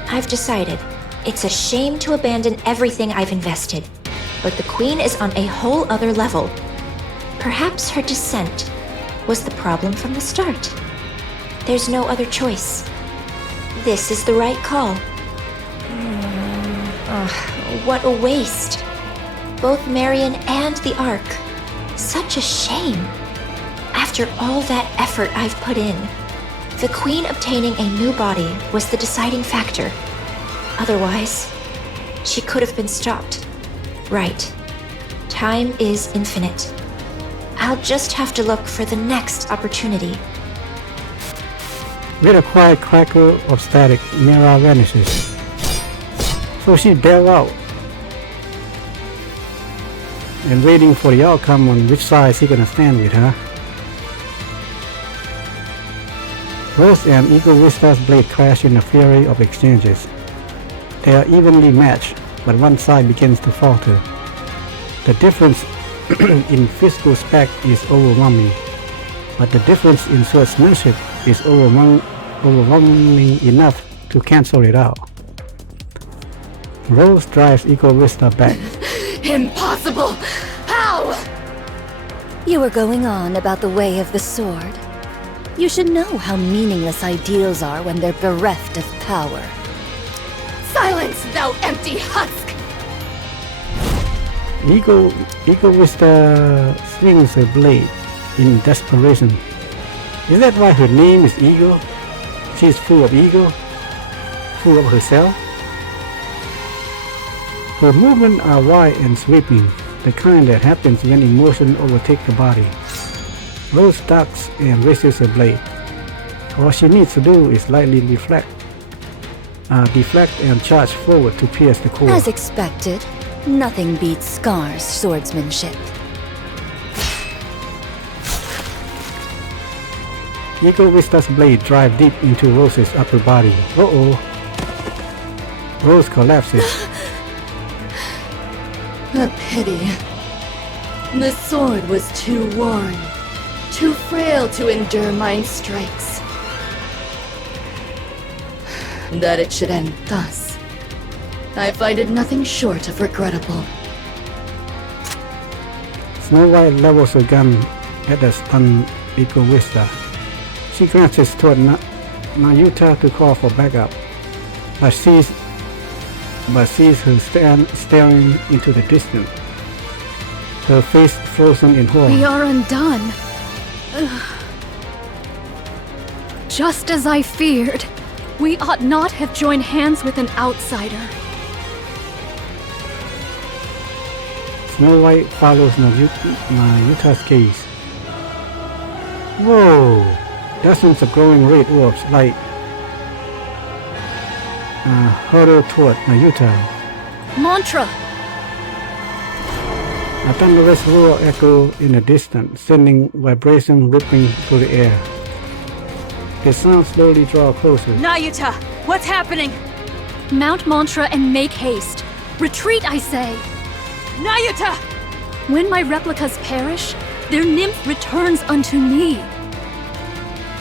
I've decided. It's a shame to abandon everything I've invested. But the Queen is on a whole other level. Perhaps her descent was the problem from the start. There's no other choice. This is the right call. What a waste. Both Marion and the Ark. Such a shame. After all that effort I've put in, the Queen obtaining a new body was the deciding factor. Otherwise, she could have been stopped. Right. Time is infinite. I'll just have to look for the next opportunity. With a quiet crackle of static, Mira vanishes. So she bailed out. And waiting for the outcome on which side she gonna stand with, huh? Rose and Eagle Vista's blade crash in a fury of exchanges. They are evenly matched, but one side begins to falter. The difference in physical spec is overwhelming, but the difference in swordsmanship is overwhelming enough to cancel it out. Rose drives Eagle Vista back. Impossible! How? You were going on about the way of the sword. You should know how meaningless ideals are when they're bereft of power. Silence, thou empty husk! Eagle Vista swings her blade in desperation. Is that why her name is Eagle? She's full of ego? Full of herself? Her movements are wide and sweeping, the kind that happens when emotion overtakes the body. Rose ducks and raises her blade. All she needs to do is lightly deflect and charge forward to pierce the core. As expected, nothing beats Scar's swordsmanship. Eagle Vista's blade drives deep into Rose's upper body. Uh-oh. Rose collapses. A pity. The sword was too worn, too frail to endure my strikes. That it should end thus, I find it nothing short of regrettable. Snow White levels her gun at the stunned Eagle Vista. She glances toward Nayuta to call for backup, but sees her staring into the distance, her face frozen in horror. We are undone. Just as I feared, we ought not have joined hands with an outsider. Snow White follows Nayuta's gaze. Whoa! Dozens of glowing red orbs light hurtle toward Nayuta. Mantra! A thunderous roar echoes in the distance, sending vibration ripping through the air. The sound slowly draws closer. Nayuta, what's happening? Mount mantra and make haste. Retreat, I say! Nayuta! When my replicas perish, their nymph returns unto me.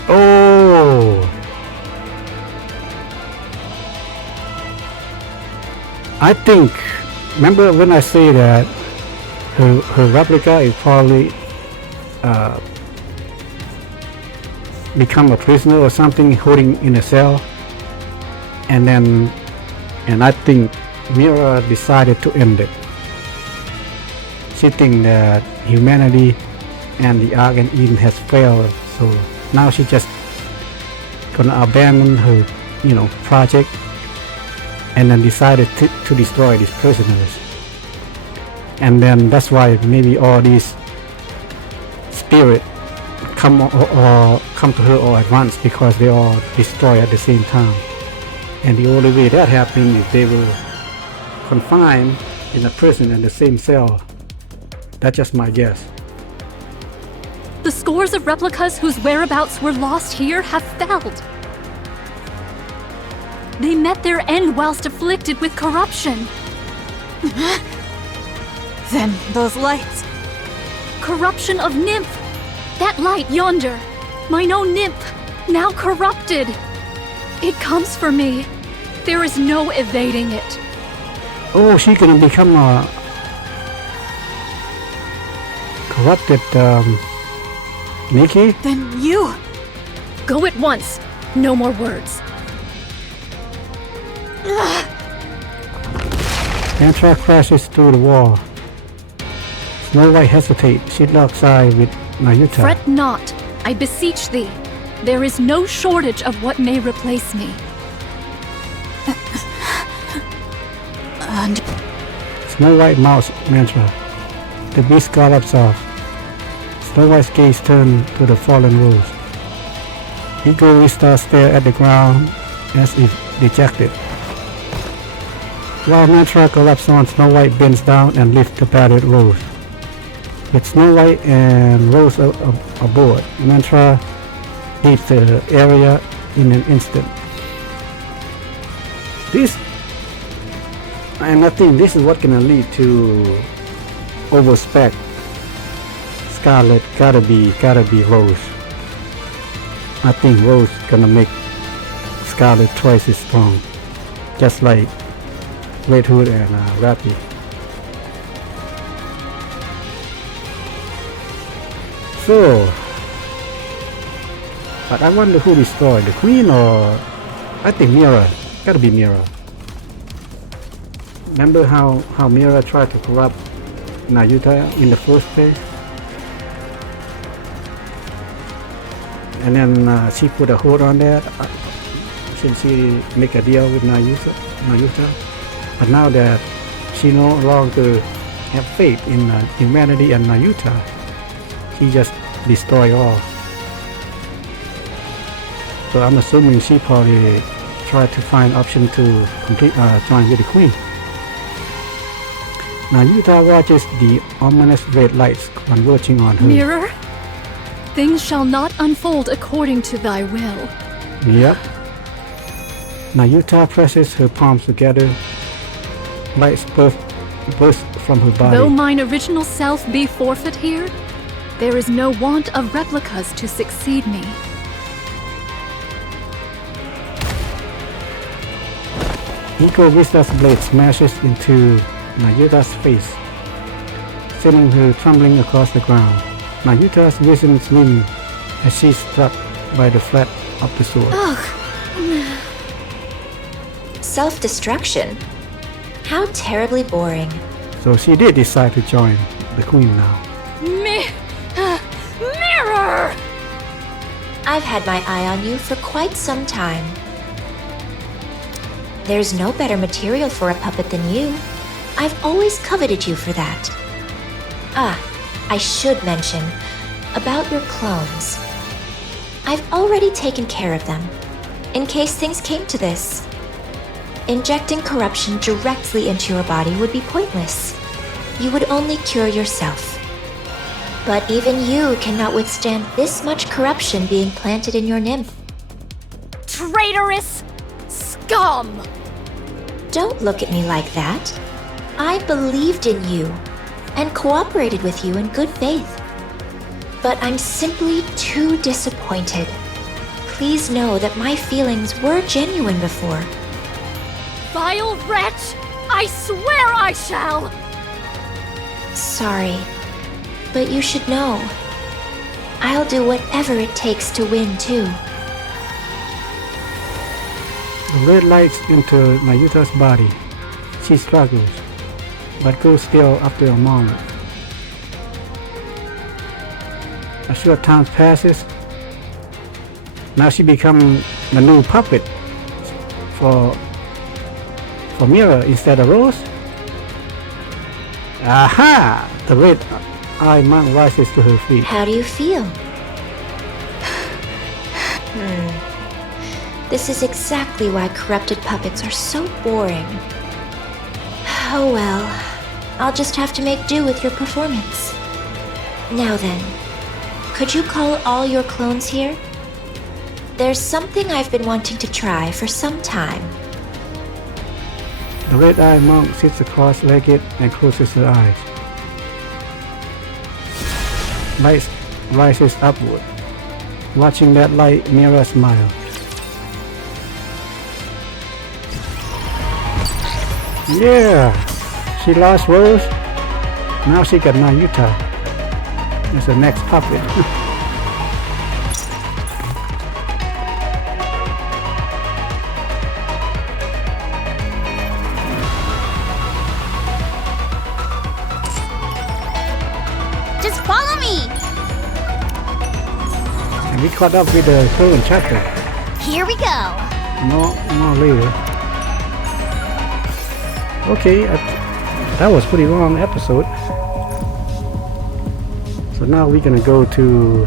Oh! I think, remember when I say that her replica is probably become a prisoner or something, holding in a cell, and I think Mira decided to end it. She thinks that humanity and the Ark and Eden has failed, so now she just gonna abandon her, project, and then decided to destroy these prisoners. And then that's why maybe all these spirits come to her all at once, because they all destroy at the same time. And the only way that happens is they were confined in a prison in the same cell. That's just my guess. The scores of replicas whose whereabouts were lost here have failed. They met their end whilst afflicted with corruption. Then those lights. Corruption of nymph. That light yonder. Mine own nymph. Now corrupted. It comes for me. There is no evading it. Oh, she gonna become a corrupted Nikke? Then you. Go at once. No more words. Mantra crashes through the wall. Snow White hesitates. She locks eyes with Nayuta. Fret not, I beseech thee. There is no shortage of what may replace me. Snow White mouths mantra. The beast gallops off. Snow White's gaze turns to the fallen rose. Egoista stares at the ground as if dejected. While mantra collapses on, Snow White bends down and lifts the battered rose. With Snow White and Rose aboard, mantra leaves the area in an instant. And I think this is what gonna lead to overspec. Scarlet gotta be Rose. I think Rose gonna make Scarlet twice as strong, just like Red Hood and Rappy. So, but I wonder who destroyed, the Queen or I think Mira. Gotta be Mira. Remember how Mira tried to corrupt Nayuta in the first place? And then she put a hold on that since she make a deal with Nayuta. But now that she no longer have faith in humanity and Nayuta, she just destroy all. So I'm assuming she probably tried to find option to complete join with the Queen. Nayuta watches the ominous red lights converging on her. Mirror, things shall not unfold according to thy will. Yep. Nayuta presses her palms together. Lights burst from her body. Though mine original self be forfeit here, there is no want of replicas to succeed me. Ego Vista's blade smashes into Nayuta's face, sending her tumbling across the ground. Nayuta's vision swims as she's struck by the flat of the sword. Self-destruction? How terribly boring. So she did decide to join the Queen now. Mirror! I've had my eye on you for quite some time. There's no better material for a puppet than you. I've always coveted you for that. I should mention about your clones. I've already taken care of them, in case things came to this. Injecting corruption directly into your body would be pointless. You would only cure yourself. But even you cannot withstand this much corruption being planted in your nymph. Traitorous scum! Don't look at me like that. I believed in you and cooperated with you in good faith. But I'm simply too disappointed. Please know that my feelings were genuine before. Vile wretch! I swear I shall! Sorry, but you should know. I'll do whatever it takes to win, too. The red lights enter Nayuta's body. She struggles, but goes still after a moment. A short time passes. Now she becomes the new puppet for Mira instead of Rose. Aha! The red-eyed monk rises to her feet. How do you feel? This is exactly why corrupted puppets are so boring. Oh well, I'll just have to make do with your performance. Now then, could you call all your clones here? There's something I've been wanting to try for some time. The red-eyed monk sits cross-legged and closes her eyes. Light rises upward. Watching that light, Mira smiles. Yeah! She lost Rose. Now she got Nayuta as the next puppet. Just follow me! And we caught up with the current chapter. Here we go! More later. Okay, that was pretty long episode. So now we're gonna go to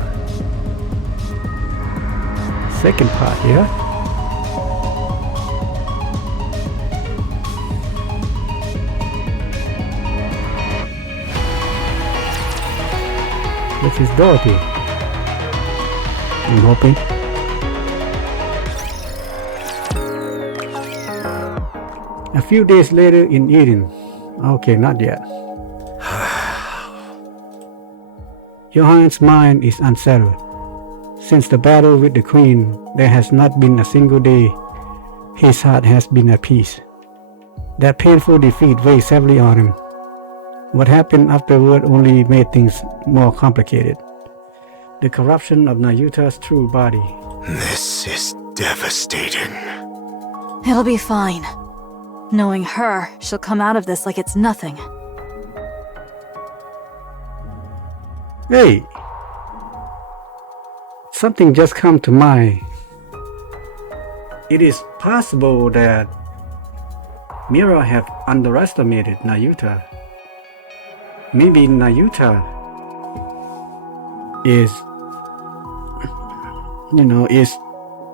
second part here. Which is Dorothy. I'm hoping. A few days later in Eden. Okay, not yet. Johan's mind is unsettled. Since the battle with the Queen, there has not been a single day his heart has been at peace. That painful defeat weighs heavily on him. What happened afterward only made things more complicated. The corruption of Nayuta's true body. This is devastating. It'll be fine. Knowing her, she'll come out of this like it's nothing. Hey! Something just come to mind. It is possible that Mira have underestimated Nayuta. Maybe Nayuta is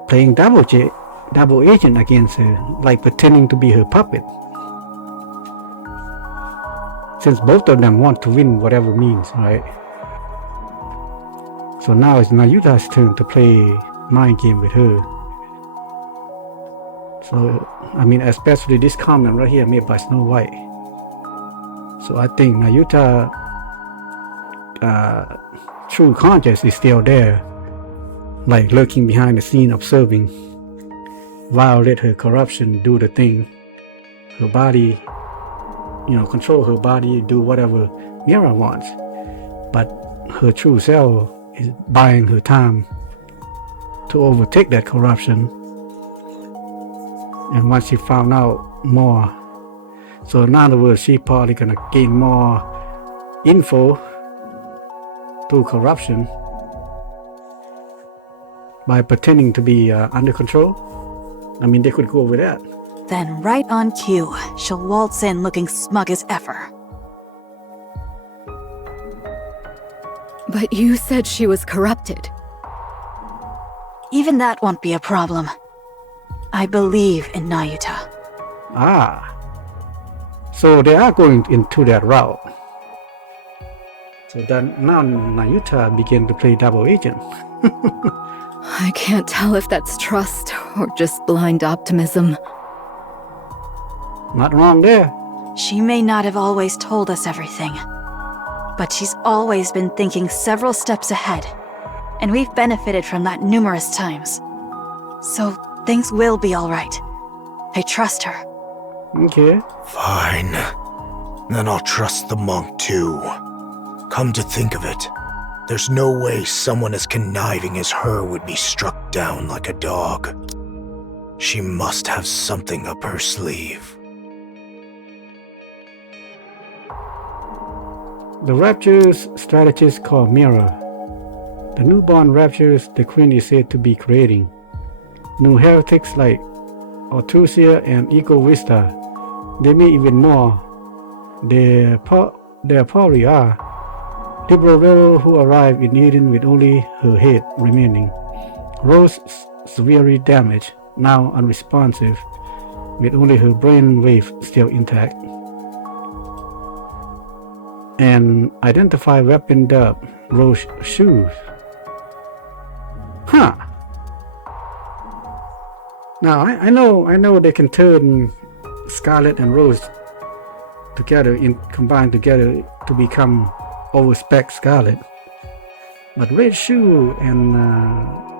playing double agent against her, like pretending to be her puppet. Since both of them want to win whatever means, right? So now it's Nayuta's turn to play mind game with her. So, I mean, especially this comment right here made by Snow White. So I think Nayuta true conscience is still there, like lurking behind the scene observing, while let her corruption do the thing. Her body, control her body, do whatever Mira wants. But her true self is buying her time to overtake that corruption. And once she found out more, so in other words, she probably gonna gain more info through corruption by pretending to be under control. I mean, they could go with that. Then right on cue, she'll waltz in looking smug as ever. But you said she was corrupted. Even that won't be a problem. I believe in Nayuta. Ah. So they are going into that route. So then now Nayuta began to play double agent. I can't tell if that's trust or just blind optimism. Not wrong there. She may not have always told us everything, but she's always been thinking several steps ahead, and we've benefited from that numerous times. So things will be all right. I trust her. Okay. Fine. Then I'll trust the monk too. Come to think of it, there's no way someone as conniving as her would be struck down like a dog. She must have something up her sleeve. The Rapture's strategist called Mirror. The newborn Raptures the Queen is said to be creating. New heretics like Orthusia and Eco Vista. They may even more. There probably are. Liberal Rebel who arrived in Eden with only her head remaining. Rose severely damaged, now unresponsive, with only her brain wave still intact. And identify weapon dubbed Rose Shoes. Huh. Now I know they can turn Scarlet and Rose together combine together to become overspec Scarlet. But Red Shoe and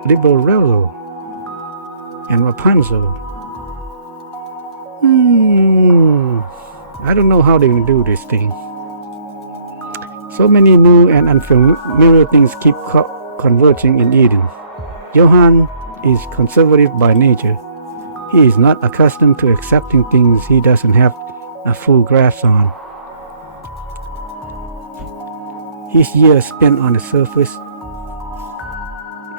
Liberello and Rapunzel. I don't know how they can do this thing. So many new and unfamiliar things keep converging in Eden. Johann is conservative by nature. He is not accustomed to accepting things he doesn't have a full grasp on. His years spent on the surface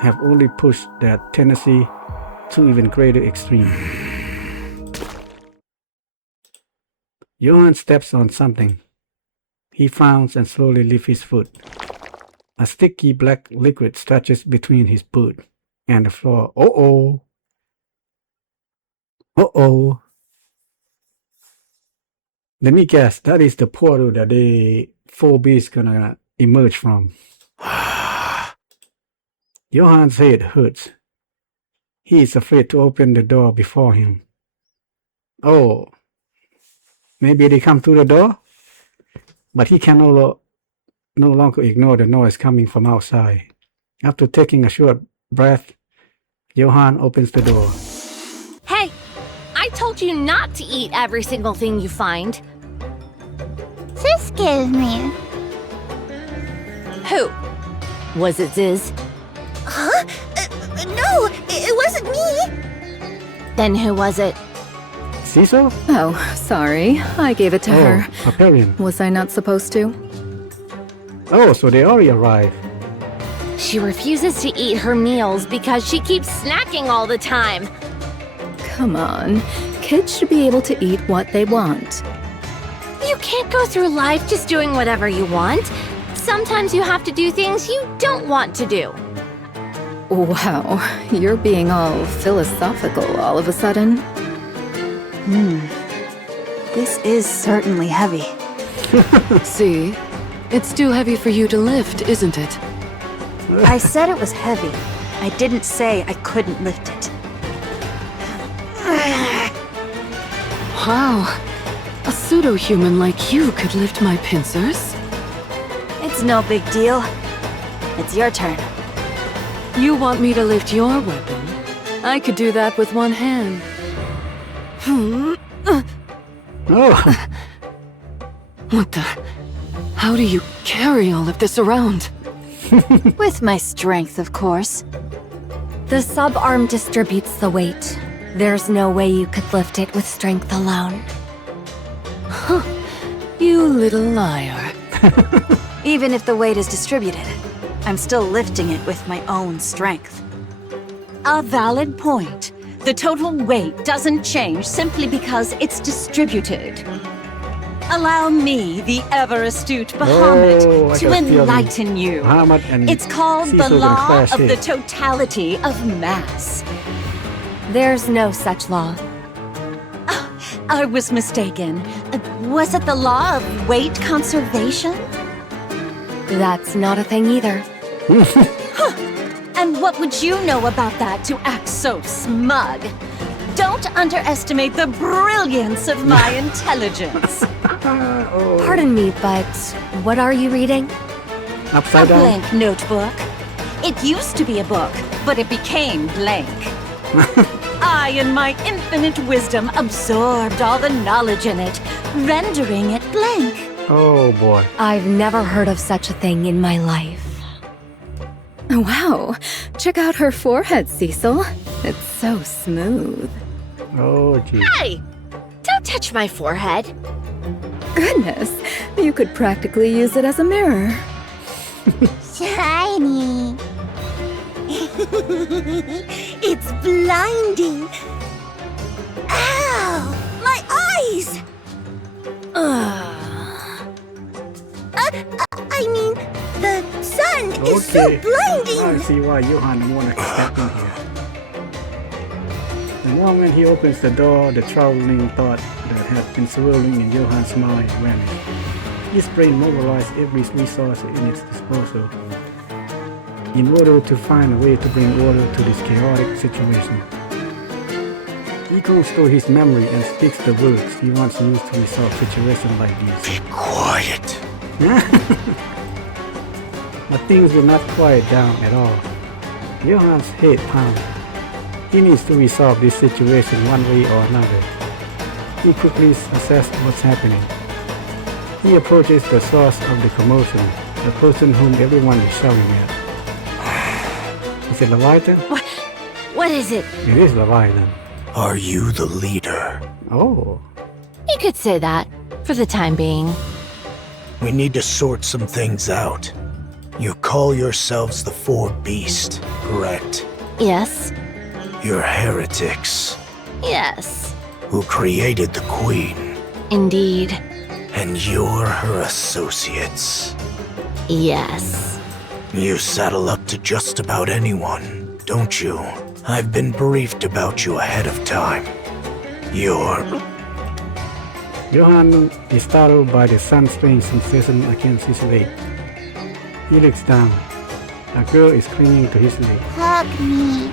have only pushed that tendency to even greater extreme. Johann steps on something. He frowns and slowly lifts his foot. A sticky black liquid stretches between his boot and the floor. Uh-oh. Uh-oh. Let me guess, that is the portal that the 4B's gonna emerge from. Johann's head hurts. He is afraid to open the door before him. Oh, maybe they come through the door? But he can no longer ignore the noise coming from outside. After taking a short breath, Johann opens the door. Hey, I told you not to eat every single thing you find. Excuse me. Who? Was it Ziz? Huh? No, it wasn't me. Then who was it? Cecil? Oh, sorry. I gave it to her. Hyperion. Was I not supposed to? Oh, so they already arrived. She refuses to eat her meals because she keeps snacking all the time. Come on. Kids should be able to eat what they want. You can't go through life just doing whatever you want. Sometimes you have to do things you don't want to do. Wow, you're being all philosophical all of a sudden. This is certainly heavy. See? It's too heavy for you to lift, isn't it? I said it was heavy. I didn't say I couldn't lift it. Wow. A pseudo-human like you could lift my pincers? It's no big deal. It's your turn. You want me to lift your weapon? I could do that with one hand. Oh. What the? How do you carry all of this around? With my strength, of course. The subarm distributes the weight. There's no way you could lift it with strength alone. Huh. You little liar. Even if the weight is distributed, I'm still lifting it with my own strength. A valid point. The total weight doesn't change simply because it's distributed. Allow me, the ever-astute Bahamut, to enlighten you. It's called the law of the totality of mass. There's no such law. I was mistaken. Was it the law of weight conservation? That's not a thing either. And what would you know about that to act so smug? Don't underestimate the brilliance of my intelligence. Pardon me, but what are you reading? Upside A down? blank notebook. It used to be a book, but it became blank. I, in my infinite wisdom, absorbed all the knowledge in it, rendering it blank. Oh boy. I've never heard of such a thing in my life. Wow, check out her forehead, Cecil. It's so smooth. Oh gee. Hey! Don't touch my forehead. Goodness, you could practically use it as a mirror. Shiny. It's blinding. Ow! My eyes! I mean, the sun is so I blinding! see why Johan wanted to step in here. The moment he opens the door, the troubling thought that had been swirling in Johan's mind vanished. His brain mobilized every resource in its disposal in order to find a way to bring order to this chaotic situation. He goes through his memory and speaks the words he wants used to resolve situations like these. Be quiet. But things will not quiet down at all. Johan's head pounds. He needs to resolve this situation one way or another. He quickly assesses what's happening. He approaches the source of the commotion, the person whom everyone is shouting at. Is it Leviathan? What is it? It is Leviathan. Are you the leader? Oh. You could say that, for the time being. We need to sort some things out. You call yourselves the Four Beasts, correct? Yes. You're heretics Yes. who created the Queen, Indeed. and you're her associates. Yes. You saddle up to just about anyone, don't you? I've been briefed about you ahead of time. Johan is startled by the sun's strange sensation against his leg. He looks down. A girl is clinging to his leg. Hug me.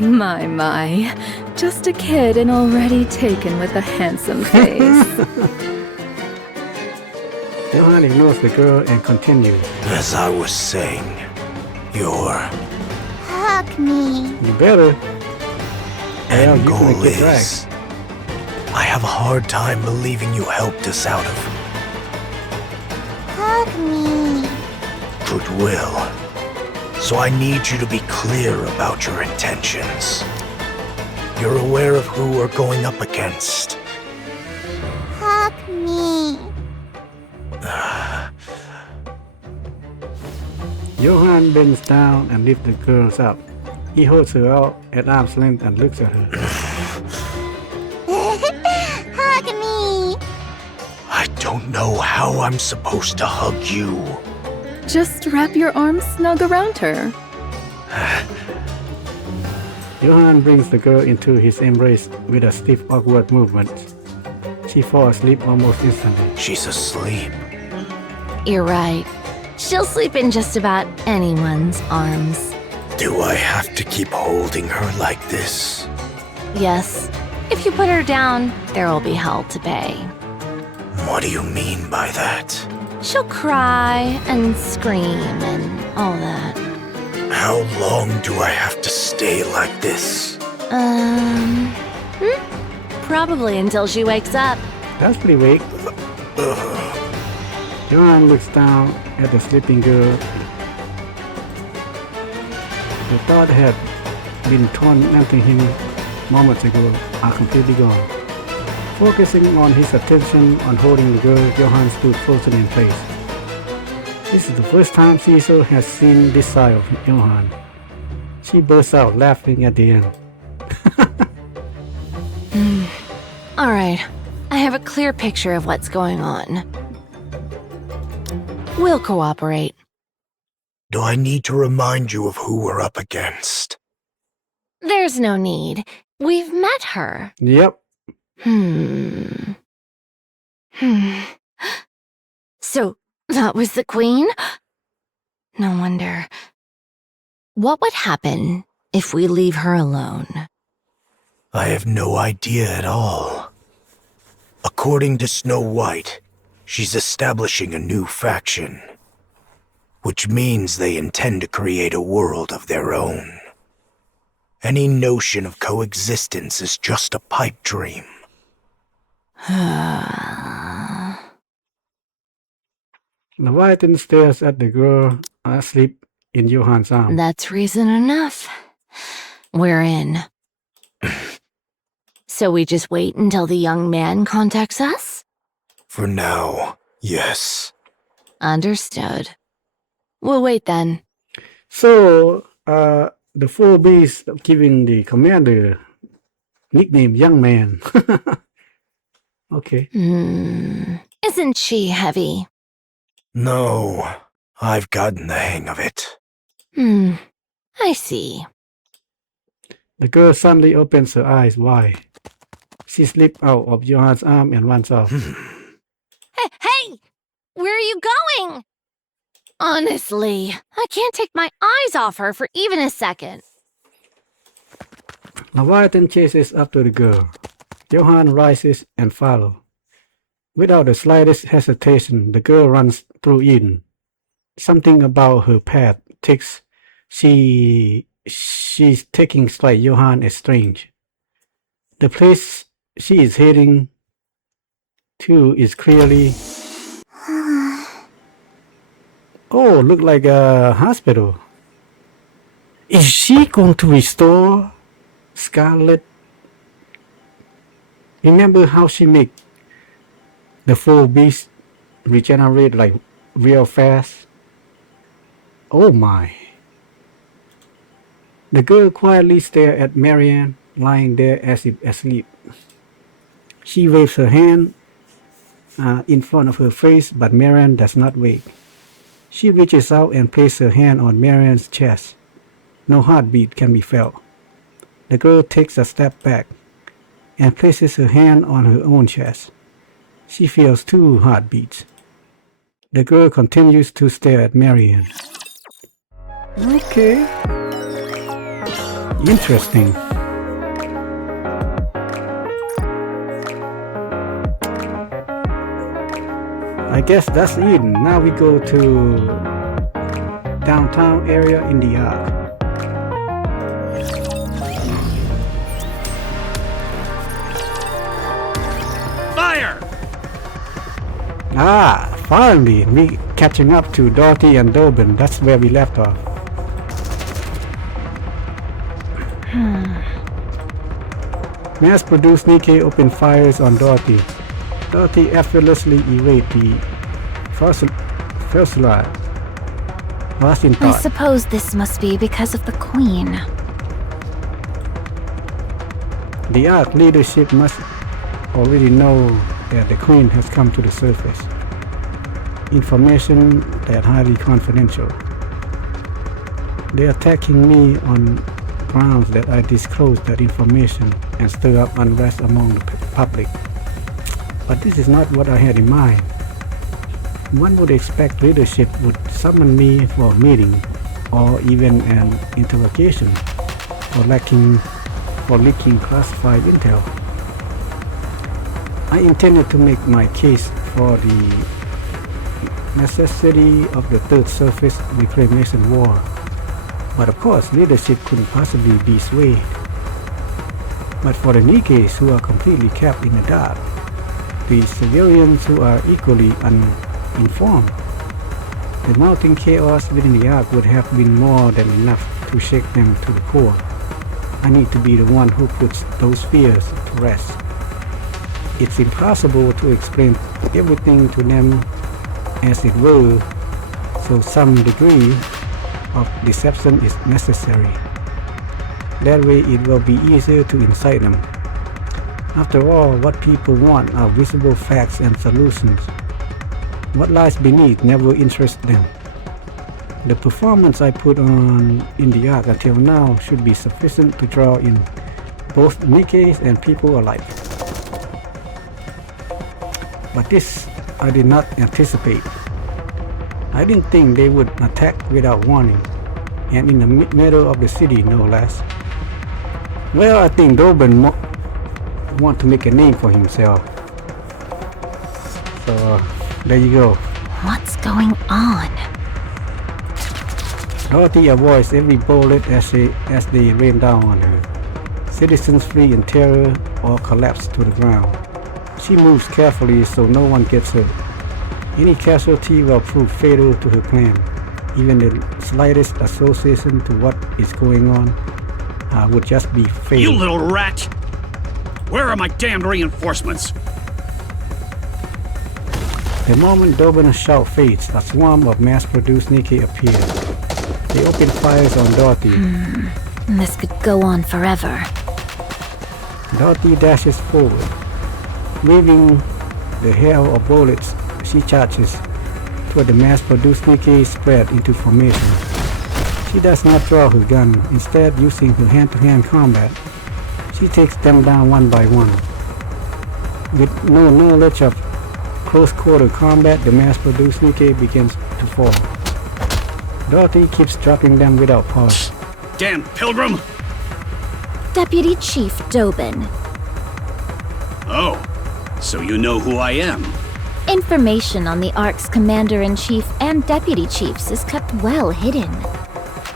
My. Just a kid and already taken with a handsome face. Johan ignores the girl and continues. As I was saying, you're... Hug me. You better. Well, End you're gonna goal get dragged. is... I have a hard time believing you helped us out of Hug me. goodwill. So I need you to be clear about your intentions. You're aware of who we're going up against. Hug me. Johan bends down and lifts the girl up. He holds her out at arm's length and looks at her. Hug me. I don't know how I'm supposed to hug you. Just wrap your arms snug around her. Johan brings the girl into his embrace with a stiff, awkward movement. She falls asleep almost instantly. She's asleep. You're right. She'll sleep in just about anyone's arms. Do I have to keep holding her like this? Yes. If you put her down, there will be hell to pay. What do you mean by that? She'll cry and scream and all that. How long do I have to stay like this? Probably until she wakes up. That's pretty weak. Johan looks down at the sleeping girl. The thought had been tormenting him moments ago are completely gone. Focusing on his attention on holding the girl, Johan stood frozen in place. This is the first time Cecil has seen this side of Johan. She bursts out laughing at the end. All right. I have a clear picture of what's going on. We'll cooperate. Do I need to remind you of who we're up against? There's no need. We've met her. Yep. So, that was the Queen? No wonder. What would happen if we leave her alone? I have no idea at all. According to Snow White, she's establishing a new faction, which means they intend to create a world of their own. Any notion of coexistence is just a pipe dream. Leviathan stares at the girl asleep in Johan's arm. That's reason enough. We're in. So we just wait until the young man contacts us? For now, yes. Understood. We'll wait then. So, the four beasts giving the commander nickname Young Man. Okay. Isn't she heavy? No, I've gotten the hang of it. I see. The girl suddenly opens her eyes wide. She slips out of Johan's arm and runs off. Hey! Where are you going? Honestly, I can't take my eyes off her for even a second. Leviathan chases after the girl. Johan rises and follows. Without the slightest hesitation, the girl runs through Eden. Something about her path takes she's taking straight Johan is strange. The place she is heading to is clearly look like a hospital. Is she going to restore Scarlet? Remember how she make the four beasts regenerate like real fast? Oh my. The girl quietly stares at Marianne lying there as if asleep. She waves her hand in front of her face, but Marianne does not wake. She reaches out and places her hand on Marianne's chest. No heartbeat can be felt. The girl takes a step back and places her hand on her own chest. She feels 2 heartbeats. The girl continues to stare at Marianne. Okay. Interesting. I guess that's Eden. Now we go to downtown area in the Ark. Fire! Finally, we catching up to Dorothy and Dobin. That's where we left off. Mass-produced Nikke opened fires on Dorothy. Dorothy effortlessly evaded the first lot. Lost in I thought. suppose this must be because of the Queen. The Ark leadership must already know that the Queen has come to the surface. Information that highly confidential. They're attacking me on grounds that I disclose that information and stir up unrest among the public. But this is not what I had in mind. One would expect leadership would summon me for a meeting or even an interrogation for leaking classified intel. I intended to make my case for the necessity of the Third Surface Reclamation War. But of course, leadership couldn't possibly be swayed. But for the Nikkes who are completely kept in the dark, the civilians who are equally uninformed, the mounting chaos within the Ark would have been more than enough to shake them to the core. I need to be the one who puts those fears to rest. It's impossible to explain everything to them as it were, so some degree of deception is necessary. That way it will be easier to incite them. After all, what people want are visible facts and solutions. What lies beneath never interests them. The performance I put on in the Ark until now should be sufficient to draw in both Nikkes and people alike. But this I did not anticipate. I didn't think they would attack without warning. and in the middle of the city, no less. Well, I think Doben want to make a name for himself. So, there you go. What's going on? Dorothy avoids every bullet as they rain down on her. Citizens flee in terror or collapse to the ground. She moves carefully so no one gets hurt. Any casualty will prove fatal to her plan. Even the slightest association to what is going on would just be fatal. You little rat! Where are my damned reinforcements? The moment Doben's shout fades, a swarm of mass-produced Nikke appears. They open fires on Dorothy. This could go on forever. Dorothy dashes forward. Waving the hail of bullets, she charges toward the mass-produced Nikke spread into formation. She does not draw her gun. Instead, using her hand-to-hand combat, she takes them down one by one. With no knowledge of close-quarter combat, the mass-produced Nikke begins to fall. Dorothy keeps dropping them without pause. Damn pilgrim! Deputy Chief Doben. Oh, so you know who I am. Information on the Ark's Commander-in-Chief and Deputy Chiefs is kept well hidden.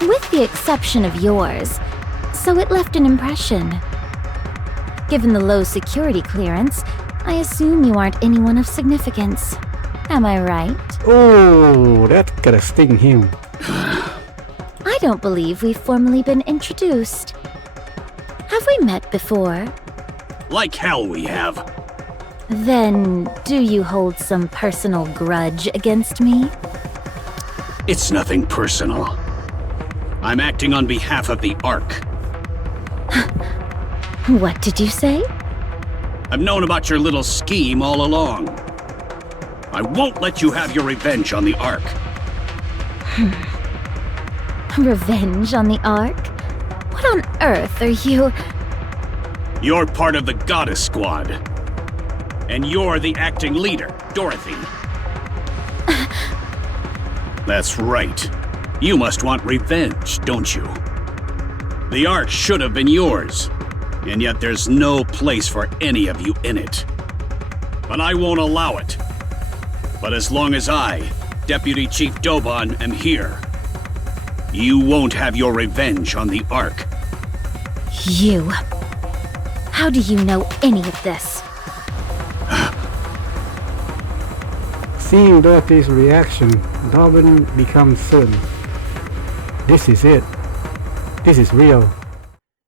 With the exception of yours, so it left an impression. Given the low security clearance, I assume you aren't anyone of significance. Am I right? Oh, that's gonna sting him. I don't believe we've formally been introduced. Have we met before? Like hell we have. Then, do you hold some personal grudge against me? It's nothing personal. I'm acting on behalf of the Ark. What did you say? I've known about your little scheme all along. I won't let you have your revenge on the Ark. Revenge on the Ark? What on earth are you... You're part of the Goddess Squad. And you're the acting leader, Dorothy. That's right. You must want revenge, don't you? The Ark should have been yours, and yet there's no place for any of you in it. But I won't allow it. But as long as I, Deputy Chief Doben, am here, you won't have your revenge on the Ark. You... How do you know any of this? Seeing Dorothy's reaction, Doben becomes certain. This is it. This is real.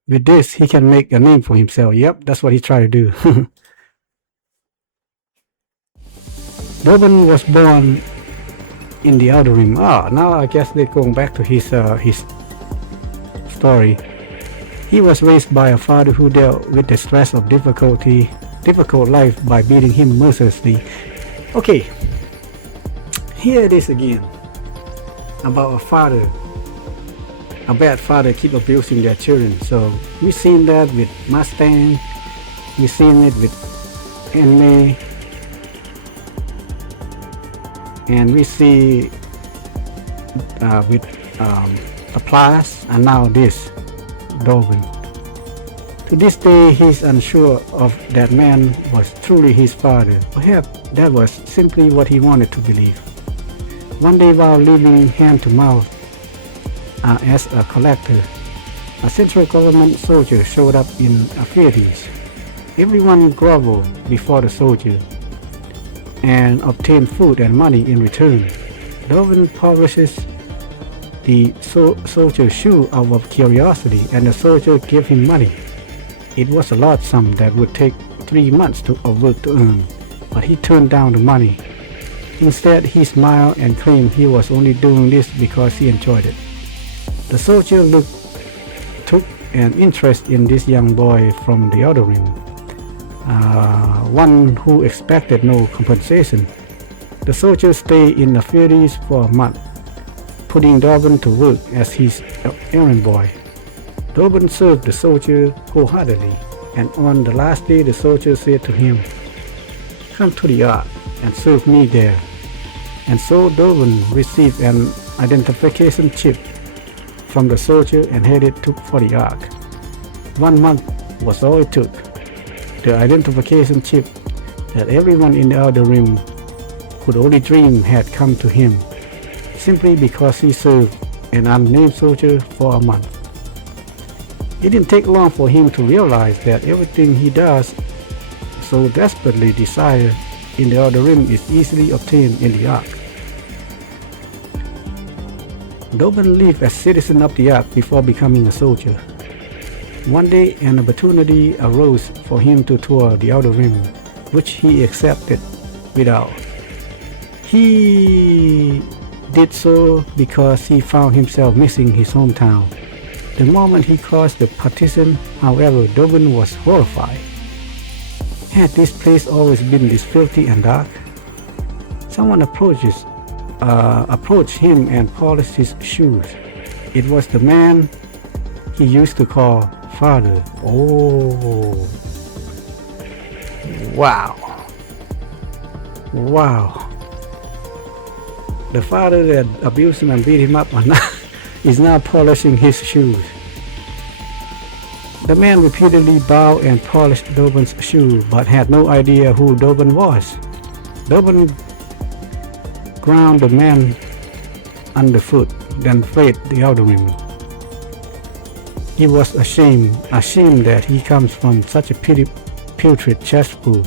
With this, he can make a name for himself. Yep, that's what he tried to do. Doben was born in the Outer Rim. Now I guess they're going back to his story. He was raised by a father who dealt with the stress of difficult life by beating him mercilessly. Okay, here it is again about a father. A bad father keep abusing their children. So we've seen that with Mustang, we've seen it with Anime, and we see with Applause, and now this Doben. To this day, he's unsure of that man was truly his father. Perhaps that was simply what he wanted to believe. One day while living hand to mouth as a collector, a central government soldier showed up in a Theatres. Everyone groveled before the soldier and obtained food and money in return. Doben polishes the soldier's shoe out of curiosity, and the soldier gave him money. It was a large sum that would take 3 months of work to earn, but he turned down the money. Instead, he smiled and claimed he was only doing this because he enjoyed it. The soldier took an interest in this young boy from the Outer Rim, one who expected no compensation. The soldier stayed in the Theatres for a month, putting Doben to work as his errand boy. Doben served the soldier wholeheartedly, and on the last day the soldier said to him, "Come to the Ark and serve me there." And so Doben received an identification chip from the soldier and headed for the Ark. 1 month was all it took. The identification chip that everyone in the Outer Rim could only dream had come to him, simply because he served an unnamed soldier for a month. It didn't take long for him to realize that everything he does so desperately desire in the Outer Rim is easily obtained in the Ark. Doben lived as citizen of the Ark before becoming a soldier. One day an opportunity arose for him to tour the Outer Rim, which he accepted without. He did so because he found himself missing his hometown. The moment he crossed the partition, however, Doben was horrified. Had this place always been this filthy and dark? Someone approached him and polished his shoes. It was the man he used to call Father. Oh, wow. The father that abused him and beat him up is now polishing his shoes. The man repeatedly bowed and polished Doben's shoe, but had no idea who Doben was. Doben ground the man underfoot, then fled the Outer Rim. He was ashamed that he comes from such a putrid cesspool.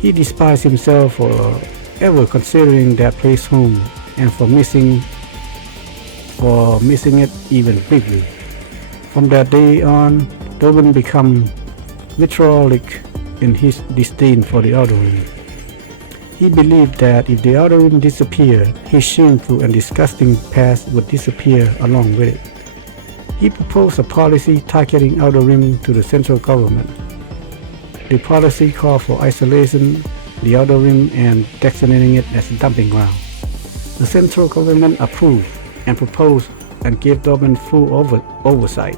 He despised himself for ever considering that place home, and for missing it even briefly. From that day on, Doben became vitriolic in his disdain for the Outer Rim. He believed that if the Outer Rim disappeared, his shameful and disgusting past would disappear along with it. He proposed a policy targeting Outer Rim to the central government. The policy called for isolation the Outer Rim and designating it as a dumping ground. The central government approved and proposed and gave Doben full oversight.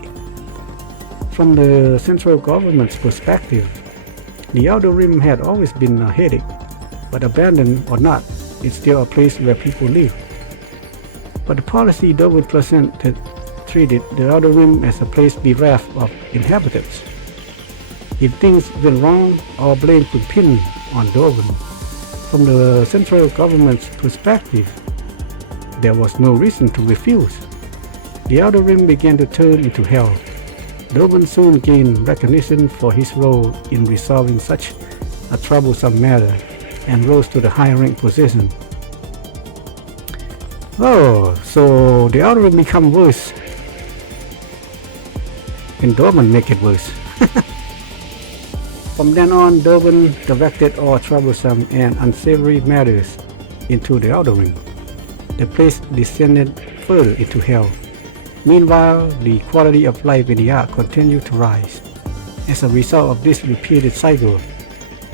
From the central government's perspective, the Outer Rim had always been a headache, but abandoned or not, it's still a place where people live. But the policy Doben presented treated the Outer Rim as a place bereft of inhabitants. If things went wrong, all blame could pin on Doben. From the central government's perspective, there was no reason to refuse. The Outer Rim began to turn into hell. Doben soon gained recognition for his role in resolving such a troublesome matter and rose to the high-rank position. Oh, so the Outer Rim become worse, and Doben make it worse. From then on, Doben directed all troublesome and unsavory matters into the Outer Rim. The place descended further into hell. Meanwhile, the quality of life in the Ark continued to rise. As a result of this repeated cycle,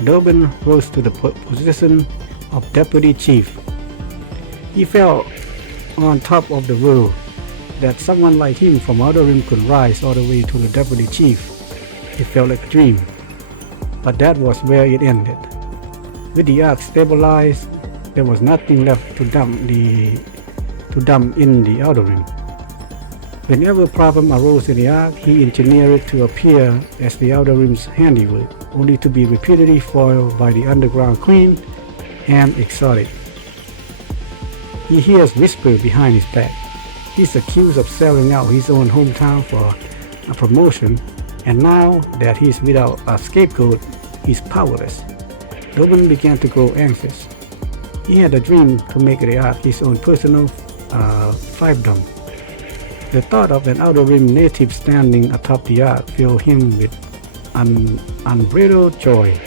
Doben rose to the position of Deputy Chief. He felt on top of the world that someone like him from Outer Rim could rise all the way to the Deputy Chief. It felt like a dream. But that was where it ended. With the Ark stabilized, there was nothing left to dump in the Outer Rim. Whenever problem arose in the Ark, he engineered it to appear as the Outer Rim's handiwork, only to be repeatedly foiled by the underground queen and exotic. He hears whispers behind his back. He's accused of selling out his own hometown for a promotion, and now that he's without a scapegoat, he's powerless. Doben began to grow anxious. He had a dream to make the Ark his own personal fiefdom. The thought of an Outer Rim native standing atop the Ark filled him with unbridled joy.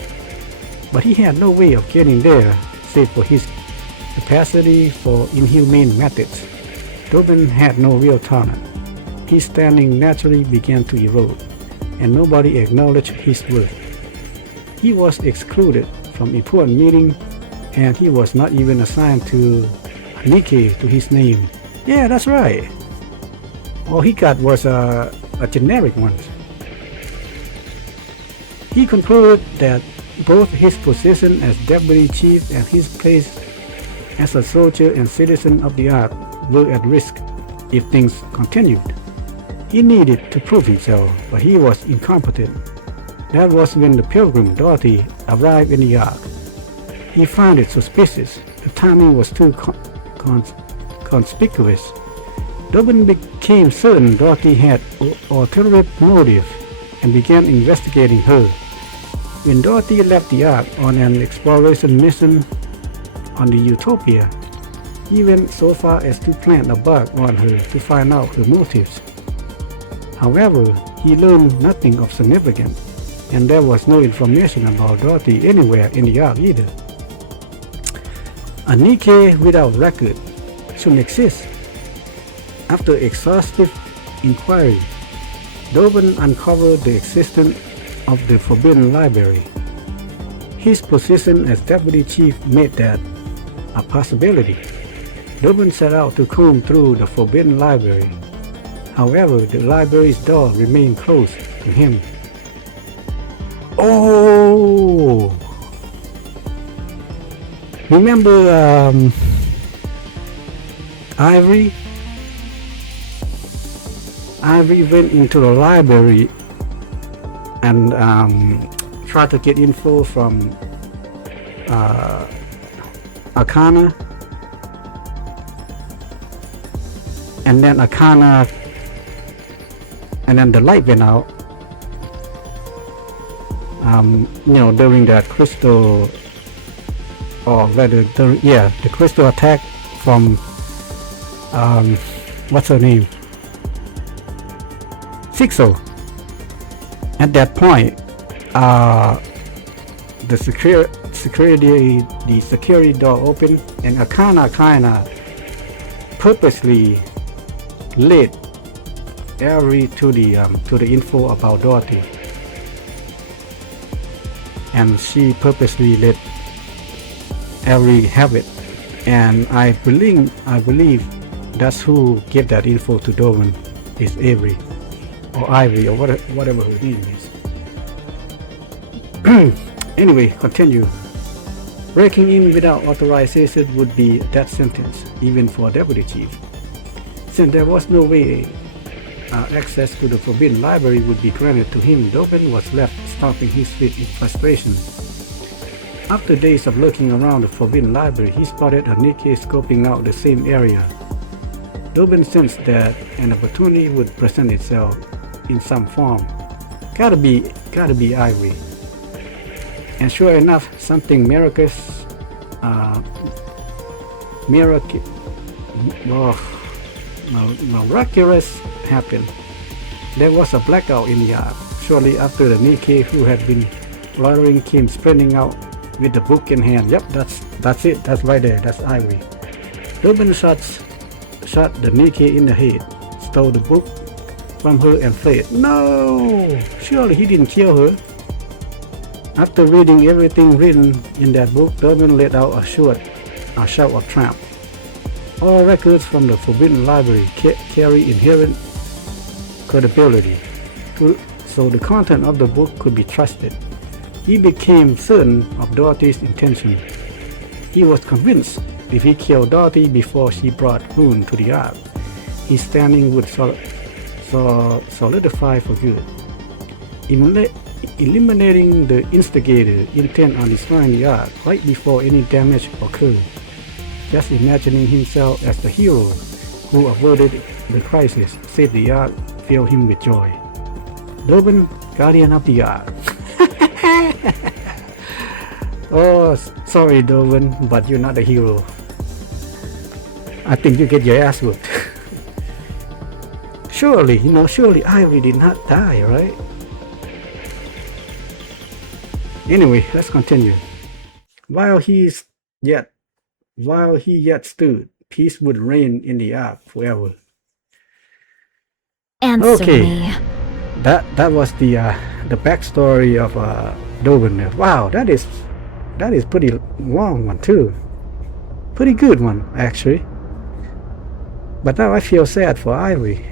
But he had no way of getting there, save for his capacity for inhumane methods. Doben had no real talent. His standing naturally began to erode, and nobody acknowledged his worth. He was excluded from important meetings, and he was not even assigned to Nikke to his name. Yeah, that's right. All he got was a generic one. He concluded that both his position as Deputy Chief and his place as a soldier and citizen of the Ark were at risk if things continued. He needed to prove himself, but he was incompetent. That was when the pilgrim Dorothy arrived in the Ark. He found it suspicious. The timing was too conspicuous. Dobbin became certain Dorothy had ulterior motive and began investigating her. When Dorothy left the Ark on an exploration mission on the Utopia, he went so far as to plant a bug on her to find out her motives. However, he learned nothing of significance, and there was no information about Dorothy anywhere in the Ark either. A Nikke without record shouldn't exist. After exhaustive inquiry, Dobbin uncovered the existence of the Forbidden Library. His position as deputy chief made that a possibility. Dobbin set out to comb through the Forbidden Library. However, the library's door remained closed to him. Oh! Remember Ivory? Ivory went into the library and tried to get info from Arcana, and then Arcana, and then the light went out. During that crystal, or rather, the crystal attack from what's her name? Sixo. At that point, the security door opened, and Arcana kinda purposely led Avery to the info about Dorothy, and she purposely let Avery have it, and I believe that's who gave that info to Dobbin, is Avery or Ivy or whatever her name is. Anyway, continue. Breaking in without authorization would be a death sentence, even for a deputy chief. Since there was no way access to the Forbidden Library would be granted to him, Dobbin was left stomping his feet in frustration. After days of looking around the Forbidden Library, he spotted a Nikke scoping out the same area. Dobbin sensed that an opportunity would present itself in some form. Gotta be Ivory. And sure enough, something miraculous happened. There was a blackout in the yard. Shortly after, the Nikke who had been loitering came sprinting out with the book in hand. Yep, that's it. That's right there. That's Ivory. Dobbin shot the Nikke in the head, stole the book from her, and fled. No! Surely he didn't kill her. After reading everything written in that book, Dobbin let out a shout of triumph. All records from the Forbidden Library carry inherent credibility, so the content of the book could be trusted. He became certain of Dorothy's intention. He was convinced if he killed Dorothy before she brought ruin to the Ark, his standing would solidify for good. Eliminating the instigator intent on destroying the Ark right before any damage occurred. Just imagining himself as the hero who averted the crisis, saved the Ark, filled him with joy. Dobbin, guardian of the Ark. Oh, sorry Dobbin, but you're not a hero. I think you get your ass whooped. Surely Ivy did not die, right? Anyway, let's continue. While he yet stood, peace would reign in the Ark forever. Answer me. That was the backstory of Dobbin. Wow, that is pretty long one too. Pretty good one actually. But now I feel sad for Ivy.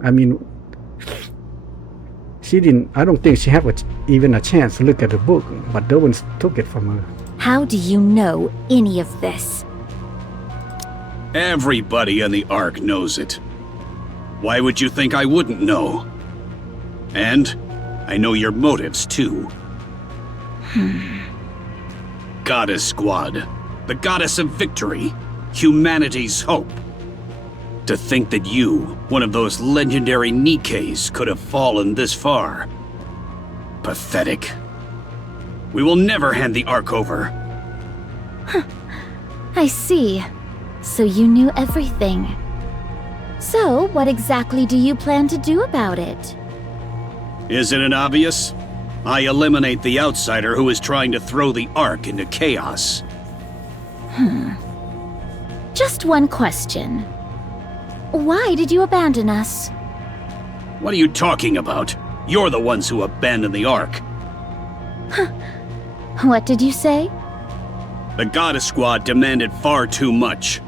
I mean, I don't think she had even a chance to look at the book, but Dobbin took it from her. How do you know any of this? Everybody in the Ark knows it. Why would you think I wouldn't know? And I know your motives, too. Goddess Squad, the Goddess of Victory, humanity's hope. To think that you, one of those legendary Nikkes, could have fallen this far. Pathetic. We will never hand the Ark over. I see. So you knew everything. So, what exactly do you plan to do about it? Isn't it obvious? I eliminate the outsider who is trying to throw the Ark into chaos. Just one question. Why did you abandon us? What are you talking about? You're the ones who abandoned the Ark. What did you say? The Goddess Squad demanded far too much.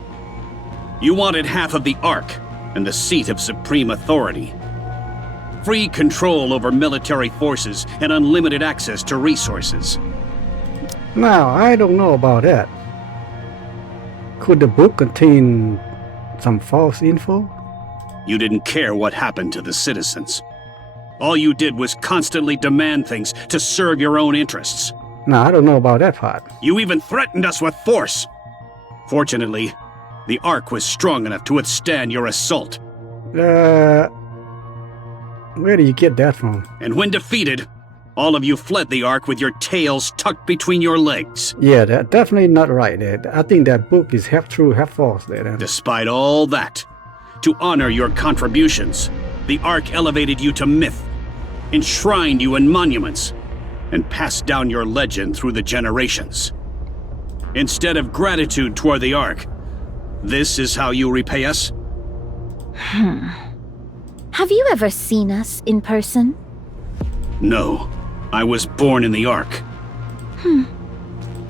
You wanted half of the Ark and the seat of supreme authority. Free control over military forces and unlimited access to resources. Now, I don't know about that. Could the book contain some false info? You didn't care what happened to the citizens. All you did was constantly demand things to serve your own interests. No, I don't know about that part. You even threatened us with force. Fortunately, the Ark was strong enough to withstand your assault. Where do you get that from? And when defeated, all of you fled the Ark with your tails tucked between your legs. Yeah, that's definitely not right there. I think that book is half true, half false there. Despite all that, to honor your contributions, the Ark elevated you to myth, enshrined you in monuments, and passed down your legend through the generations. Instead of gratitude toward the Ark, this is how you repay us? Have you ever seen us in person? No. I was born in the Ark.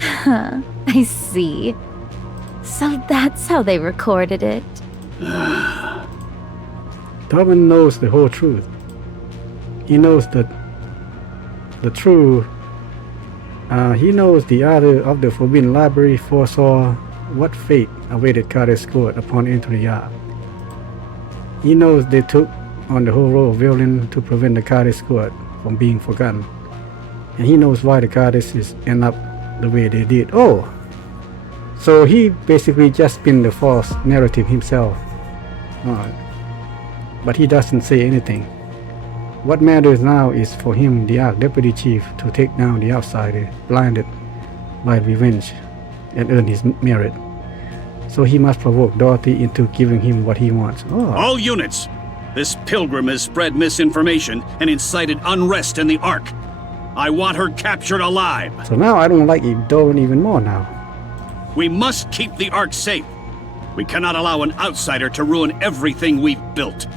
I see. So that's how they recorded it. Darwin knows the whole truth. He knows that the truth. He knows the author of the Forbidden Library foresaw what fate awaited Goddess Squad upon entering the Ark. He knows they took on the whole role of villain to prevent the Goddess Squad from being forgotten. And he knows why the goddesses end up the way they did. Oh! So he basically just spin the false narrative himself. But he doesn't say anything. What matters now is for him, the Ark Deputy Chief, to take down the outsider, blinded by revenge, and earn his merit. So he must provoke Dorothy into giving him what he wants. Oh. All units! This pilgrim has spread misinformation and incited unrest in the Ark. I want her captured alive. So now I don't like Dorothy even more now. We must keep the Ark safe. We cannot allow an outsider to ruin everything we've built.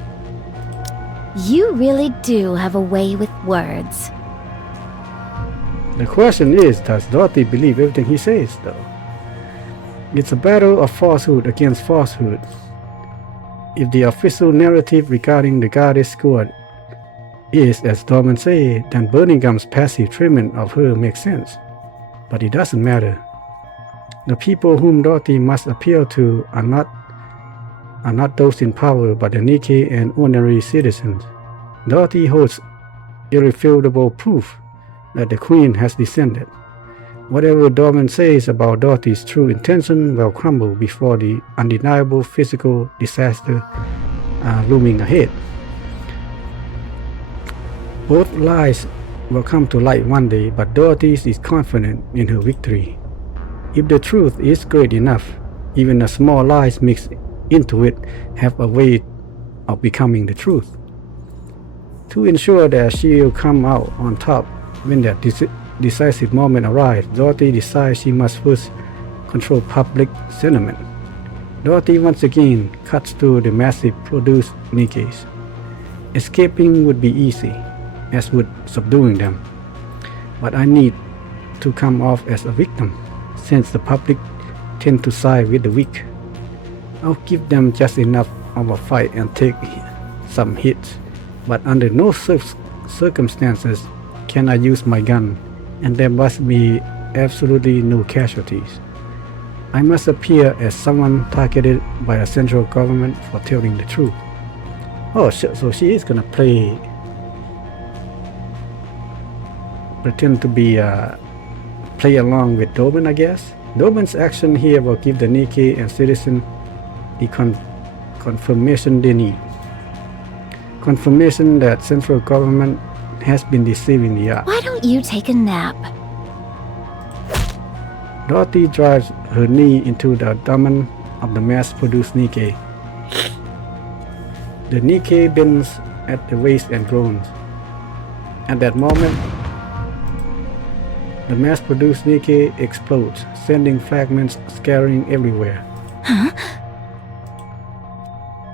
You really do have a way with words. The question is, does Dorothy believe everything he says, though? It's a battle of falsehood against falsehood. If the official narrative regarding the Goddess Squad is, as Dorman said, then Burningham's passive treatment of her makes sense. But it doesn't matter. The people whom Dorothy must appeal to are not those in power, but the Nikke and ordinary citizens. Dorothy holds irrefutable proof that the Queen has descended. Whatever Dorman says about Dorothy's true intention will crumble before the undeniable physical disaster looming ahead. Both lies will come to light one day, but Dorothy is confident in her victory. If the truth is great enough, even the small lies mixed into it have a way of becoming the truth. To ensure that she'll come out on top when that decisive moment arrives, Dorothy decides she must first control public sentiment. Dorothy once again cuts through the massive produced Nikkes. Escaping would be easy, as would subduing them. But I need to come off as a victim, since the public tend to side with the weak. I'll give them just enough of a fight and take some hits, but under no circumstances can I use my gun, and there must be absolutely no casualties. I must appear as someone targeted by the central government for telling the truth. Oh, so she is gonna pretend to be play along with Dobin, I guess. Dobin's action here will give the Nikke and citizen the confirmation they need. Confirmation that central government has been deceiving the Ark. Why don't you take a nap? Dorothy drives her knee into the abdomen of the mass-produced Nikke. The Nikke bends at the waist and groans. At that moment, the mass-produced Nikke explodes, sending fragments scattering everywhere. Huh?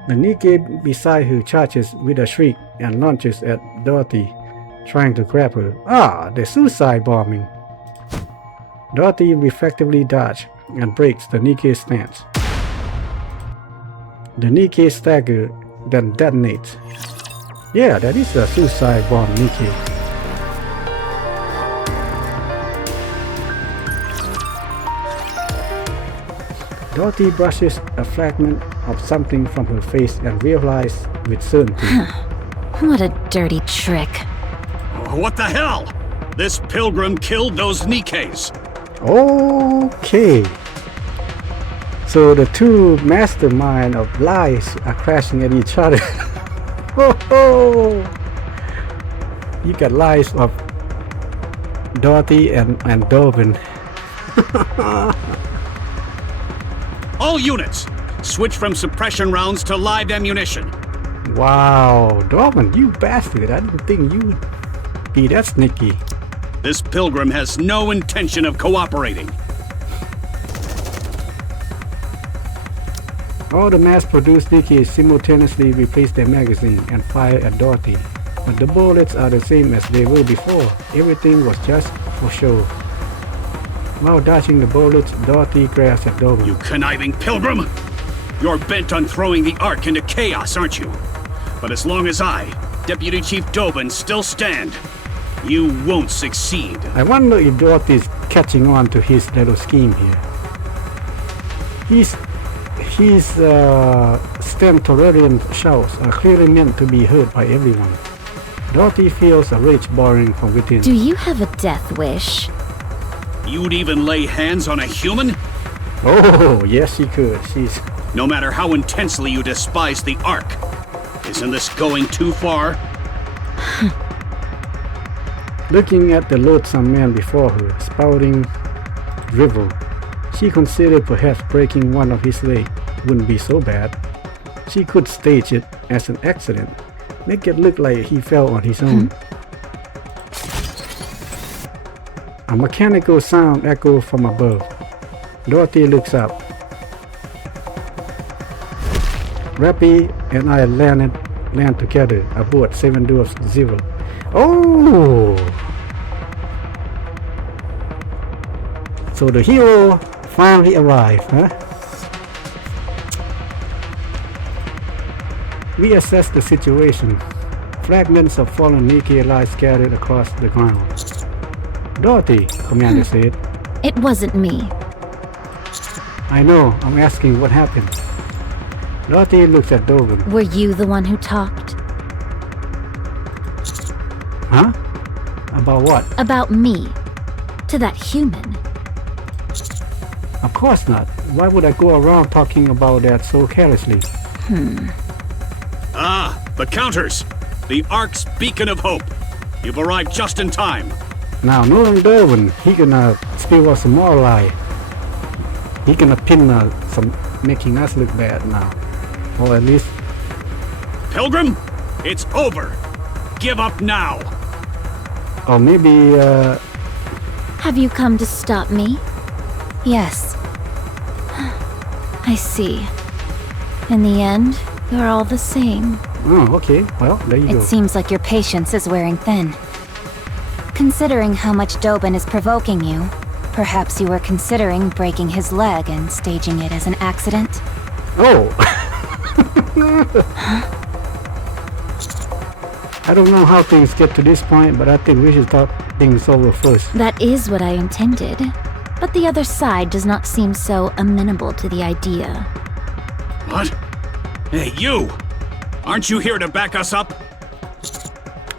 The Nikke beside her charges with a shriek and launches at Dorothy, trying to grab her. Ah, the suicide bombing! Dorothy reflectively dodges and breaks the Nikke's stance. The Nikke staggers, then detonates. Yeah, that is a suicide bomb Nikke. Dorothy brushes a fragment of something from her face and realizes with certainty. What a dirty trick. What the hell? This pilgrim killed those Nikkes. Okay. So the two masterminds of lies are crashing at each other. You got lies of Dorothy and Dobin. All units, switch from suppression rounds to live ammunition. Wow, Dobin, you bastard. I didn't think you would be that sneaky. This pilgrim has no intention of cooperating. All the mass-produced Nikke simultaneously replace their magazine and fire at Dorothy, but the bullets are the same as they were before. Everything was just for show. While dodging the bullets, Dorothy grabs at Dobin. You conniving pilgrim! You're bent on throwing the Ark into chaos, aren't you? But as long as I, Deputy Chief Dobin, still stand, you won't succeed. I wonder if Dorothy's catching on to his little scheme here. His stentorian shouts are clearly meant to be heard by everyone. Dorothy feels a rage boiling from within. Do you have a death wish? You'd even lay hands on a human? Oh, yes she could. No matter how intensely you despise the Ark, isn't this going too far? Looking at the loathsome man before her, spouting drivel, she considered perhaps breaking one of his legs wouldn't be so bad. She could stage it as an accident, make it look like he fell on his own. A mechanical sound echoed from above. Dorothy looks up. Rappy and I land together aboard 7 Dwarfs 0. Oh! So the hero finally arrived, huh? We assess the situation. Fragments of fallen Nikke lie scattered across the ground. Dorothy, Commander said. It wasn't me. I know, I'm asking what happened. Dorothy looks at Dobin. Were you the one who talked? Huh? About what? About me. To that human. Of course not. Why would I go around talking about that so carelessly? Ah, the counters! The Ark's beacon of hope. You've arrived just in time. Now, knowing Dobin, he gonna spill us some more lie. He gonna pin some, making us look bad now. Or at least... Pilgrim, it's over. Give up now. Or maybe, Have you come to stop me? Yes. I see. In the end, you're all the same. Oh, okay. Well, there you go. It seems like your patience is wearing thin. Considering how much Dobin is provoking you, perhaps you were considering breaking his leg and staging it as an accident? Oh! I don't know how things get to this point, but I think we should talk things over first. That is what I intended. But the other side does not seem so amenable to the idea. What? Hey, you! Aren't you here to back us up?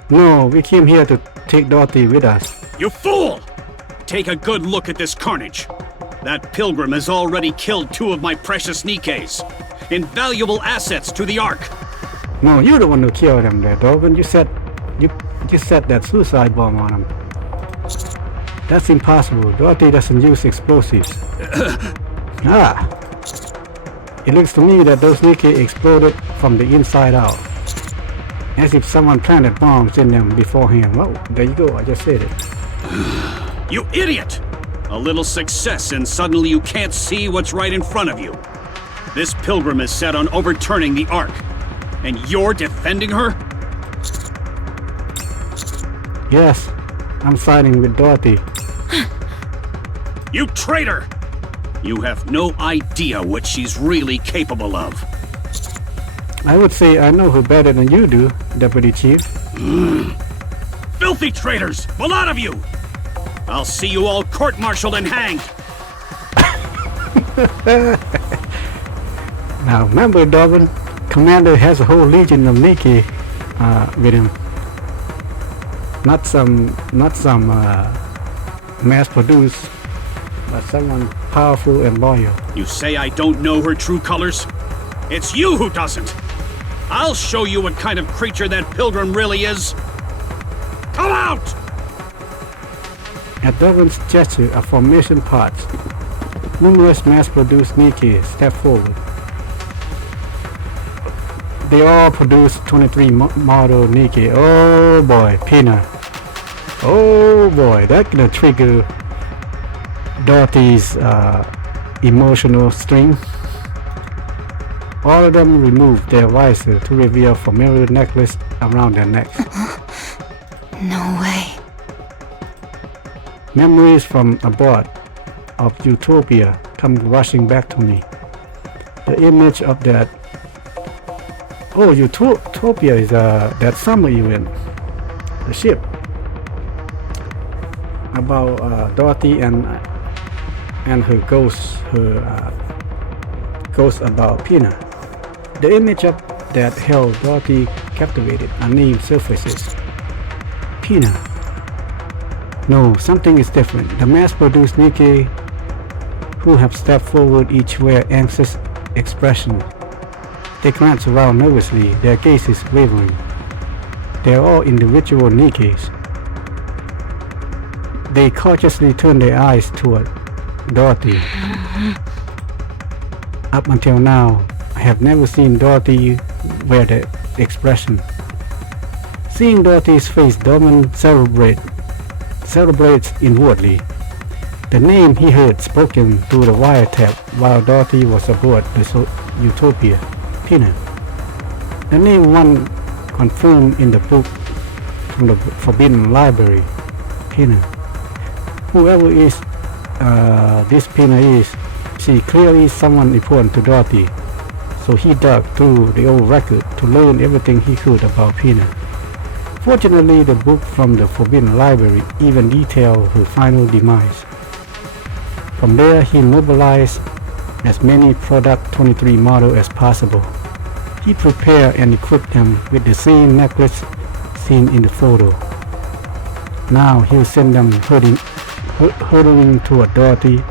No, we came here to take Dorothy with us. You fool! Take a good look at this carnage. That pilgrim has already killed 2 of my precious Nikkes. Invaluable assets to the Ark. No, you're the one who killed them there, Dobbin. You set that suicide bomb on him. That's impossible. Dorothy doesn't use explosives. It looks to me that those Nikke exploded from the inside out. As if someone planted bombs in them beforehand. Well, there you go, I just said it. You idiot! A little success and suddenly you can't see what's right in front of you. This pilgrim is set on overturning the Ark. And you're defending her? Yes, I'm siding with Dorothy. You traitor! You have no idea what she's really capable of. I would say I know her better than you do, Deputy Chief. Filthy traitors! The lot of you! I'll see you all court-martialed and hanged! Now remember, Dobbin, Commander has a whole legion of Nikke with him. Not some mass-produced, but someone powerful and loyal. You say I don't know her true colors? It's you who doesn't! I'll show you what kind of creature that pilgrim really is! Come out! At Dobbin's gesture of formation parts, numerous mass-produced Nikke step forward. They all produce 23 model Nikke. Oh boy, Pina. Oh boy, that's gonna trigger Dorothy's emotional string. All of them remove their visor to reveal familiar necklace around their necks. No way. Memories from aboard of Utopia come rushing back to me. The image of that... Oh, Utopia is that summer event. The ship. About Dorothy and her ghost, ghost about Pina. The image of that held Dorothy captivated unnamed surfaces. Pina. No, something is different. The mass-produced Nikke who have stepped forward each wear anxious expression. They glance around nervously, their gazes wavering. They are all individual Nikkes. They cautiously turn their eyes toward Dorothy. Up until now, I have never seen Dorothy wear that expression. Seeing Dorothy's face, Dorman celebrates inwardly. The name he heard spoken through the wiretap while Dorothy was aboard the Utopia, Pina. The name one confirmed in the book from the Forbidden Library, Pina. Whoever is this Pina is, she clearly is someone important to Dorothy, so he dug through the old record to learn everything he could about Pina. Fortunately, the book from the Forbidden Library even detailed her final demise. From there, he mobilized as many Product 23 models as possible. He prepared and equipped them with the same necklace seen in the photo. Now he'll send them hurtling toward Dorothy,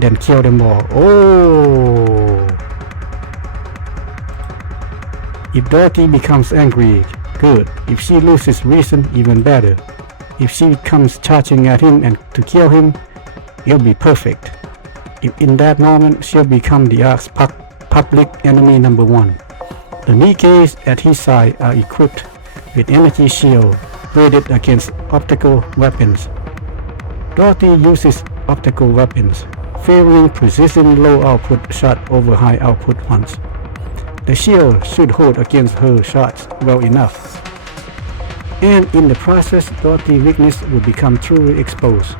then kill them all. Oh! If Dorothy becomes angry, good. If she loses reason, even better. If she comes charging at him and to kill him, it'll be perfect. If in that moment she'll become the Ark's public enemy number 1. The Nikkes at his side are equipped with energy shield graded against optical weapons. Dorothy uses optical weapons, favoring precision low output shot over high output ones. The shield should hold against her shots well enough. And in the process, Dorothy's weakness will become truly exposed.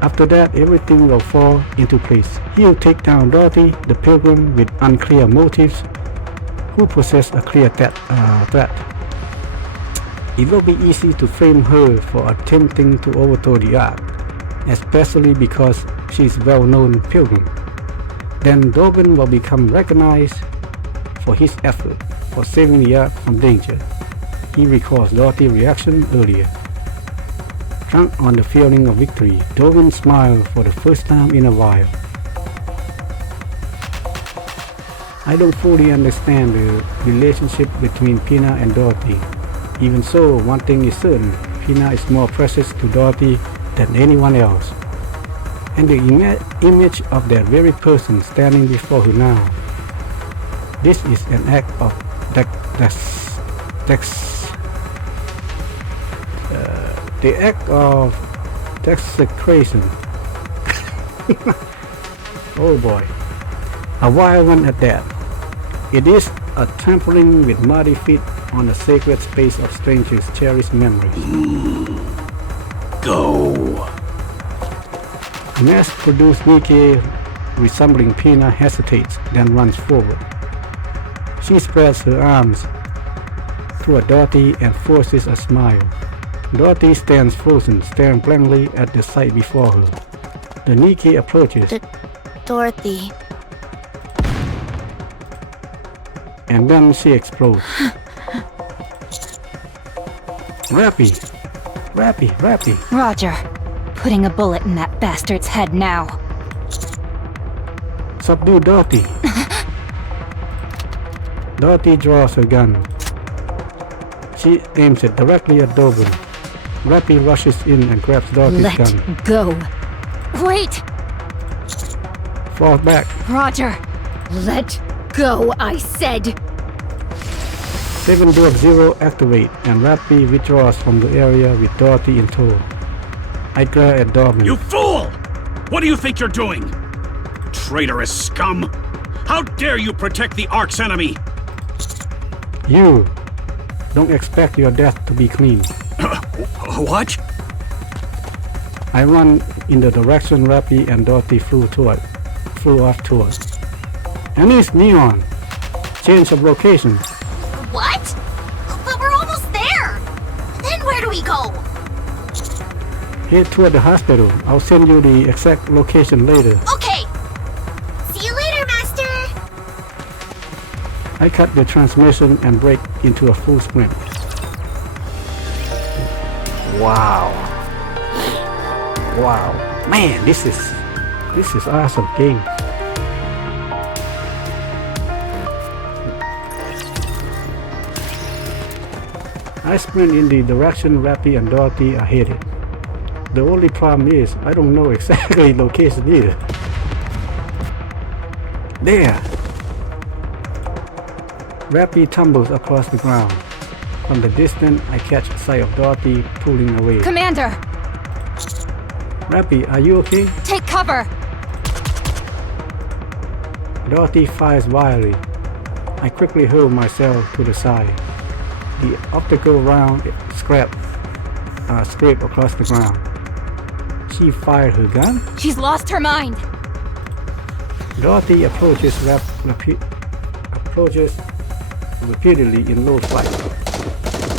After that, everything will fall into place. He'll take down Dorothy, the pilgrim with unclear motives, who possess a clear threat. It will be easy to frame her for attempting to overthrow the Ark, especially because she's a well-known pilgrim. Then Dobin will become recognized for his effort for saving the Ark from danger. He recalls Dorothy's reaction earlier. Drunk on the feeling of victory, Dobin smiled for the first time in a while. I don't fully understand the relationship between Pina and Dorothy. Even so, one thing is certain, Pina is more precious to Dorothy than anyone else. And the image of that very person standing before her now. This is an act of the act of desecration. Oh boy, a wild one at that. It is a trampling with muddy feet on the sacred space of strangers' cherished memories. Go. Mass-produced Nikke, resembling Pina, hesitates, then runs forward. She spreads her arms toward Dorothy and forces a smile. Dorothy stands frozen, staring blankly at the sight before her. The Nikke approaches. Dorothy. And then she explodes. Rappy! Rappy! Rappy! Roger. Putting a bullet in that bastard's head now. Subdue Dorothy. Dorothy draws her gun. She aims it directly at Dobin. Rappy rushes in and grabs Dorothy's gun. Let go. Wait! Falls back. Roger. Let go, I said. 7-0 activate and Rappy withdraws from the area with Dorothy in tow. I glare at Dobin. You fool! What do you think you're doing? Traitorous scum! How dare you protect the Ark's enemy? You don't expect your death to be clean. What? I run in the direction Rappy and Dorothy flew off toward. And it's Neon. Change of location. What? But we're almost there! Then where do we go? Head toward the hospital. I'll send you the exact location later. Okay! See you later, Master! I cut the transmission and break into a full sprint. Wow. Wow. Man, this is awesome game. I sprint in the direction Rappy and Dorothy are headed. The only problem is I don't know exactly location either. There! Rappy tumbles across the ground. From the distance, I catch sight of Dorothy pulling away. Commander! Rappy, are you okay? Take cover! Dorothy fires wildly. I quickly hurl myself to the side. The optical round scraped across the ground. She fired her gun? She's lost her mind! Dorothy approaches repeatedly in low flight.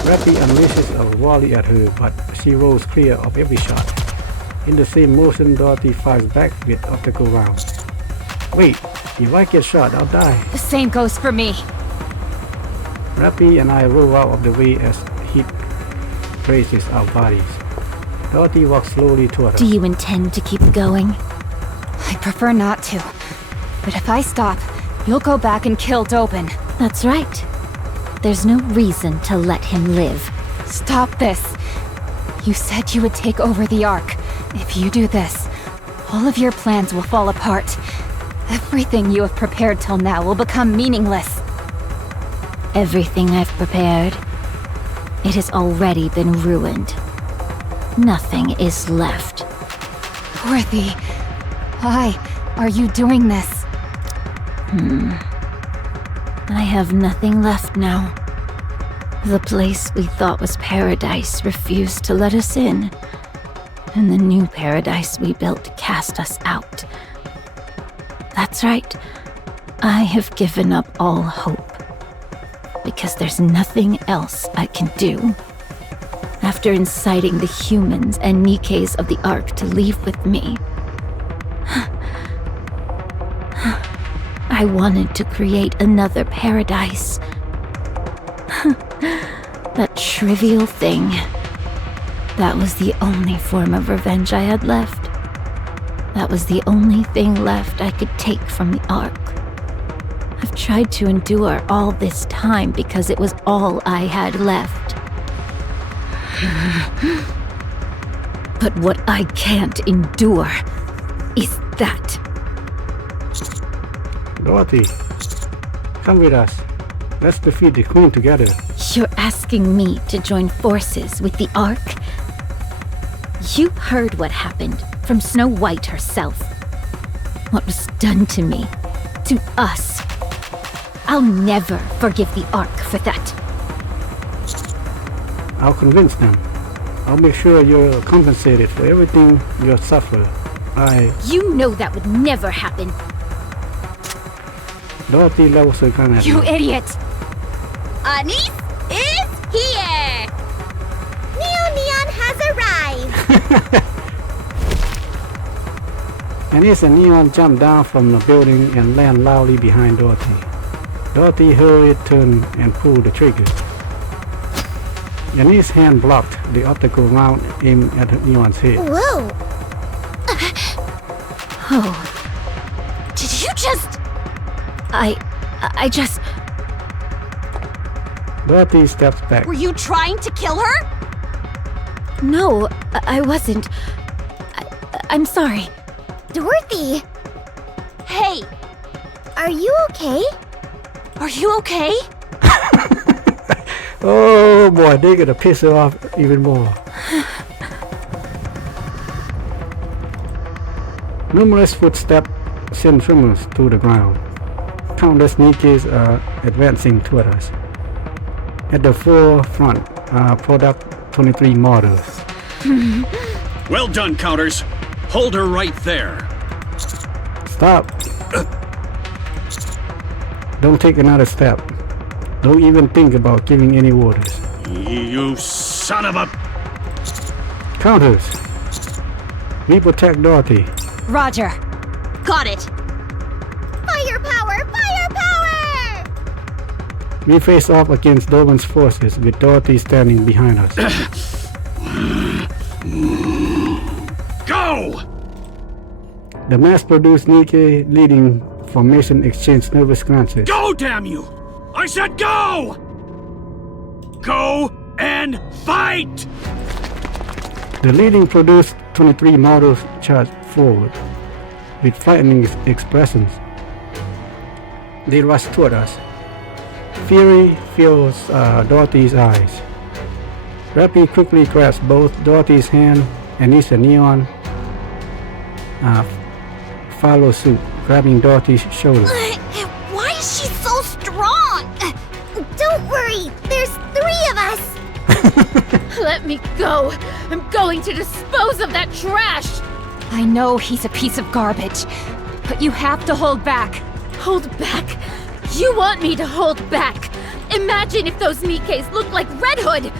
Rappy unleashes a volley at her, but she rolls clear of every shot. In the same motion, Dorothy fires back with optical rounds. Wait, if I get shot, I'll die. The same goes for me. Rappy and I roll out of the way as heat grazes our bodies. Dorothy walks slowly toward us. Do you intend to keep going? I prefer not to. But if I stop, you'll go back and kill Dobin. That's right. There's no reason to let him live. Stop this. You said you would take over the Ark. If you do this, all of your plans will fall apart. Everything you have prepared till now will become meaningless. Everything I've prepared, it has already been ruined. Nothing is left. Dorothy, why are you doing this? I have nothing left now. The place we thought was paradise refused to let us in, and the new paradise we built cast us out. That's right. I have given up all hope, because there's nothing else I can do. After inciting the humans and Nikkes of the Ark to leave with me, I wanted to create another paradise. That trivial thing. That was the only form of revenge I had left. That was the only thing left I could take from the Ark. I've tried to endure all this time because it was all I had left. But what I can't endure is that. Dorothy, come with us. Let's defeat the Queen together. You're asking me to join forces with the Ark? You heard what happened from Snow White herself. What was done to me, to us. I'll never forgive the Ark for that. I'll convince them. I'll make sure you're compensated for everything you'll suffer. You know that would never happen. Dorothy levels her gun at You me. idiot! Anis is here! Neon has arrived! Nes and Neon jump down from the building and land loudly behind Dorothy. Dorothy hurried, turned, and pulled the trigger. Nes' hand blocked the optical round aimed at Neon's head. Whoa! Oh. Did you just... I just... Dorothy steps back. Were you trying to kill her? No, I wasn't. I'm sorry. Dorothy! Hey! Are you okay? Are you okay? Oh boy, they're gonna piss her off even more. Numerous footsteps send tremors to the ground. Countless Nikkes are advancing toward us. At the forefront are Product 23 models. Well done, Counters. Hold her right there. Stop. Don't take another step. Don't even think about giving any orders. You son of a... Counters. We protect Dorothy. Roger. Got it. Firepower! Firepower! We face off against Dolan's forces with Dorothy standing behind us. Go! The mass-produced Nikke leading formation exchange nervous glances. Go, damn you! I said go! Go and fight! The leading produced 23 models charged forward with frightening expressions. They rush toward us. Fury fills Dorothy's eyes. Rappy quickly grabs both Dorothy's hand and Nes and Neon follow suit, grabbing Dorothy's shoulder. Why is she so strong? Don't worry, there's 3 of us. Let me go. I'm going to dispose of that trash. I know he's a piece of garbage, but you have to hold back. Hold back? You want me to hold back? Imagine if those Nikkes looked like Red Hood.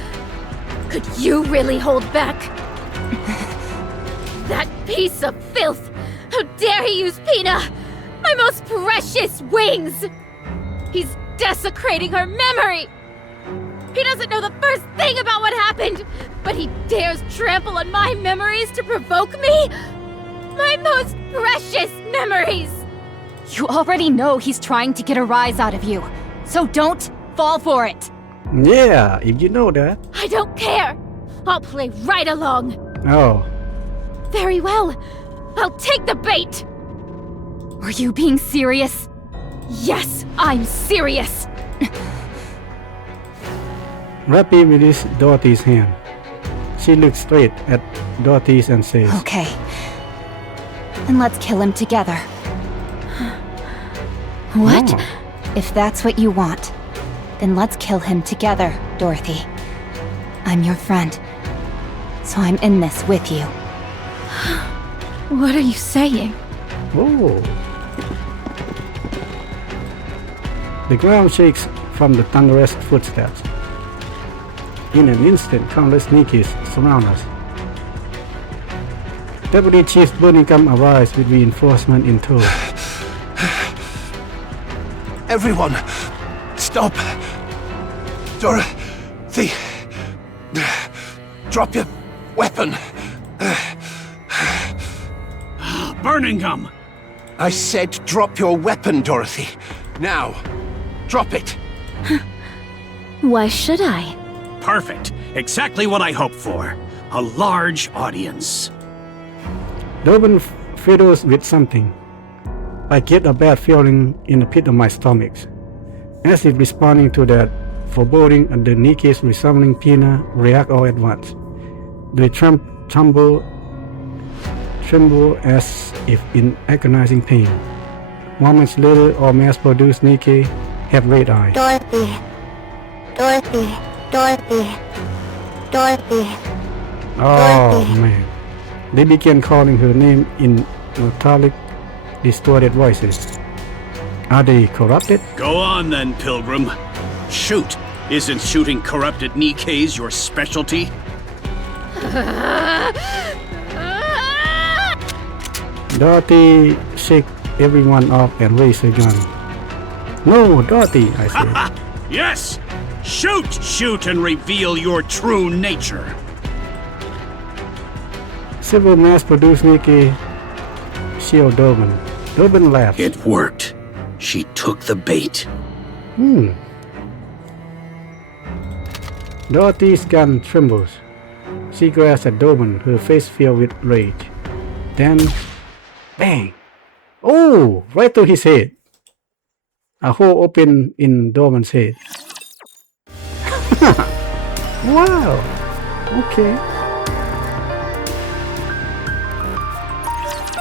Could you really hold back? That piece of filth! How dare he use Pina, my most precious wings! He's desecrating her memory! He doesn't know the first thing about what happened, but he dares trample on my memories to provoke me? My most precious memories! You already know he's trying to get a rise out of you, so don't fall for it. Yeah, if you know that. I don't care. I'll play right along. Oh. Very well. I'll take the bait. Are you being serious? Yes, I'm serious. Rappy released Dorothy's hand. She looked straight at Dorothy's and says, Okay. Then let's kill him together. What? Oh. If that's what you want, then let's kill him together, Dorothy. I'm your friend, so I'm in this with you. What are you saying? Oh. The ground shakes from the thunderous footsteps. In an instant, countless Nikkes surround us. Deputy Chief Burningham arrives with reinforcement in tow. Everyone, stop. Dorothy, drop your weapon. Burning gum! I said drop your weapon, Dorothy. Now, drop it. Why should I? Perfect. Exactly what I hoped for. A large audience. Dobin fiddles with something. I get a bad feeling in the pit of my stomach. As if responding to that foreboding, and the Nikke's resembling Pina react all at once. They tremble as if in agonizing pain. Moments later, all mass-produced Nikke have red eyes. Dorothy. Dorothy. Dorothy. Dorothy. Oh Dorothy. man. They began calling her name in metallic, distorted voices. Are they corrupted? Go on then, Pilgrim. Shoot. Isn't shooting corrupted Nikkes your specialty? Dorothy shake everyone off and raise her gun. No, Dorothy, I said. Yes! Shoot! Shoot and reveal your true nature! Several mass-produced Nikke shield Dobin. Dobin laughed. It worked. She took the bait. Dorothy's gun trembles. She grasps at Dobin, her face filled with rage. Then, bang! Oh, right through his head. A hole opened in Dobin's head. Wow. Okay.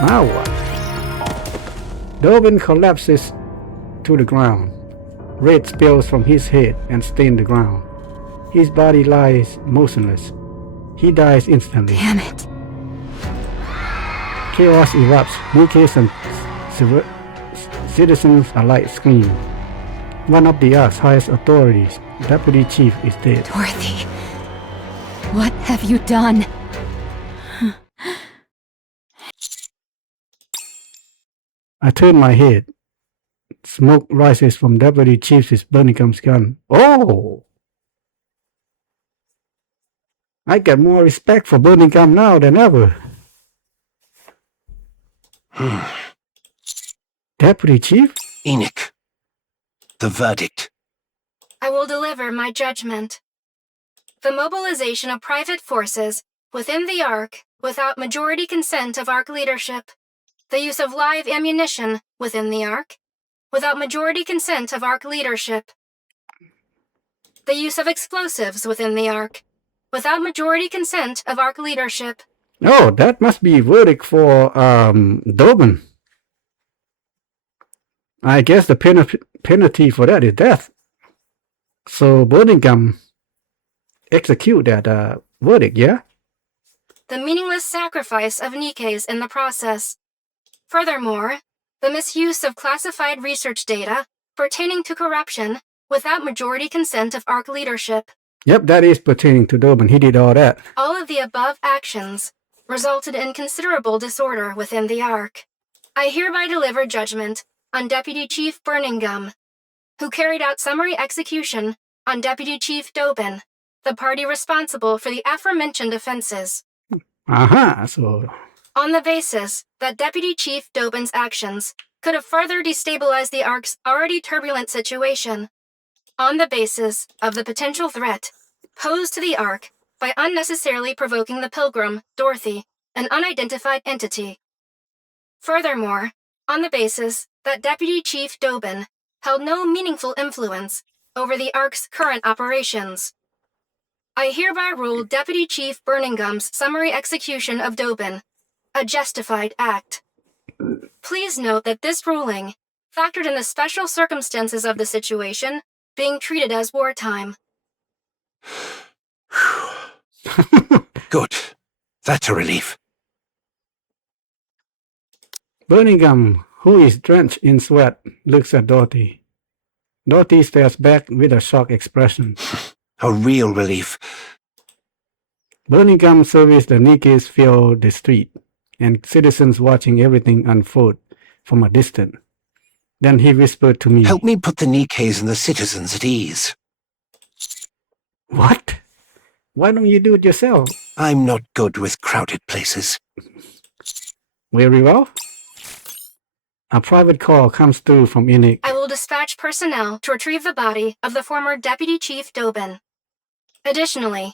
Now what? Dobin collapses to the ground. Red spills from his head and stains the ground. His body lies motionless. He dies instantly. Damn it. Chaos erupts. Nikkes and citizens alike scream. One of the Ark's highest authorities, Deputy Chief, is dead. Dorothy, what have you done? I turn my head. Smoke rises from Deputy Chief's burning gun. Oh! I get more respect for burning gum now than ever. Deputy Chief? Enoch, the verdict. I will deliver my judgment. The mobilization of private forces within the Ark without majority consent of Ark leadership. The use of live ammunition within the Ark without majority consent of Ark leadership. The use of explosives within the Ark without majority consent of Ark leadership. Oh, that must be verdict for Dobin. I guess the penalty for that is death. So Birmingham execute that verdict, yeah? The meaningless sacrifice of Nikkes in the process. Furthermore, the misuse of classified research data pertaining to corruption without majority consent of Ark leadership. Yep, that is pertaining to Dobin. He did all that. All of the above actions resulted in considerable disorder within the Ark. I hereby deliver judgment on Deputy Chief Birmingham, who carried out summary execution on Deputy Chief Dobin, the party responsible for the aforementioned offenses. So... On the basis that Deputy Chief Dobin's actions could have further destabilized the Ark's already turbulent situation. On the basis of the potential threat posed to the Ark by unnecessarily provoking the Pilgrim, Dorothy, an unidentified entity. Furthermore, on the basis that Deputy Chief Dobin held no meaningful influence over the Ark's current operations. I hereby rule Deputy Chief Birmingham's summary execution of Dobin a justified act. Please note that this ruling factored in the special circumstances of the situation being treated as wartime. Good. That's a relief. Birmingham, who is drenched in sweat, looks at Dorothy. Dorothy stares back with a shocked expression. A real relief. Birmingham surveys the Nikkes fill the street, and citizens watching everything unfold from a distance. Then he whispered to me, "Help me put the Nikkes and the citizens at ease." "What? Why don't you do it yourself?" "I'm not good with crowded places." "Very well." A private call comes through from Nikke. I will dispatch personnel to retrieve the body of the former Deputy Chief Dobin. Additionally,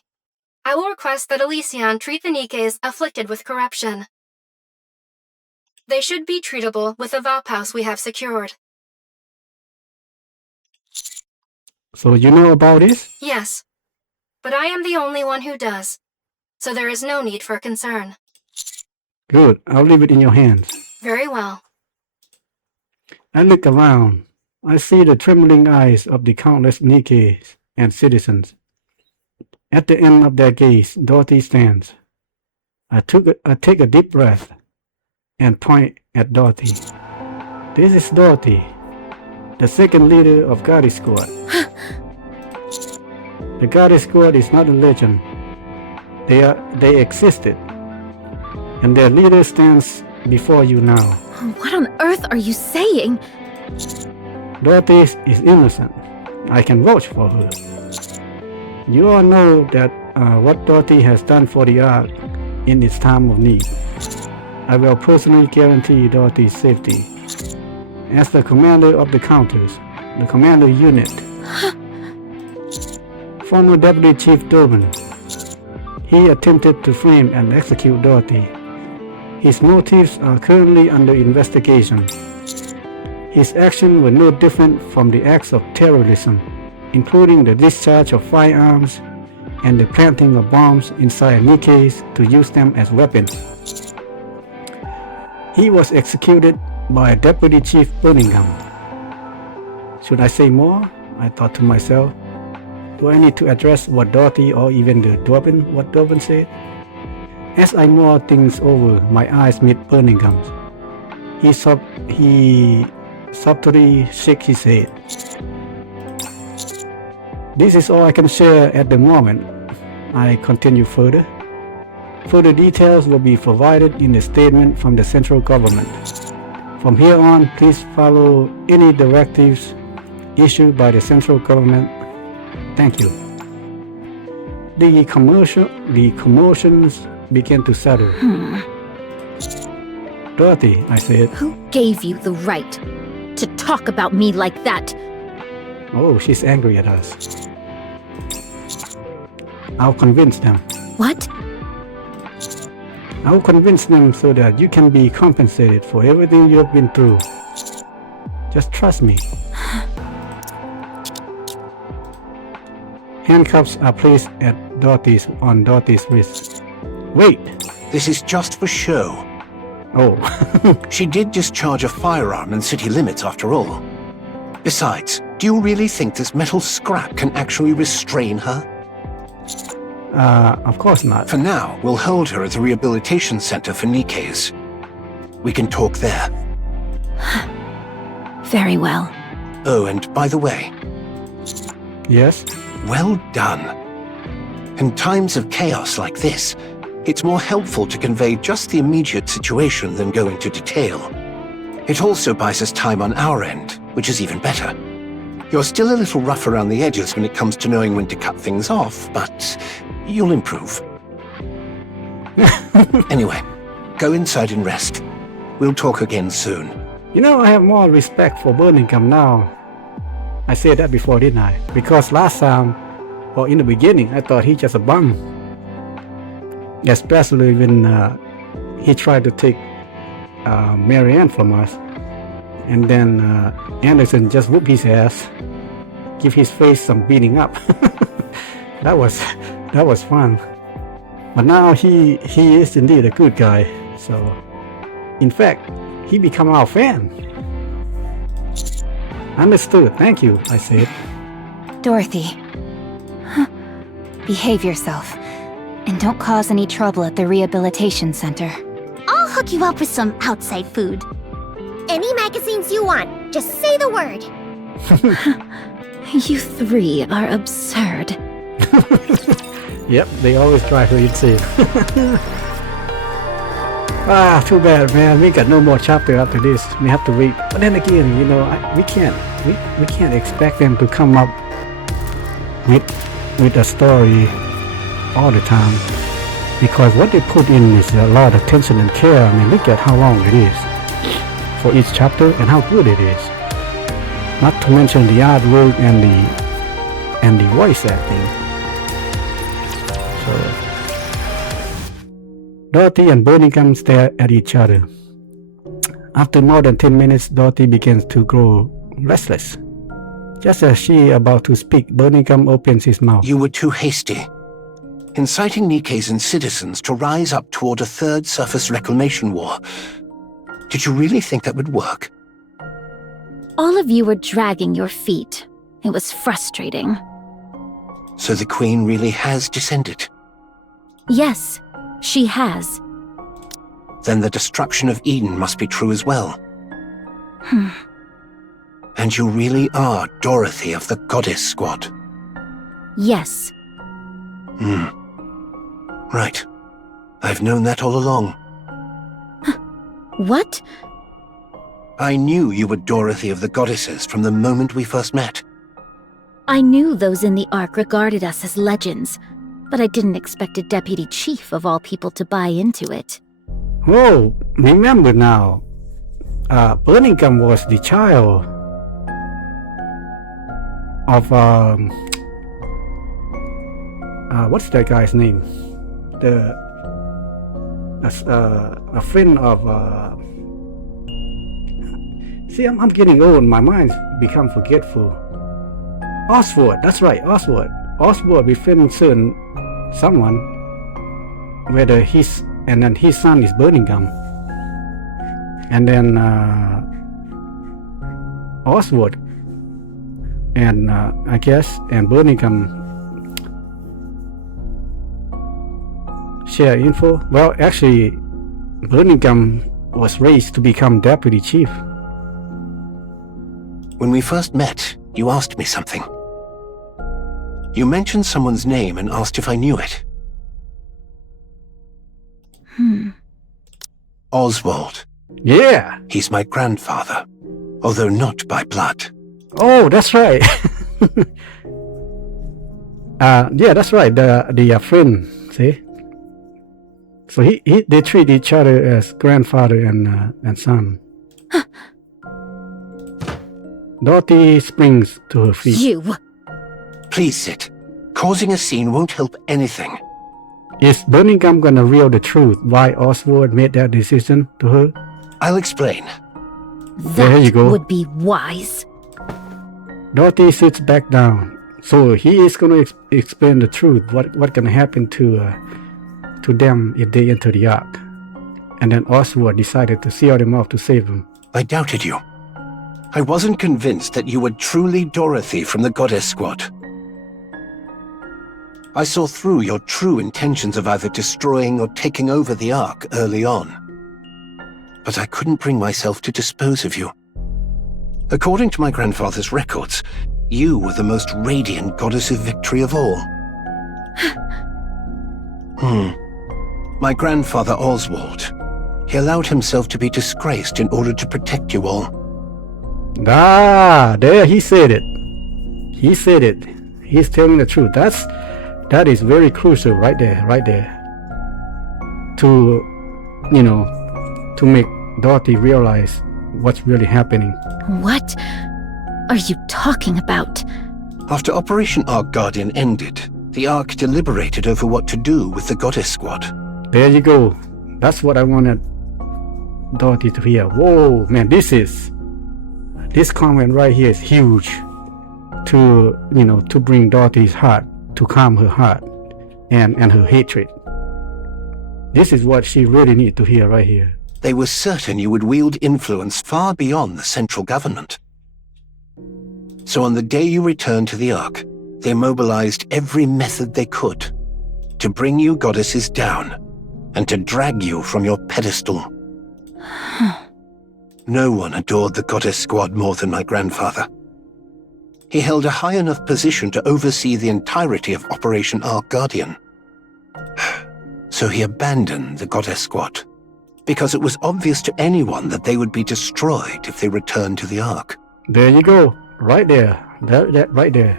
I will request that Elysion treat the Nikkes afflicted with corruption. They should be treatable with the Vop house we have secured. So you know about this? Yes, but I am the only one who does, so there is no need for concern. Good, I'll leave it in your hands. Very well. I look around. I see the trembling eyes of the countless Nikkes and citizens. At the end of their gaze, Dorothy stands. I take a deep breath and point at Dorothy. This is Dorothy, the second leader of Goddess Squad. The Goddess Squad is not a legend. They existed, and their leader stands before you now. What on earth are you saying? Dorothy is innocent. I can vouch for her. You all know that what Dorothy has done for the Ark in its time of need. I will personally guarantee Dorothy's safety. As the commander of the Counters, the commander unit, former Deputy Chief Dobin, he attempted to frame and execute Dorothy. His motives are currently under investigation. His actions were no different from the acts of terrorism, including the discharge of firearms and the planting of bombs inside Nikkes to use them as weapons. He was executed by Deputy Chief Birmingham. Should I say more? I thought to myself. Do I need to address what Dorothy or even what Dobin said? As I mull things over, my eyes meet Birmingham's. He subtly shakes his head. This is all I can share at the moment. I continue further. Further details will be provided in a statement from the central government. From here on, please follow any directives issued by the central government. Thank you. The commotions began to settle. Dorothy, I said. Who gave you the right to talk about me like that? Oh, she's angry at us. I'll convince them. What? I'll convince them so that you can be compensated for everything you have been through. Just trust me. Handcuffs are placed on Dorothy's wrist. Wait! This is just for show. Oh. She did discharge a firearm in city limits after all. Besides, do you really think this metal scrap can actually restrain her? Of course not. For now, we'll hold her at the rehabilitation center for Nikkes. We can talk there. Very well. Oh, and by the way... Yes? Well done. In times of chaos like this, it's more helpful to convey just the immediate situation than go into detail. It also buys us time on our end, which is even better. You're still a little rough around the edges when it comes to knowing when to cut things off, but you'll improve. Anyway, go inside and rest. We'll talk again soon. You know, I have more respect for Birmingham now. I said that before, didn't I? Because last time, or in the beginning, I thought he's just a bum. Especially when he tried to take Marianne from us. And then Anderson just whooped his ass, give his face some beating up. That was fun. But now he is indeed a good guy. So, in fact, he become our fan. Understood. Thank you, I said. Dorothy. Behave yourself. And don't cause any trouble at the rehabilitation center. I'll hook you up with some outside food. Any magazines you want, just say the word. You three are absurd. Yep, they always drive her insane. Too bad, man. We got no more chapter after this. We have to wait. But then again, you know, we can't expect them to come up with a story all the time, because what they put in is a lot of attention and care. I mean, look at how long it is for each chapter and how good it is. Not to mention the artwork and the voice acting. So Dorothy and Birmingham stare at each other. After more than 10 minutes, Dorothy begins to grow restless. Just as she about to speak, Birmingham opens his mouth. You were too hasty, inciting Nikke's and citizens to rise up toward a third surface reclamation war. Did you really think that would work? All of you were dragging your feet. It was frustrating. So the Queen really has descended? Yes, she has. Then the destruction of Eden must be true as well. And you really are Dorothy of the Goddess Squad? Yes. Right. I've known that all along. What? I knew you were Dorothy of the Goddesses from the moment we first met. I knew those in the Ark regarded us as legends, but I didn't expect a deputy chief of all people to buy into it. Oh, remember now. Birmingham was the child of what's that guy's name? A friend of see, I'm getting old, my mind's become forgetful. Oswald, that's right, Oswald. Oswald befriended someone, whether his son is Birmingham. And then Oswald and I guess and Birmingham share info. Well, actually, Birmingham was raised to become deputy chief. When we first met, you asked me something. You mentioned someone's name and asked if I knew it. Oswald. Yeah. He's my grandfather, although not by blood. Oh, that's right. Yeah, that's right. The friend, see? So they treat each other as grandfather and son. Dorothy springs to her feet. You! Please sit. Causing a scene won't help anything. Is Birmingham gonna reveal the truth why Oswald made that decision to her? I'll explain. There you go. Would be wise. Dorothy sits back down. So he is gonna explain the truth. What gonna happen to them if they enter the Ark? And then Oswald decided to seal them off to save them. I doubted you. I wasn't convinced that you were truly Dorothy from the Goddess Squad. I saw through your true intentions of either destroying or taking over the Ark early on. But I couldn't bring myself to dispose of you. According to my grandfather's records, you were the most radiant Goddess of Victory of all. My grandfather Oswald. He allowed himself to be disgraced in order to protect you all. There he said it. He said it. He's telling the truth. That is very crucial right there. To make Dorothy realize what's really happening. What are you talking about? After Operation Ark Guardian ended, the Ark deliberated over what to do with the Goddess Squad. There you go. That's what I wanted Dorothy to hear. Whoa, man, this comment right here is huge to bring Dorothy's heart, to calm her heart and her hatred. This is what she really needs to hear right here. They were certain you would wield influence far beyond the central government. So on the day you returned to the Ark, they mobilized every method they could to bring you goddesses down and to drag you from your pedestal. No one adored the Goddess Squad more than my grandfather. He held a high enough position to oversee the entirety of Operation Ark Guardian. So he abandoned the Goddess Squad. because it was obvious to anyone that they would be destroyed if they returned to the Ark. There you go. Right there. That right there.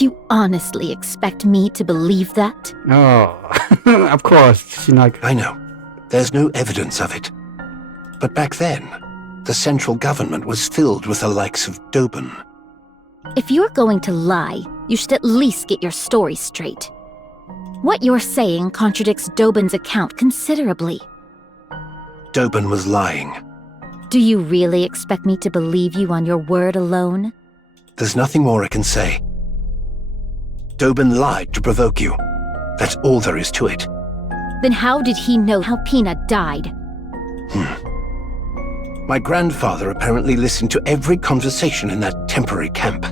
You honestly expect me to believe that? Oh, of course. She's not... I know. There's no evidence of it. But back then, the central government was filled with the likes of Dobin. If you're going to lie, you should at least get your story straight. What you're saying contradicts Dobin's account considerably. Dobin was lying. Do you really expect me to believe you on your word alone? There's nothing more I can say. Dobin lied to provoke you. That's all there is to it. Then how did he know how Peanut died? My grandfather apparently listened to every conversation in that temporary camp.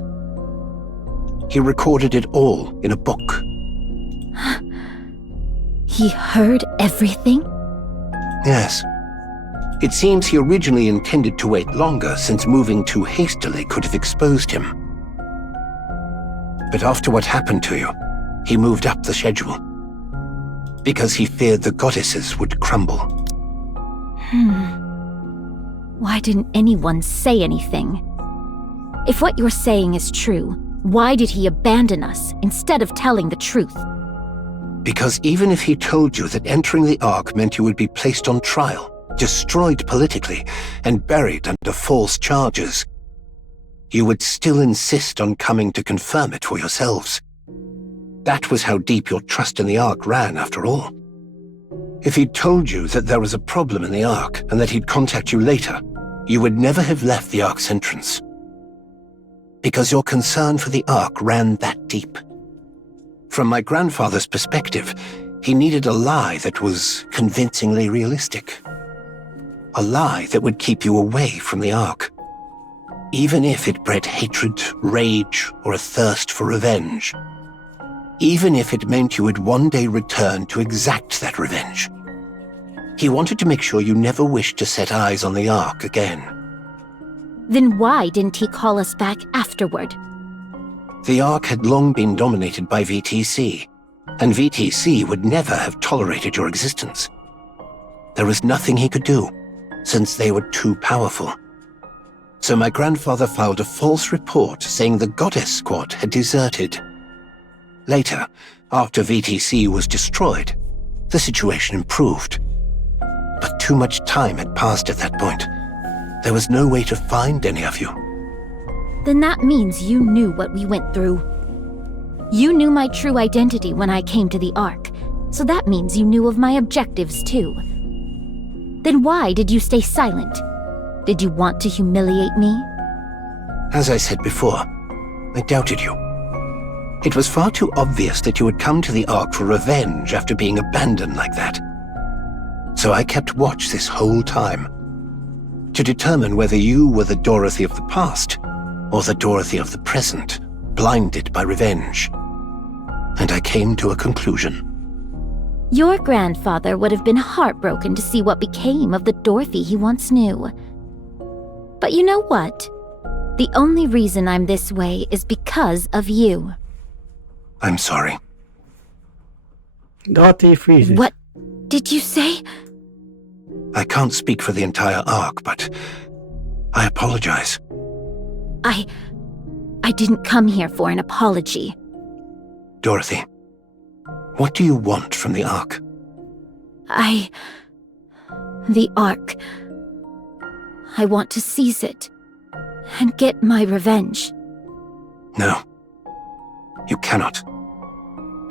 He recorded it all in a book. He heard everything? Yes. It seems he originally intended to wait longer, since moving too hastily could have exposed him. But after what happened to you, he moved up the schedule. Because he feared the goddesses would crumble. Why didn't anyone say anything? If what you're saying is true, why did he abandon us instead of telling the truth? Because even if he told you that entering the Ark meant you would be placed on trial, destroyed politically, and buried under false charges, you would still insist on coming to confirm it for yourselves. That was how deep your trust in the Ark ran, after all. If he'd told you that there was a problem in the Ark and that he'd contact you later, you would never have left the Ark's entrance. Because your concern for the Ark ran that deep. From my grandfather's perspective, he needed a lie that was convincingly realistic. A lie that would keep you away from the Ark. Even if it bred hatred, rage, or a thirst for revenge. Even if it meant you would one day return to exact that revenge. He wanted to make sure you never wished to set eyes on the Ark again. Then why didn't he call us back afterward? The Ark had long been dominated by VTC, and VTC would never have tolerated your existence. There was nothing he could do, since they were too powerful. So my grandfather filed a false report saying the Goddess Squad had deserted. Later, after VTC was destroyed, the situation improved. But too much time had passed at that point. There was no way to find any of you. Then that means you knew what we went through. You knew my true identity when I came to the Ark, so that means you knew of my objectives too. Then why did you stay silent? Did you want to humiliate me? As I said before, I doubted you. It was far too obvious that you had come to the Ark for revenge after being abandoned like that. So I kept watch this whole time, to determine whether you were the Dorothy of the past, or the Dorothy of the present, blinded by revenge. And I came to a conclusion. Your grandfather would have been heartbroken to see what became of the Dorothy he once knew. But you know what? The only reason I'm this way is because of you. I'm sorry. Dorothy freezes. What did you say? I can't speak for the entire Ark, but I apologize. I didn't come here for an apology. Dorothy, what do you want from the Ark? The Ark. I want to seize it and get my revenge. No, you cannot.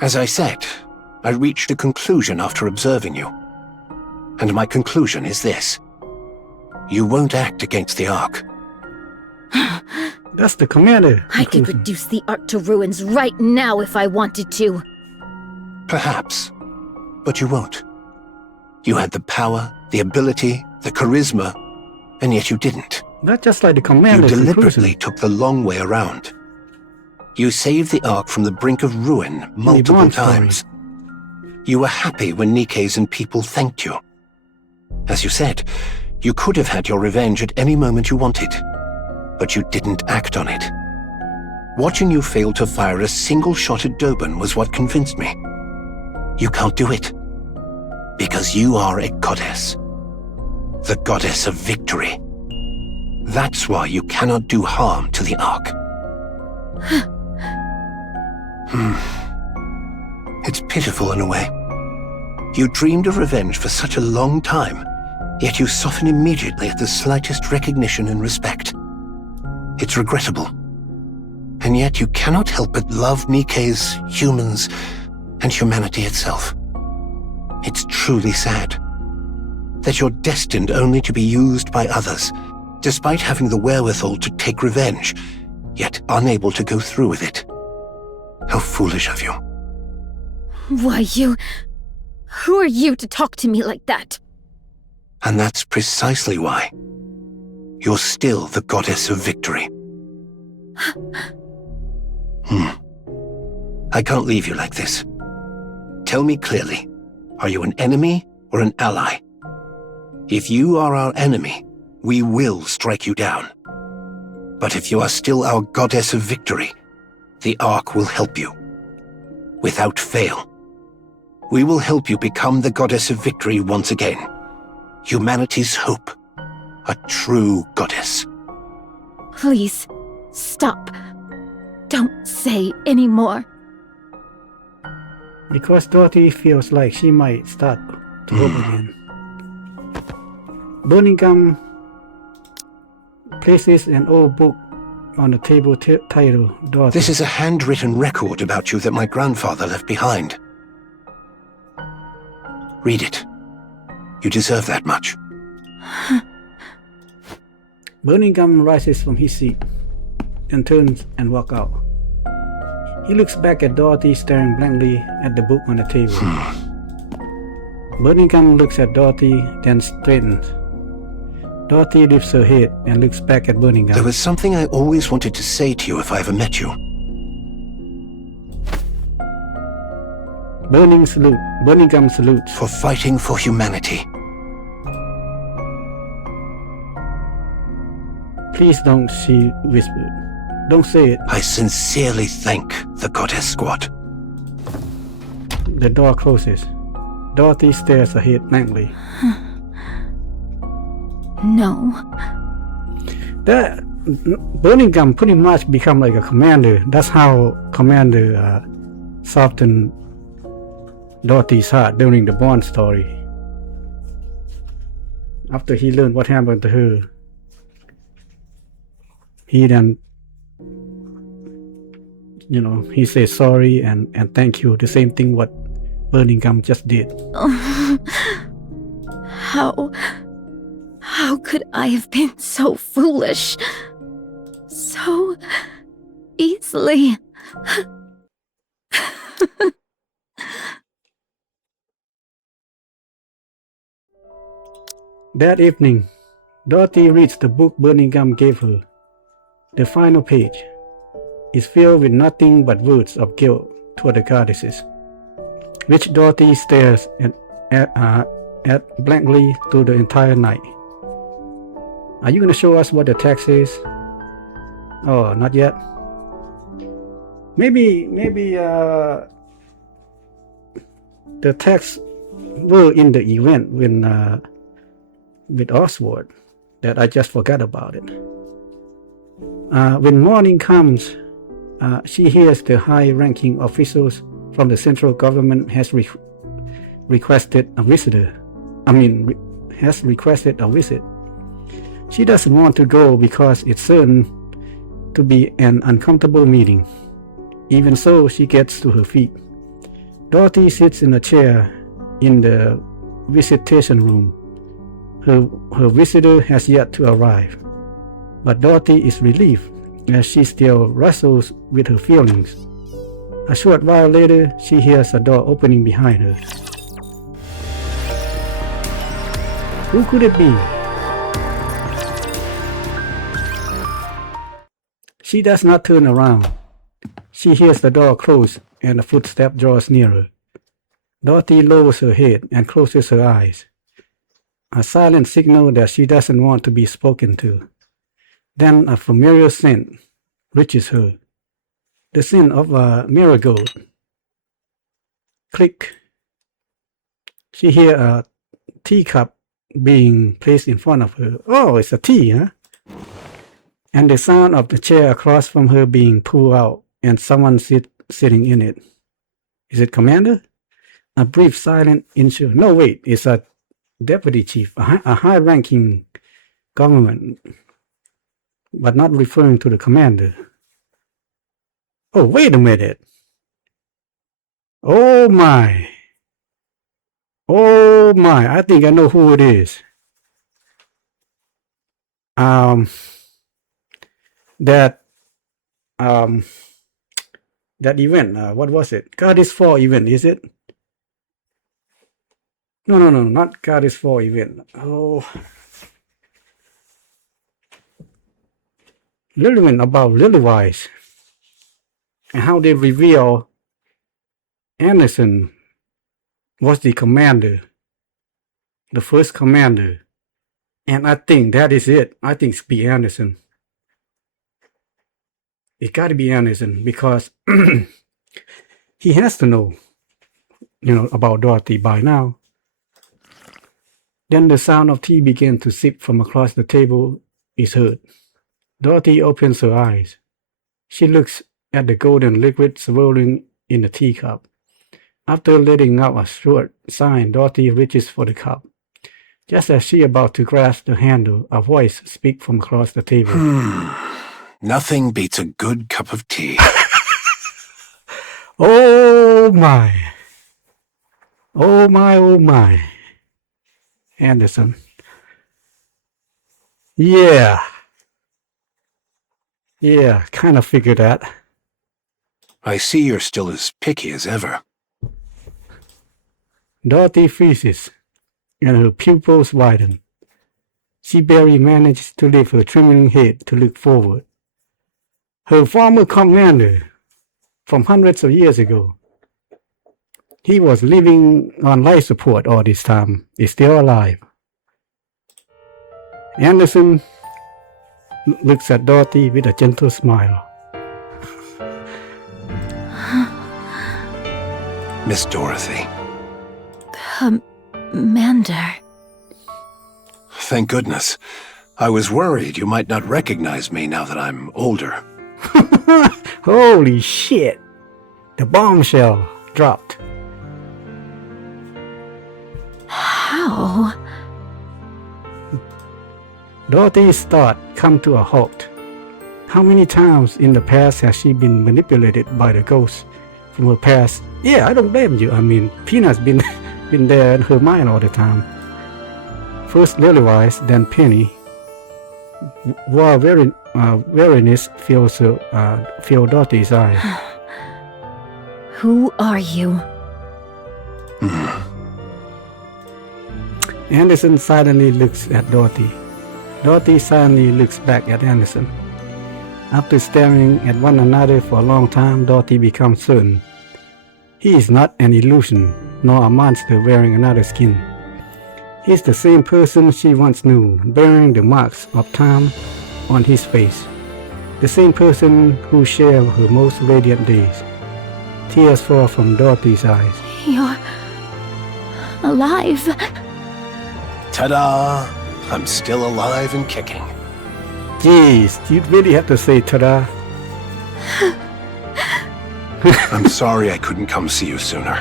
As I said, I reached a conclusion after observing you. And my conclusion is this. You won't act against the Ark. That's the commander. I could reduce the Ark to ruins right now if I wanted to. Perhaps, but you won't. You had the power, the ability, the charisma, and yet you didn't. Not just like the commander. You deliberately took the long way around. You saved the Ark from the brink of ruin multiple times. You were happy when Nikke's and people thanked you. As you said, you could have had your revenge at any moment you wanted, but you didn't act on it. Watching you fail to fire a single shot at Dobin was what convinced me. You can't do it. Because you are a goddess. The Goddess of Victory. That's why you cannot do harm to the Ark. It's pitiful in a way. You dreamed of revenge for such a long time, yet you soften immediately at the slightest recognition and respect. It's regrettable. And yet you cannot help but love Nikke's, humans, and humanity itself. It's truly sad that you're destined only to be used by others, despite having the wherewithal to take revenge, yet unable to go through with it. How foolish of you. Why, you... Who are you to talk to me like that? And that's precisely why. You're still the Goddess of Victory. I can't leave you like this. Tell me clearly, are you an enemy or an ally? If you are our enemy, we will strike you down. But if you are still our Goddess of Victory, the Ark will help you. Without fail. We will help you become the Goddess of Victory once again. Humanity's hope. A true goddess. Please, stop. Don't say any more. Because Dorothy feels like she might start to hope again. Birmingham places an old book on the table titled Dorothy. This is a handwritten record about you that my grandfather left behind. Read it. You deserve that much. Birmingham rises from his seat and turns and walks out. He looks back at Dorothy staring blankly at the book on the table. Birmingham looks at Dorothy, then straightens. Dorothy lifts her head and looks back at Birmingham. There was something I always wanted to say to you if I ever met you. Birmingham salutes. For fighting for humanity. Please don't, she whispered. Don't say it. I sincerely thank the Goddess Squad. The door closes. Dorothy stares ahead blankly. No. That Birmingham pretty much become like a commander. That's how Commander softened Dorothy's heart during the Bond story. After he learned what happened to her, he then, he said sorry and thank you. The same thing what Birmingham just did. How could I have been so foolish? So easily. That evening, Dorothy reads the book Birmingham gave her. The final page is filled with nothing but words of guilt toward the goddesses, which Dorothy stares at blankly through the entire night. Are you going to show us what the text is? Oh, not yet. Maybe the text were in the event when with Oswald that I just forgot about it. When morning comes, she hears the high-ranking officials from the central government has requested a visit. She doesn't want to go because it's certain to be an uncomfortable meeting. Even so, she gets to her feet. Dorothy sits in a chair in the visitation room. Her visitor has yet to arrive, but Dorothy is relieved as she still wrestles with her feelings. A short while later, she hears a door opening behind her. Who could it be? She does not turn around. She hears the door close and a footstep draws nearer. Dorothy lowers her head and closes her eyes. A silent signal that she doesn't want to be spoken to. Then a familiar scent reaches her. The scent of a marigold. Click. She hear a teacup being placed in front of her. Oh, it's a tea, huh? And the sound of the chair across from her being pulled out and someone sitting in it. Is it Commander? A brief silent ensures. No, wait, it's a deputy chief, a high-ranking government, but not referring to the commander. Oh, wait a minute. Oh my. Oh my, I think I know who it is. That event, what was it? Goddess 4 event, is it? No, not Goddess 4 event. Oh. Lily about Lilywise. And how they reveal Anderson was the commander. The first commander. And I think that is it. I think it's B. Anderson. It gotta be Anderson because he has to know, about Dorothy by now. Then the sound of tea began to sip from across the table is heard. Dorothy opens her eyes. She looks at the golden liquid swirling in the teacup. After letting out a short sigh, Dorothy reaches for the cup. Just as she about to grasp the handle, a voice speaks from across the table. Nothing beats a good cup of tea. Oh my. Oh my, oh my. Anderson. Yeah, kind of figured that. I see you're still as picky as ever. Dorothy freezes, and her pupils widen. She barely manages to lift her trembling head to look forward. Her former commander, from hundreds of years ago, he was living on life support all this time, is still alive. Anderson looks at Dorothy with a gentle smile. Miss Dorothy. Commander. Thank goodness. I was worried you might not recognize me now that I'm older. Holy shit! The bombshell dropped. How? Dorothy's thought come to a halt. How many times in the past has she been manipulated by the ghosts from her past? Yeah, I don't blame you. I mean, Peanut's been there in her mind all the time. First Lilywise, then Penny. While weariness fills Dorothy's eyes. Who are you? Anderson silently looks at Dorothy. Dorothy silently looks back at Anderson. After staring at one another for a long time, Dorothy becomes certain. He is not an illusion, nor a monster wearing another skin. He is the same person she once knew, bearing the marks of time on his face. The same person who shared her most radiant days. Tears fall from Dorothy's eyes. You're alive. Ta-da! I'm still alive and kicking. Jeez, you really have to say ta-da. I'm sorry I couldn't come see you sooner.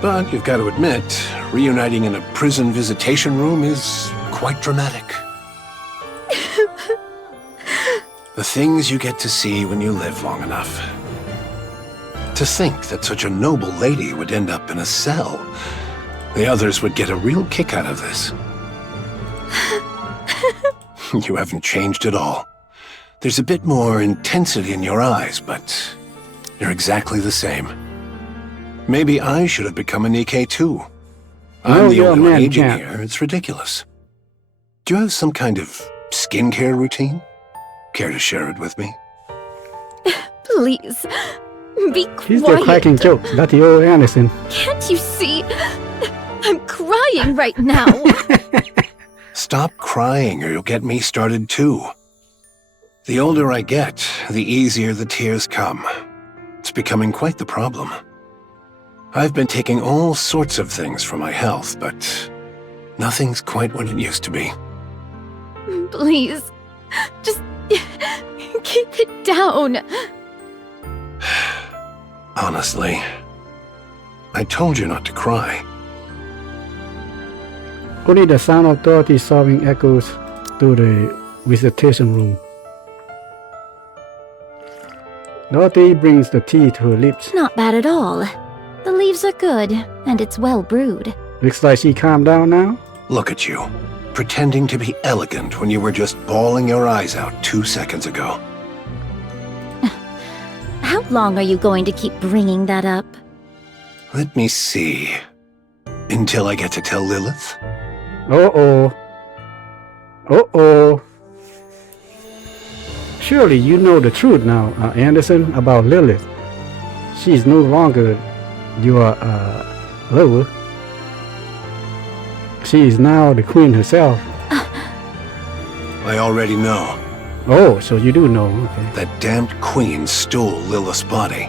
But you've got to admit, reuniting in a prison visitation room is quite dramatic. The things you get to see when you live long enough. To think that such a noble lady would end up in a cell. The others would get a real kick out of this. You haven't changed at all. There's a bit more intensity in your eyes, but you're exactly the same. Maybe I should have become a Nikke too. I'm the only one aging here. It's ridiculous. Do you have some kind of skincare routine? Care to share it with me? Please, be quiet. He's still cracking jokes. That's the old Anderson. Can't you see? I'm crying right now. Stop crying or you'll get me started too. The older I get, the easier the tears come. It's becoming quite the problem. I've been taking all sorts of things for my health, but nothing's quite what it used to be. Please, just keep it down. Honestly, I told you not to cry. Only the sound of Dorothy sobbing echoes through the visitation room. Dorothy brings the tea to her lips. Not bad at all. The leaves are good, and it's well brewed. Looks like she calmed down now. Look at you, pretending to be elegant when you were just bawling your eyes out 2 seconds ago. How long are you going to keep bringing that up? Let me see. Until I get to tell Lilith? Uh-oh. Uh-oh. Surely you know the truth now, Anderson, about Lilith. She's no longer your lover. She is now the queen herself. I already know. Oh, so you do know, okay. That damned queen stole Lilith's body.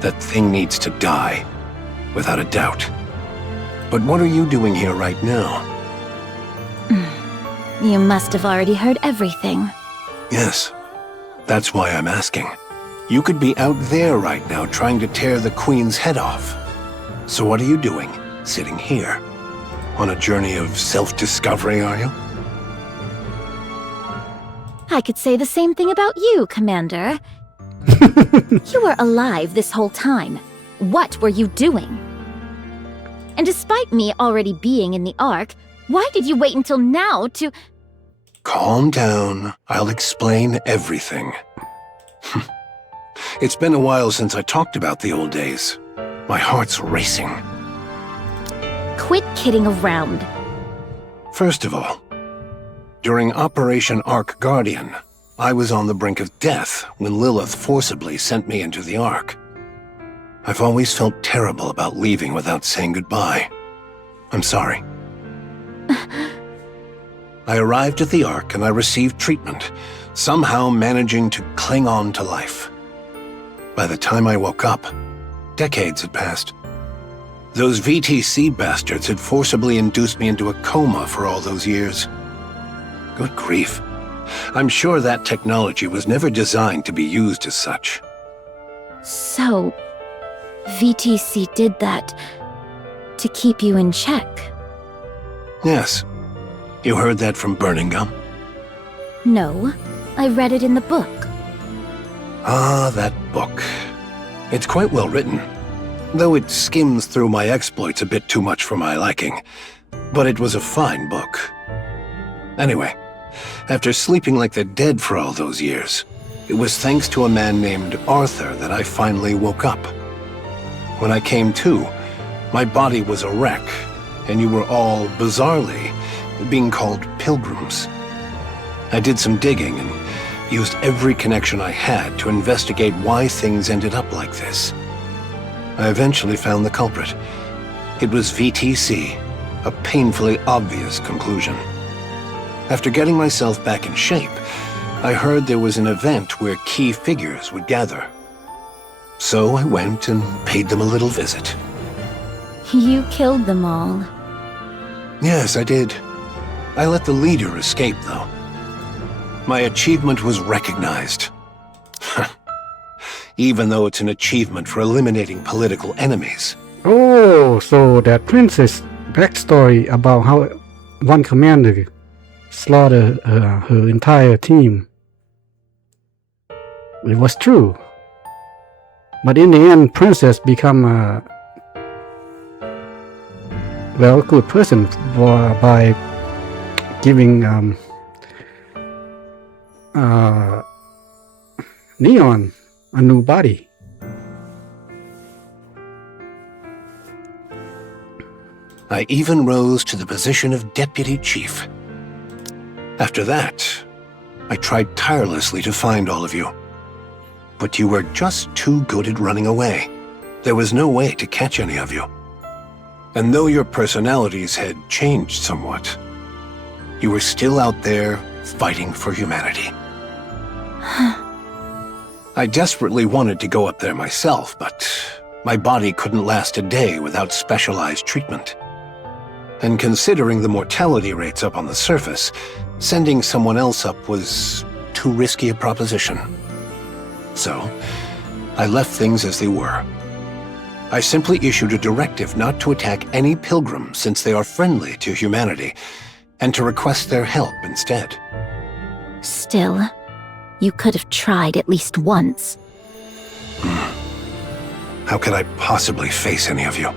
That thing needs to die, without a doubt. But what are you doing here right now? You must have already heard everything. Yes, that's why I'm asking. You could be out there right now trying to tear the queen's head off. So what are you doing, sitting here? On a journey of self-discovery, are you? I could say the same thing about you, Commander. You were alive this whole time. What were you doing? And despite me already being in the Ark, why did you wait until now to... Calm down. I'll explain everything. It's been a while since I talked about the old days. My heart's racing. Quit kidding around. First of all, during Operation Ark Guardian, I was on the brink of death when Lilith forcibly sent me into the Ark. I've always felt terrible about leaving without saying goodbye. I'm sorry. I arrived at the Ark and I received treatment, somehow managing to cling on to life. By the time I woke up, decades had passed. Those VTC bastards had forcibly induced me into a coma for all those years. Good grief. I'm sure that technology was never designed to be used as such. So, VTC did that to keep you in check? Yes. You heard that from Burning Gum? No, I read it in the book. Ah, that book. It's quite well written, though it skims through my exploits a bit too much for my liking. But it was a fine book. Anyway, after sleeping like the dead for all those years, it was thanks to a man named Arthur that I finally woke up. When I came to, my body was a wreck, and you were all, bizarrely, being called pilgrims. I did some digging and used every connection I had to investigate why things ended up like this. I eventually found the culprit. It was VTC, a painfully obvious conclusion. After getting myself back in shape, I heard there was an event where key figures would gather. So I went and paid them a little visit. You killed them all. Yes, I did. I let the leader escape, though. My achievement was recognized. Even though it's an achievement for eliminating political enemies. Oh, so that princess backstory about how one commander slaughtered her entire team. It was true. But in the end, Princess become a good person by giving Neon a new body. I even rose to the position of deputy chief. After that, I tried tirelessly to find all of you. But you were just too good at running away. There was no way to catch any of you. And though your personalities had changed somewhat, you were still out there fighting for humanity. I desperately wanted to go up there myself, but My body couldn't last a day without specialized treatment. And considering the mortality rates up on the surface, sending someone else up was too risky a proposition. So, I left things as they were. I simply issued a directive not to attack any pilgrims since they are friendly to humanity, and to request their help instead. Still, you could have tried at least once. How could I possibly face any of you?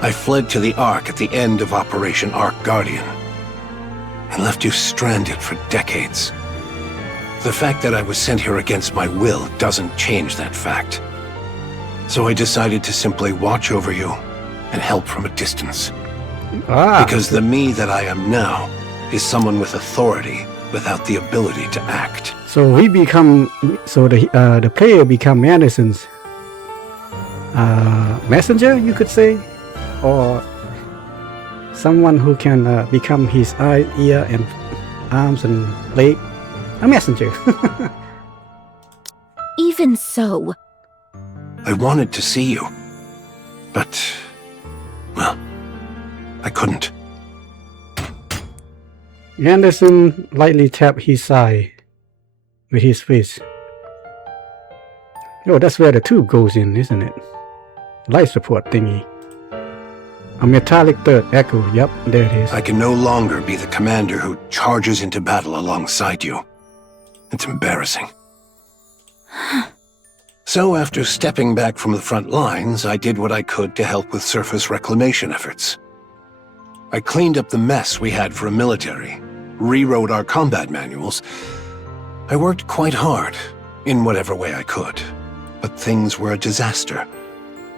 I fled to the Ark at the end of Operation Ark Guardian, and left you stranded for decades. The fact that I was sent here against my will doesn't change that fact. So I decided to simply watch over you and help from a distance. Because the me that I am now is someone with authority without the ability to act. So the player become Anderson's messenger, you could say, or someone who can become his eye, ear, and arms and leg, a messenger. Even so, I wanted to see you, but, well, I couldn't. Anderson lightly tapped his side with his fist. Oh, that's where the tube goes in, isn't it? Life support thingy. A metallic third echo. Yep, there it is. I can no longer be the commander who charges into battle alongside you. It's embarrassing. So after stepping back from the front lines, I did what I could to help with surface reclamation efforts. I cleaned up the mess we had for a military, rewrote our combat manuals. I worked quite hard, in whatever way I could, but things were a disaster.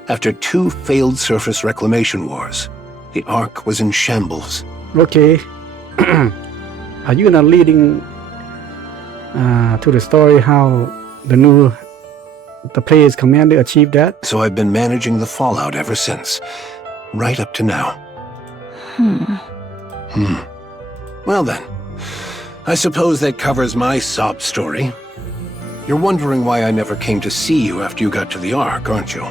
After 2 failed surface reclamation wars, the Ark was in shambles. Okay. Are you gonna leading to the story how the player's commander achieved that? So I've been managing the fallout ever since, right up to now. Well then, I suppose that covers my sob story. You're wondering why I never came to see you after you got to the Ark, aren't you?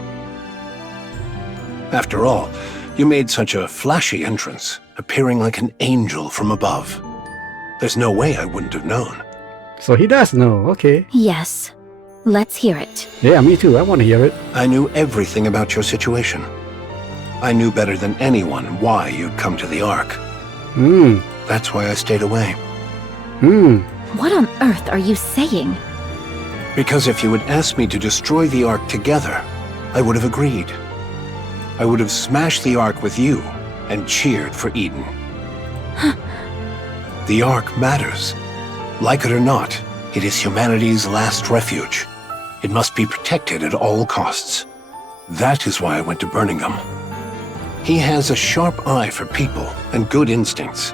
After all, you made such a flashy entrance, appearing like an angel from above. There's no way I wouldn't have known. So he does know, okay. Yes. Let's hear it. Yeah, me too. I want to hear it. I knew everything about your situation. I knew better than anyone why you'd come to the Ark. That's why I stayed away. What on earth are you saying? Because if you had asked me to destroy the Ark together, I would have agreed. I would have smashed the Ark with you and cheered for Eden. The Ark matters. Like it or not, it is humanity's last refuge. It must be protected at all costs. That is why I went to Birmingham. He has a sharp eye for people and good instincts.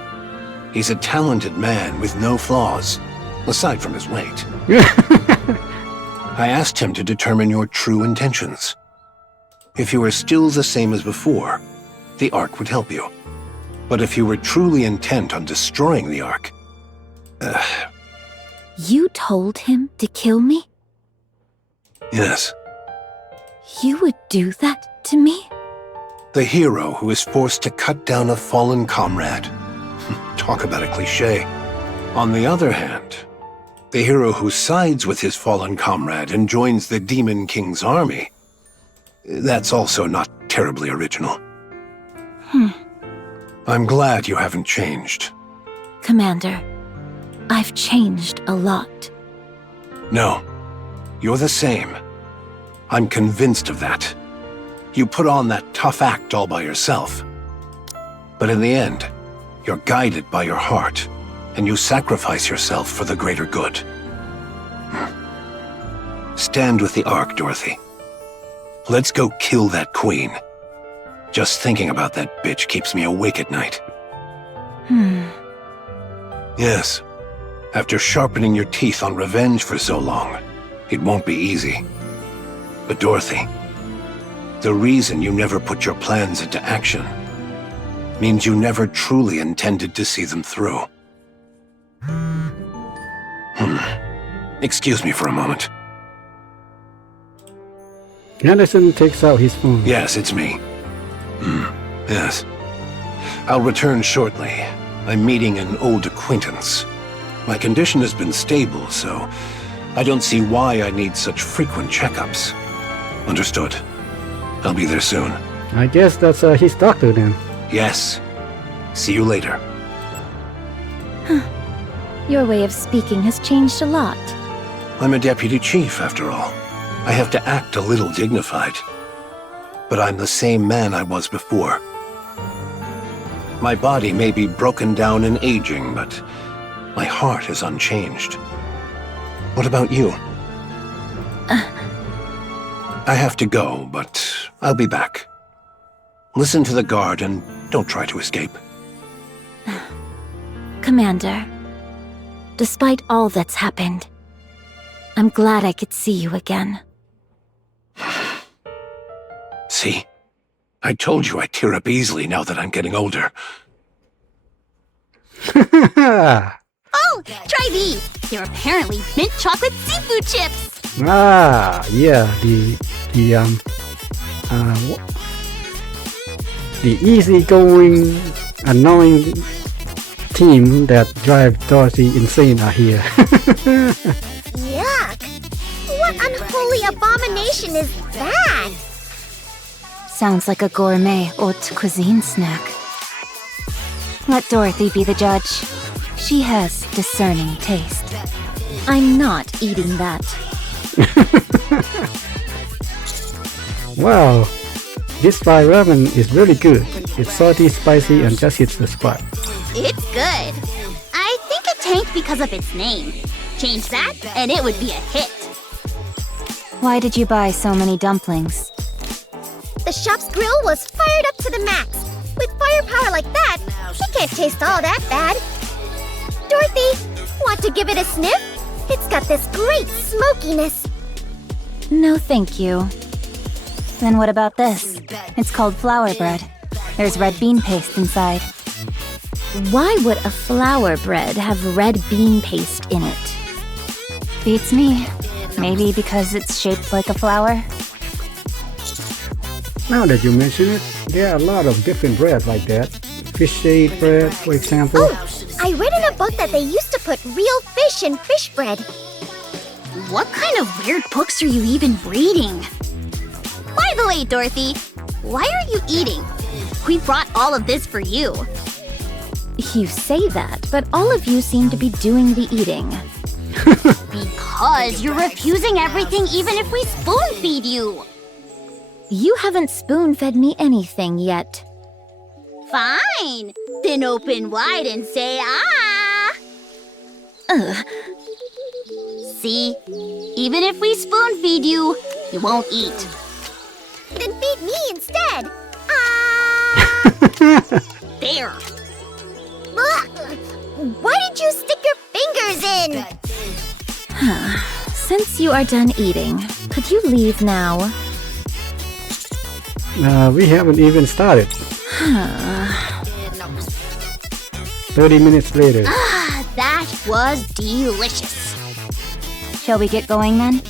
He's a talented man with no flaws, aside from his weight. I asked him to determine your true intentions. If you were still the same as before, the Ark would help you. But if you were truly intent on destroying the Ark... You told him to kill me? Yes. You would do that to me? The hero who is forced to cut down a fallen comrade. Talk about a cliché. On the other hand, the hero who sides with his fallen comrade and joins the Demon King's army. That's also not terribly original. I'm glad you haven't changed. Commander, I've changed a lot. No, you're the same. I'm convinced of that. You put on that tough act all by yourself. But in the end, you're guided by your heart, and you sacrifice yourself for the greater good. Stand with the Ark, Dorothy. Let's go kill that queen. Just thinking about that bitch keeps me awake at night. Yes. After sharpening your teeth on revenge for so long, it won't be easy. But Dorothy, the reason you never put your plans into action means you never truly intended to see them through. Excuse me for a moment. Anderson takes out his phone. Yes, it's me. Yes. I'll return shortly. I'm meeting an old acquaintance. My condition has been stable, so I don't see why I need such frequent checkups. Understood. I'll be there soon. I guess that's his doctor then. Yes. See you later. Your way of speaking has changed a lot. I'm a deputy chief, after all. I have to act a little dignified. But I'm the same man I was before. My body may be broken down and aging, but my heart is unchanged. What about you? I have to go, but I'll be back. Listen to the guard and don't try to escape. Commander, despite all that's happened, I'm glad I could see you again. See? I told you I tear up easily now that I'm getting older. Oh, try these! They're apparently mint chocolate seafood chips! Yeah, the easygoing, annoying team that drive Dorothy insane are here. Yuck! What unholy abomination is that? Sounds like a gourmet haute cuisine snack. Let Dorothy be the judge. She has discerning taste. I'm not eating that. Wow, this fried ramen is really good. It's salty, spicy, and just hits the spot. It's good. I think it tanked because of its name. Change that, and it would be a hit. Why did you buy so many dumplings? The shop's grill was fired up to the max. With firepower like that, it can't taste all that bad. Dorothy, want to give it a sniff? It's got this great smokiness. No, thank you. Then what about this? It's called flour bread. There's red bean paste inside. Why would a flour bread have red bean paste in it? Beats me. Maybe because it's shaped like a flower? Now that you mention it, there are a lot of different breads like that. Fish shade bread, for example. Oh, I read in a book that they used to put real fish in fish bread. What kind of weird books are you even reading? By the way, Dorothy, why are you eating? We brought all of this for you. You say that, but all of you seem to be doing the eating. Because you're refusing everything even if we spoon-feed you. You haven't spoon-fed me anything yet. Fine. Then open wide and say ah. See? Even if we spoon-feed you, you won't eat. Then feed me instead. Ah. There. Why did you stick your fingers in? Since you are done eating, could you leave now? We haven't even started. 30 minutes later. Ah, that was delicious. Shall we get going then?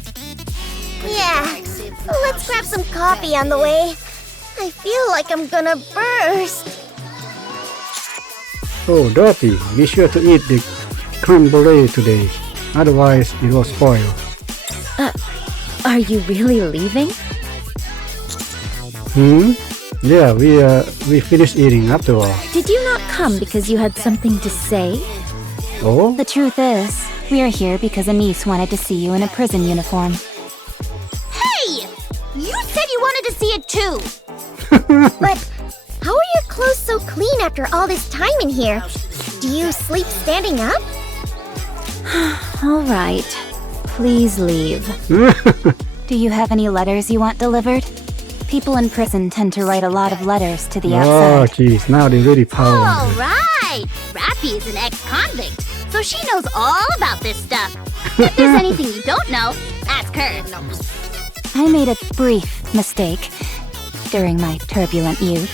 Yeah, let's grab some coffee on the way. I feel like I'm gonna burst. Oh, Dorothy, be sure to eat the creme brulee today. Otherwise, it will spoil. Are you really leaving? Yeah, we finished eating after all. Did you not come because you had something to say? Oh? The truth is, we are here because a niece wanted to see you in a prison uniform. Hey! You said you wanted to see it too! But how are your clothes so clean after all this time in here? Do you sleep standing up? All right. Please leave. Do you have any letters you want delivered? People in prison tend to write a lot of letters to the outside. Oh, jeez, now they're really powerful. All right! Rappy is an ex-convict, so she knows all about this stuff. If there's anything you don't know, ask her. I made a brief mistake during my turbulent youth.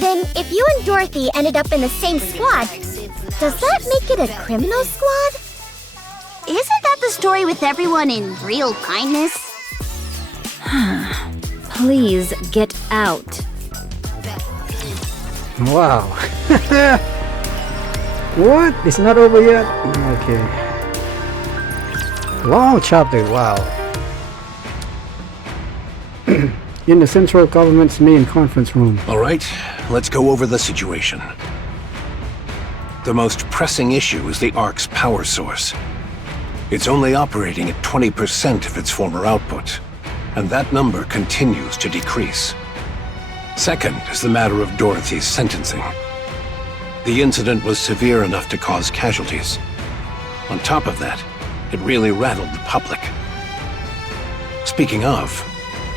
Then, if you and Dorothy ended up in the same squad, does that make it a criminal squad? Isn't that the story with everyone in real kindness? Please get out. Wow. What? It's not over yet? Okay. Long chapter, wow. In the central government's main conference room. Alright, let's go over the situation. The most pressing issue is the Ark's power source. It's only operating at 20% of its former output, and that number continues to decrease. Second is the matter of Dorothy's sentencing. The incident was severe enough to cause casualties. On top of that, it really rattled the public. Speaking of,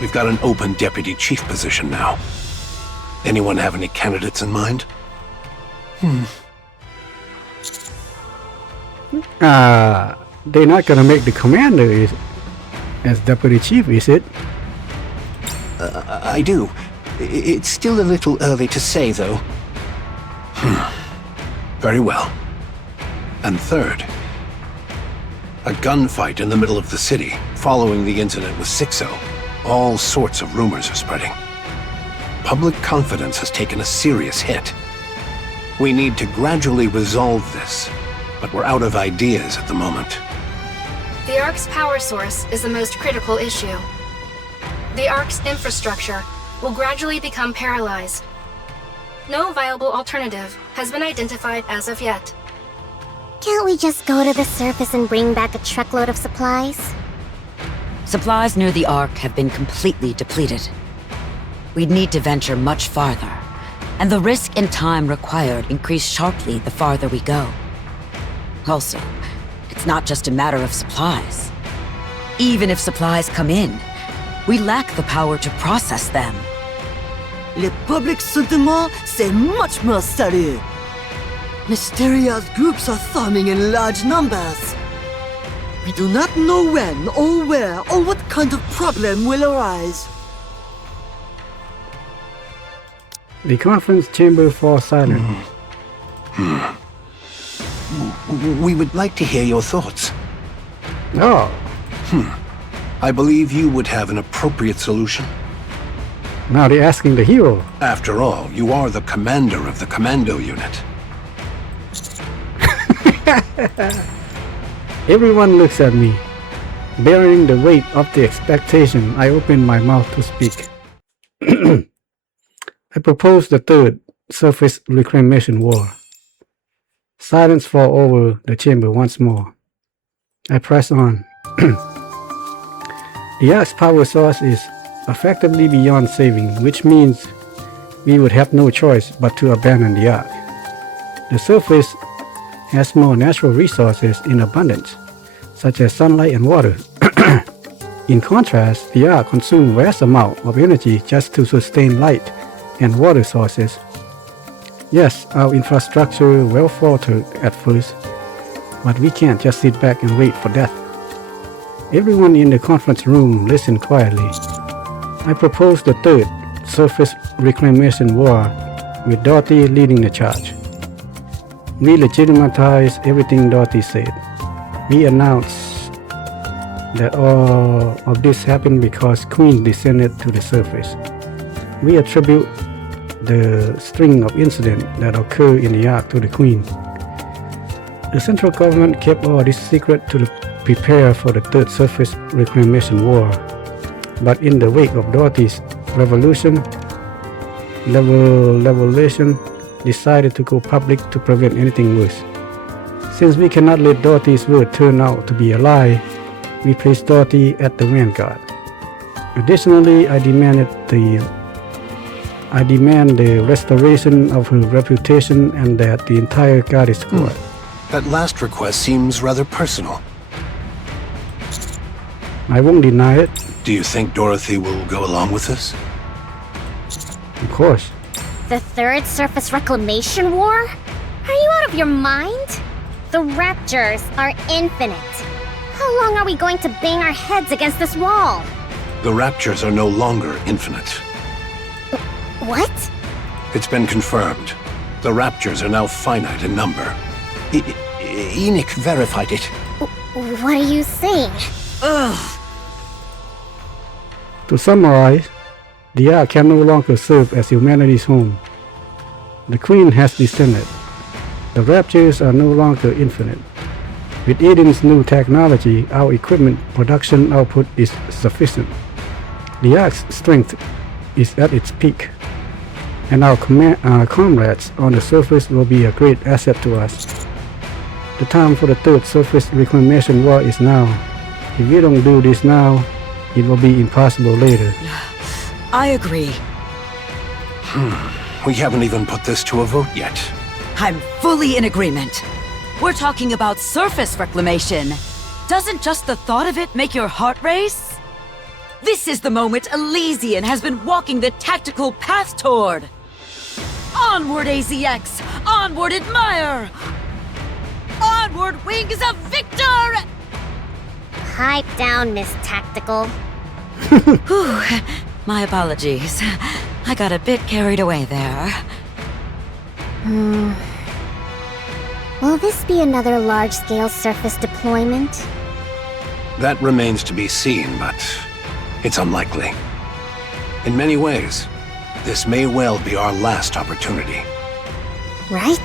we've got an open deputy chief position now. Anyone have any candidates in mind? They're not gonna make the commander as deputy chief, is it? I do. It's still a little early to say, though. Very well. And third, a gunfight in the middle of the city following the incident with Sixo. All sorts of rumors are spreading. Public confidence has taken a serious hit. We need to gradually resolve this, but we're out of ideas at the moment. The Ark's power source is the most critical issue. The Ark's infrastructure will gradually become paralyzed. No viable alternative has been identified as of yet. Can't we just go to the surface and bring back a truckload of supplies? Supplies near the Ark have been completely depleted. We'd need to venture much farther, and the risk and time required increase sharply the farther we go. Also, it's not just a matter of supplies. Even if supplies come in, we lack the power to process them. Le public sentiment, c'est much more sérieux. Mysterious groups are forming in large numbers. We do not know when, or where, or what kind of problem will arise. The conference chamber falls silent. We would like to hear your thoughts. Oh. I believe you would have an appropriate solution. Now they're asking the hero. After all, you are the commander of the commando unit. Everyone looks at me. Bearing the weight of the expectation, I open my mouth to speak. I propose the third surface reclamation war. Silence falls over the chamber once more. I press on. The Ark's power source is effectively beyond saving, which means we would have no choice but to abandon the Ark. The surface has more natural resources in abundance, such as sunlight and water. In contrast, the Ark consumes vast amount of energy just to sustain light and water sources. Yes, our infrastructure will falter at first, but we can't just sit back and wait for death. Everyone in the conference room listened quietly. I propose the third surface reclamation war, with Dorothy leading the charge. We legitimize everything Dorothy said. We announce that all of this happened because Queen descended to the surface. We attribute the string of incidents that occurred in the Ark to the Queen. The central government kept all this secret to prepare for the third surface reclamation war. But in the wake of Dorothy's revelation decided to go public to prevent anything worse. Since we cannot let Dorothy's word turn out to be a lie, we placed Dorothy at the vanguard. Additionally, I demand the restoration of her reputation and that the entire Goddess Squad. That last request seems rather personal. I won't deny it. Do you think Dorothy will go along with this? Of course. The third surface reclamation war? Are you out of your mind? The Raptures are infinite. How long are we going to bang our heads against this wall? The Raptures are no longer infinite. What? It's been confirmed. The Raptures are now finite in number. Enoch verified it. What are you saying? Ugh. To summarize, the Ark can no longer serve as humanity's home. The Queen has descended. The raptures are no longer infinite. With Eden's new technology, our equipment production output is sufficient. The Ark's strength is at its peak, and our comrades on the surface will be a great asset to us. The time for the third surface reclamation war is now. If we don't do this now, it will be impossible later. I agree. We haven't even put this to a vote yet. I'm fully in agreement. We're talking about surface reclamation. Doesn't just the thought of it make your heart race? This is the moment Elysian has been walking the tactical path toward. Onward, AZX! Onward, Admire! Onward, Wings of Victor! Pipe down, Miss Tactical. Whew, my apologies. I got a bit carried away there. Will this be another large-scale surface deployment? That remains to be seen, but it's unlikely. In many ways, this may well be our last opportunity. Right?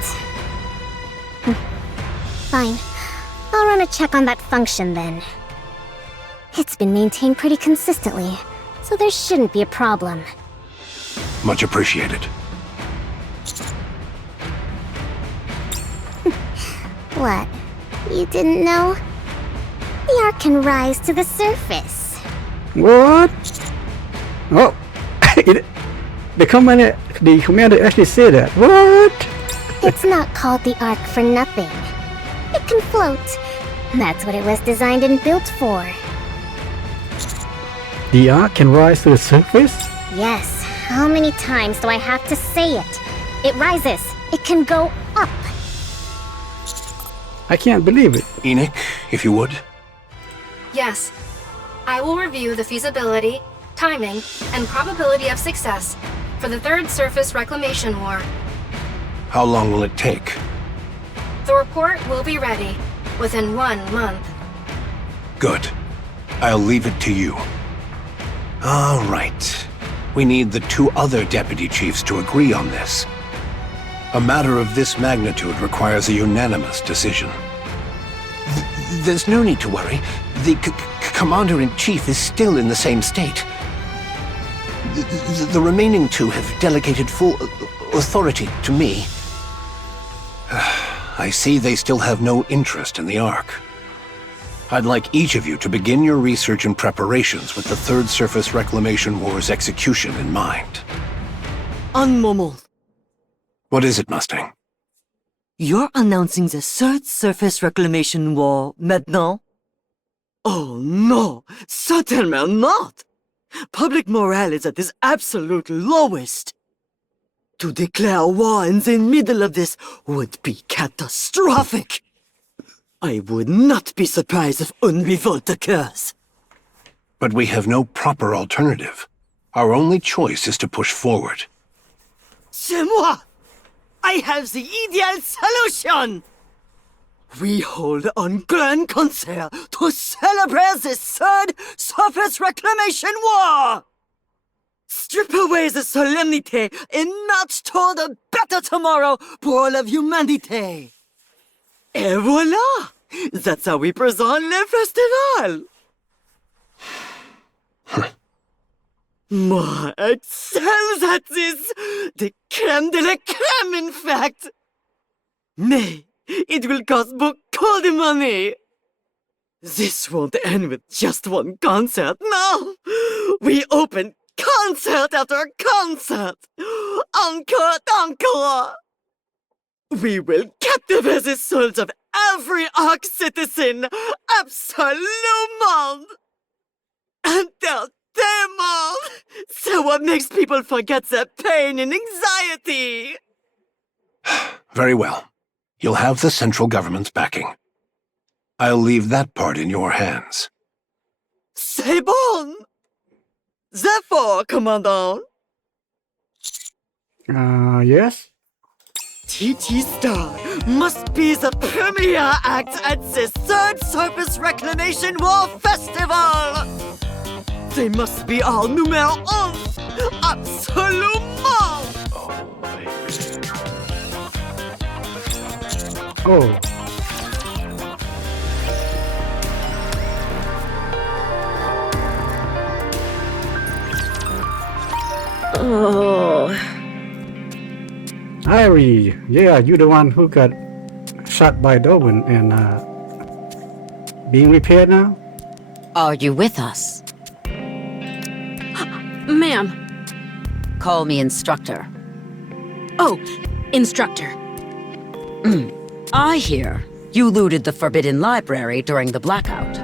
Fine. I'll run a check on that function then. It's been maintained pretty consistently, so there shouldn't be a problem. Much appreciated. What? You didn't know? The Ark can rise to the surface. What? Oh, the commander actually said that. What? It's not called the Ark for nothing. It can float. That's what it was designed and built for. The Ark can rise to the surface? Yes. How many times do I have to say it? It rises. It can go up. I can't believe it. Enoch, if you would. Yes. I will review the feasibility, timing, and probability of success for the third surface reclamation war. How long will it take? The report will be ready within 1 month. Good. I'll leave it to you. All right. We need the 2 other deputy chiefs to agree on this. A matter of this magnitude requires a unanimous decision. There's no need to worry. The Commander-in-Chief is still in the same state. The remaining 2 have delegated full authority to me. I see they still have no interest in the Ark. I'd like each of you to begin your research and preparations with the Third Surface Reclamation War's execution in mind. Un moment. What is it, Mustang? You're announcing the Third Surface Reclamation War maintenant? Oh no, certainly not! Public morale is at its absolute lowest. To declare war in the middle of this would be catastrophic. I would not be surprised if une revolt occurs. But we have no proper alternative. Our only choice is to push forward. C'est moi! I have the ideal solution! We hold on grand concert to celebrate the Third Surface Reclamation War! Strip away the solemnity and march toward a better tomorrow for all of humanity! Et voilà! That's how we present le festival! Moi excels at this! The crème de la crème, in fact! Mais it will cost beaucoup de money! This won't end with just one concert, no! We open concert after concert! Encore, encore! We will captivate the souls of every Ark citizen! Absolument! Entertainment! So what makes people forget their pain and anxiety? Very well. You'll have the central government's backing. I'll leave that part in your hands. C'est bon! Therefore, Commandant. Yes? TT Star must be the premier act at the Third Surface Reclamation War Festival! They must be all numéro un! Absolument! Oh. Oh. Irie, yeah, you the one who got shot by Doben and being repaired now? Are you with us? Ma'am. Call me instructor. Oh, instructor. I hear you looted the Forbidden Library during the blackout,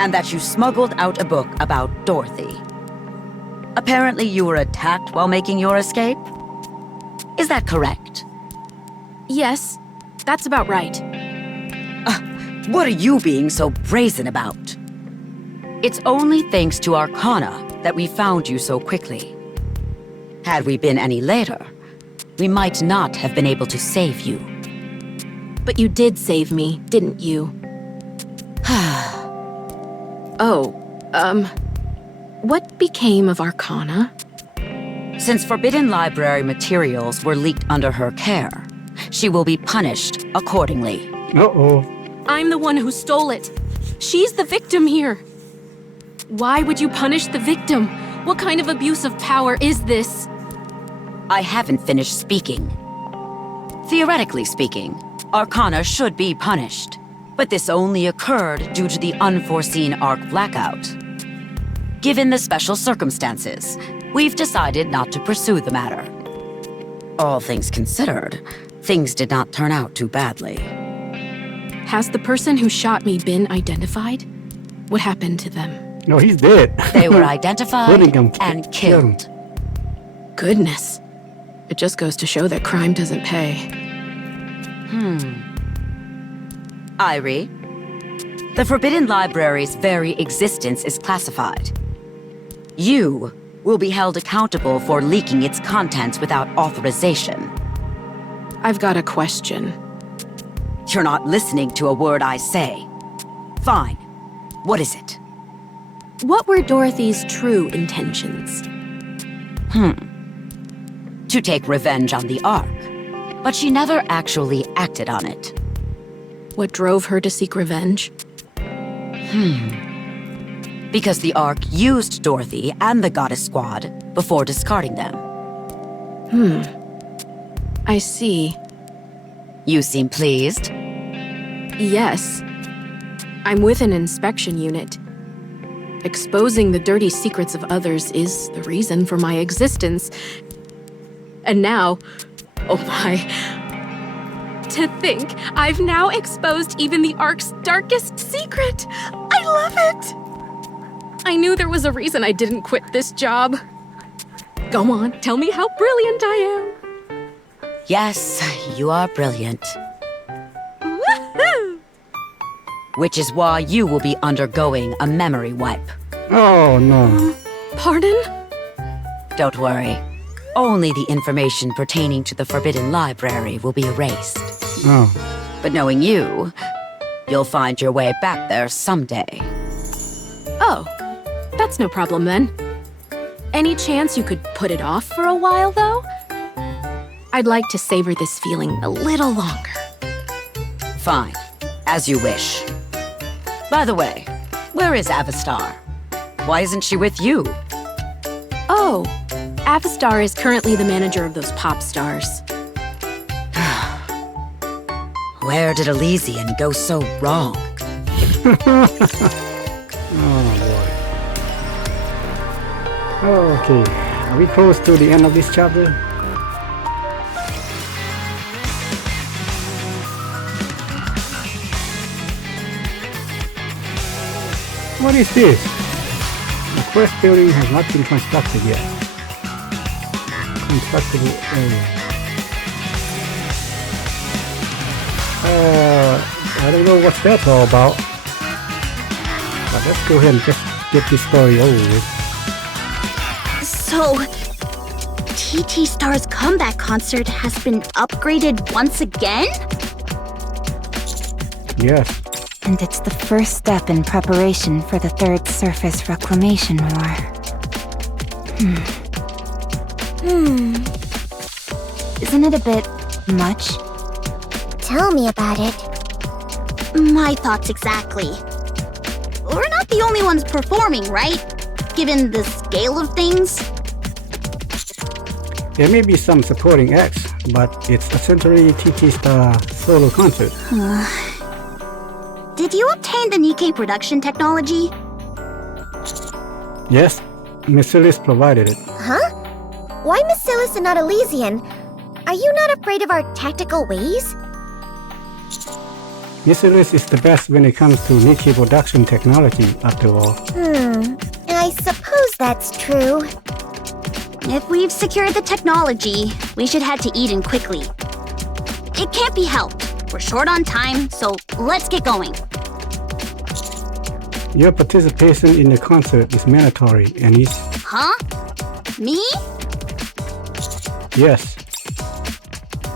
and that you smuggled out a book about Dorothy. Apparently you were attacked while making your escape? Is that correct? Yes, that's about right. What are you being so brazen about? It's only thanks to Arcana that we found you so quickly. Had we been any later, we might not have been able to save you. But you did save me, didn't you? What became of Arcana? Since Forbidden Library materials were leaked under her care, she will be punished accordingly. Uh-oh. I'm the one who stole it. She's the victim here. Why would you punish the victim? What kind of abuse of power is this? I haven't finished speaking. Theoretically speaking, Arcana should be punished, but this only occurred due to the unforeseen Arc blackout. Given the special circumstances, we've decided not to pursue the matter. All things considered, things did not turn out too badly. Has the person who shot me been identified? What happened to them? No, he's dead. They were identified and killed. Goodness. It just goes to show that crime doesn't pay. Irie, the Forbidden Library's very existence is classified. You will be held accountable for leaking its contents without authorization. I've got a question. You're not listening to a word I say. Fine. What is it? What were Dorothy's true intentions? To take revenge on the Ark, but she never actually acted on it. What drove her to seek revenge? Because the Ark used Dorothy and the Goddess Squad before discarding them. I see. You seem pleased. Yes. I'm with an inspection unit. Exposing the dirty secrets of others is the reason for my existence. And now, oh my, to think I've now exposed even the Ark's darkest secret. I love it. I knew there was a reason I didn't quit this job. Go on, tell me how brilliant I am. Yes, you are brilliant. Woohoo! Which is why you will be undergoing a memory wipe. Oh, no. Pardon? Don't worry. Only the information pertaining to the Forbidden Library will be erased. Oh. But knowing you, you'll find your way back there someday. Oh, that's no problem then. Any chance you could put it off for a while, though? I'd like to savor this feeling a little longer. Fine. As you wish. By the way, where is Avastar? Why isn't she with you? Oh, Avastar is currently the manager of those pop stars. Where did Elysian go so wrong? Oh, boy. Okay, are we close to the end of this chapter? What is this? The quest building has not been constructed yet. Constructible area. I don't know what that's all about. But let's go ahead and just get this story over with. So, TT Star's comeback concert has been upgraded once again? Yes. And it's the first step in preparation for the Third Surface Reclamation War. Isn't it a bit much? Tell me about it. My thoughts exactly. We're not the only ones performing, right? Given the scale of things. There may be some supporting acts, but it's essentially Tiki Star solo concert. Did you obtain the Nikke production technology? Yes, Missilis provided it. Huh? Why Missilis and not Elysian? Are you not afraid of our tactical ways? Missilis is the best when it comes to Nikke production technology, after all. I suppose that's true. If we've secured the technology, we should head to Eden quickly. It can't be helped. We're short on time, so let's get going. Your participation in the concert is mandatory, Anise. Huh? Me? Yes.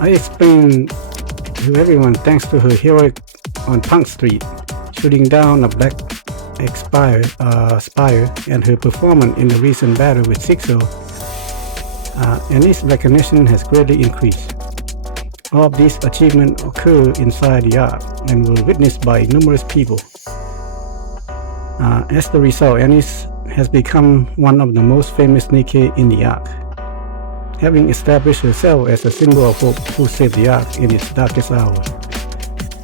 I explained to everyone thanks to her heroic on Punk Street, shooting down a black spire, and her performance in the recent battle with Sixo. Anice's recognition has greatly increased. All of these achievements occur inside the Ark and were witnessed by numerous people. As the result, Anice has become one of the most famous Nikke in the Ark, having established herself as a symbol of hope who saved the Ark in its darkest hour.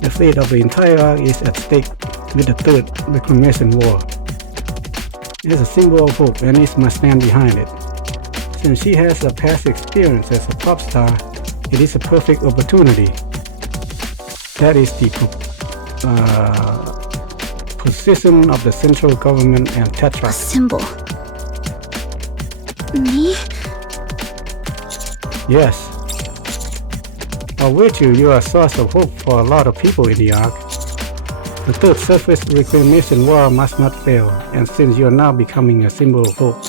The fate of the entire Ark is at stake with the Third Reclamation War. As a symbol of hope, Anice must stand behind it. Since she has a past experience as a pop star, it is a perfect opportunity. That is the position of the central government and Tetra. A symbol. Me? Yes. With you are a source of hope for a lot of people in the Ark. The Third Surface Reclamation War must not fail, and since you are now becoming a symbol of hope,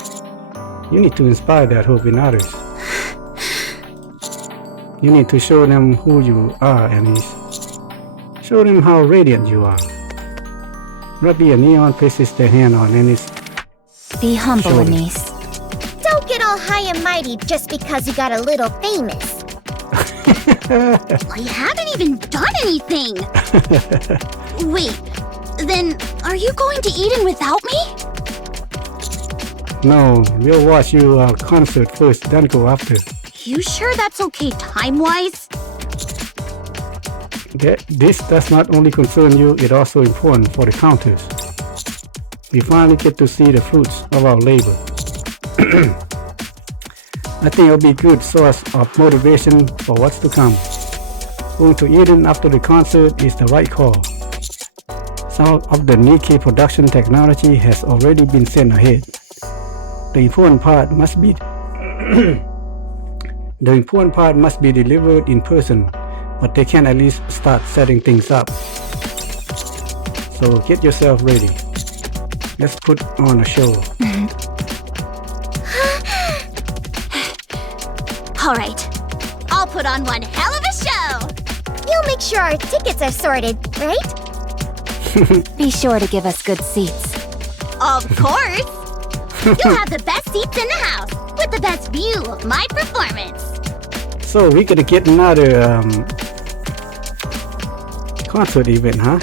you need to inspire that hope in others. You need to show them who you are, Anise. Show them how radiant you are. Ruby and Neon places their hand on Anise. Be humble, Anise. Don't get all high and mighty just because you got a little famous. I haven't even done anything! Wait, then are you going to Eden without me? No, we'll watch your concert first, then go after. You sure that's okay time-wise? This does not only concern you, it also important for the Countess. We finally get to see the fruits of our labor. I think it'll be a good source of motivation for what's to come. Going to Eden after the concert is the right call. Some of the Nikke production technology has already been sent ahead. The important part must be delivered in person, but they can at least start setting things up. So get yourself ready. Let's put on a show. Alright, I'll put on one hell of a show! You'll make sure our tickets are sorted, right? Be sure to give us good seats. Of course! You'll have the best seats in the house, with the best view of my performance. So we're gonna get another concert event, huh?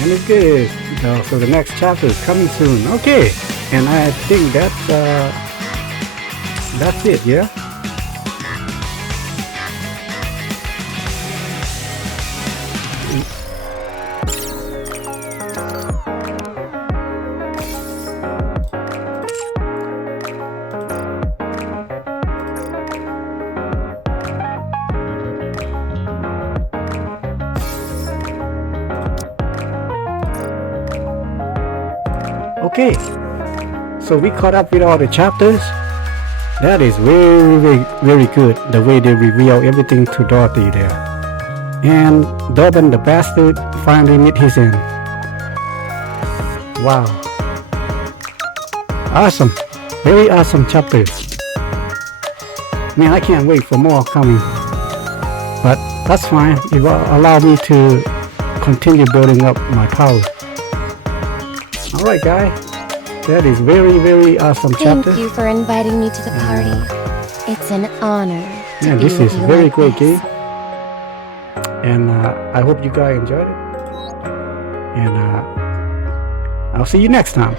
And it's good. So the next chapter is coming soon. Okay, and I think that's it, yeah. Okay, so we caught up with all the chapters. That is very, very, very good, the way they reveal everything to Dorothy there. And Doben the bastard finally met his end. Wow. Awesome. Very awesome chapters. Man, I can't wait for more coming. But that's fine. It will allow me to continue building up my power. Alright guys, that is very awesome chapter. Thank you for inviting me to the party. It's an honor to Man, be this with is you a very like great this. game. And I hope you guys enjoyed it. And I'll see you next time.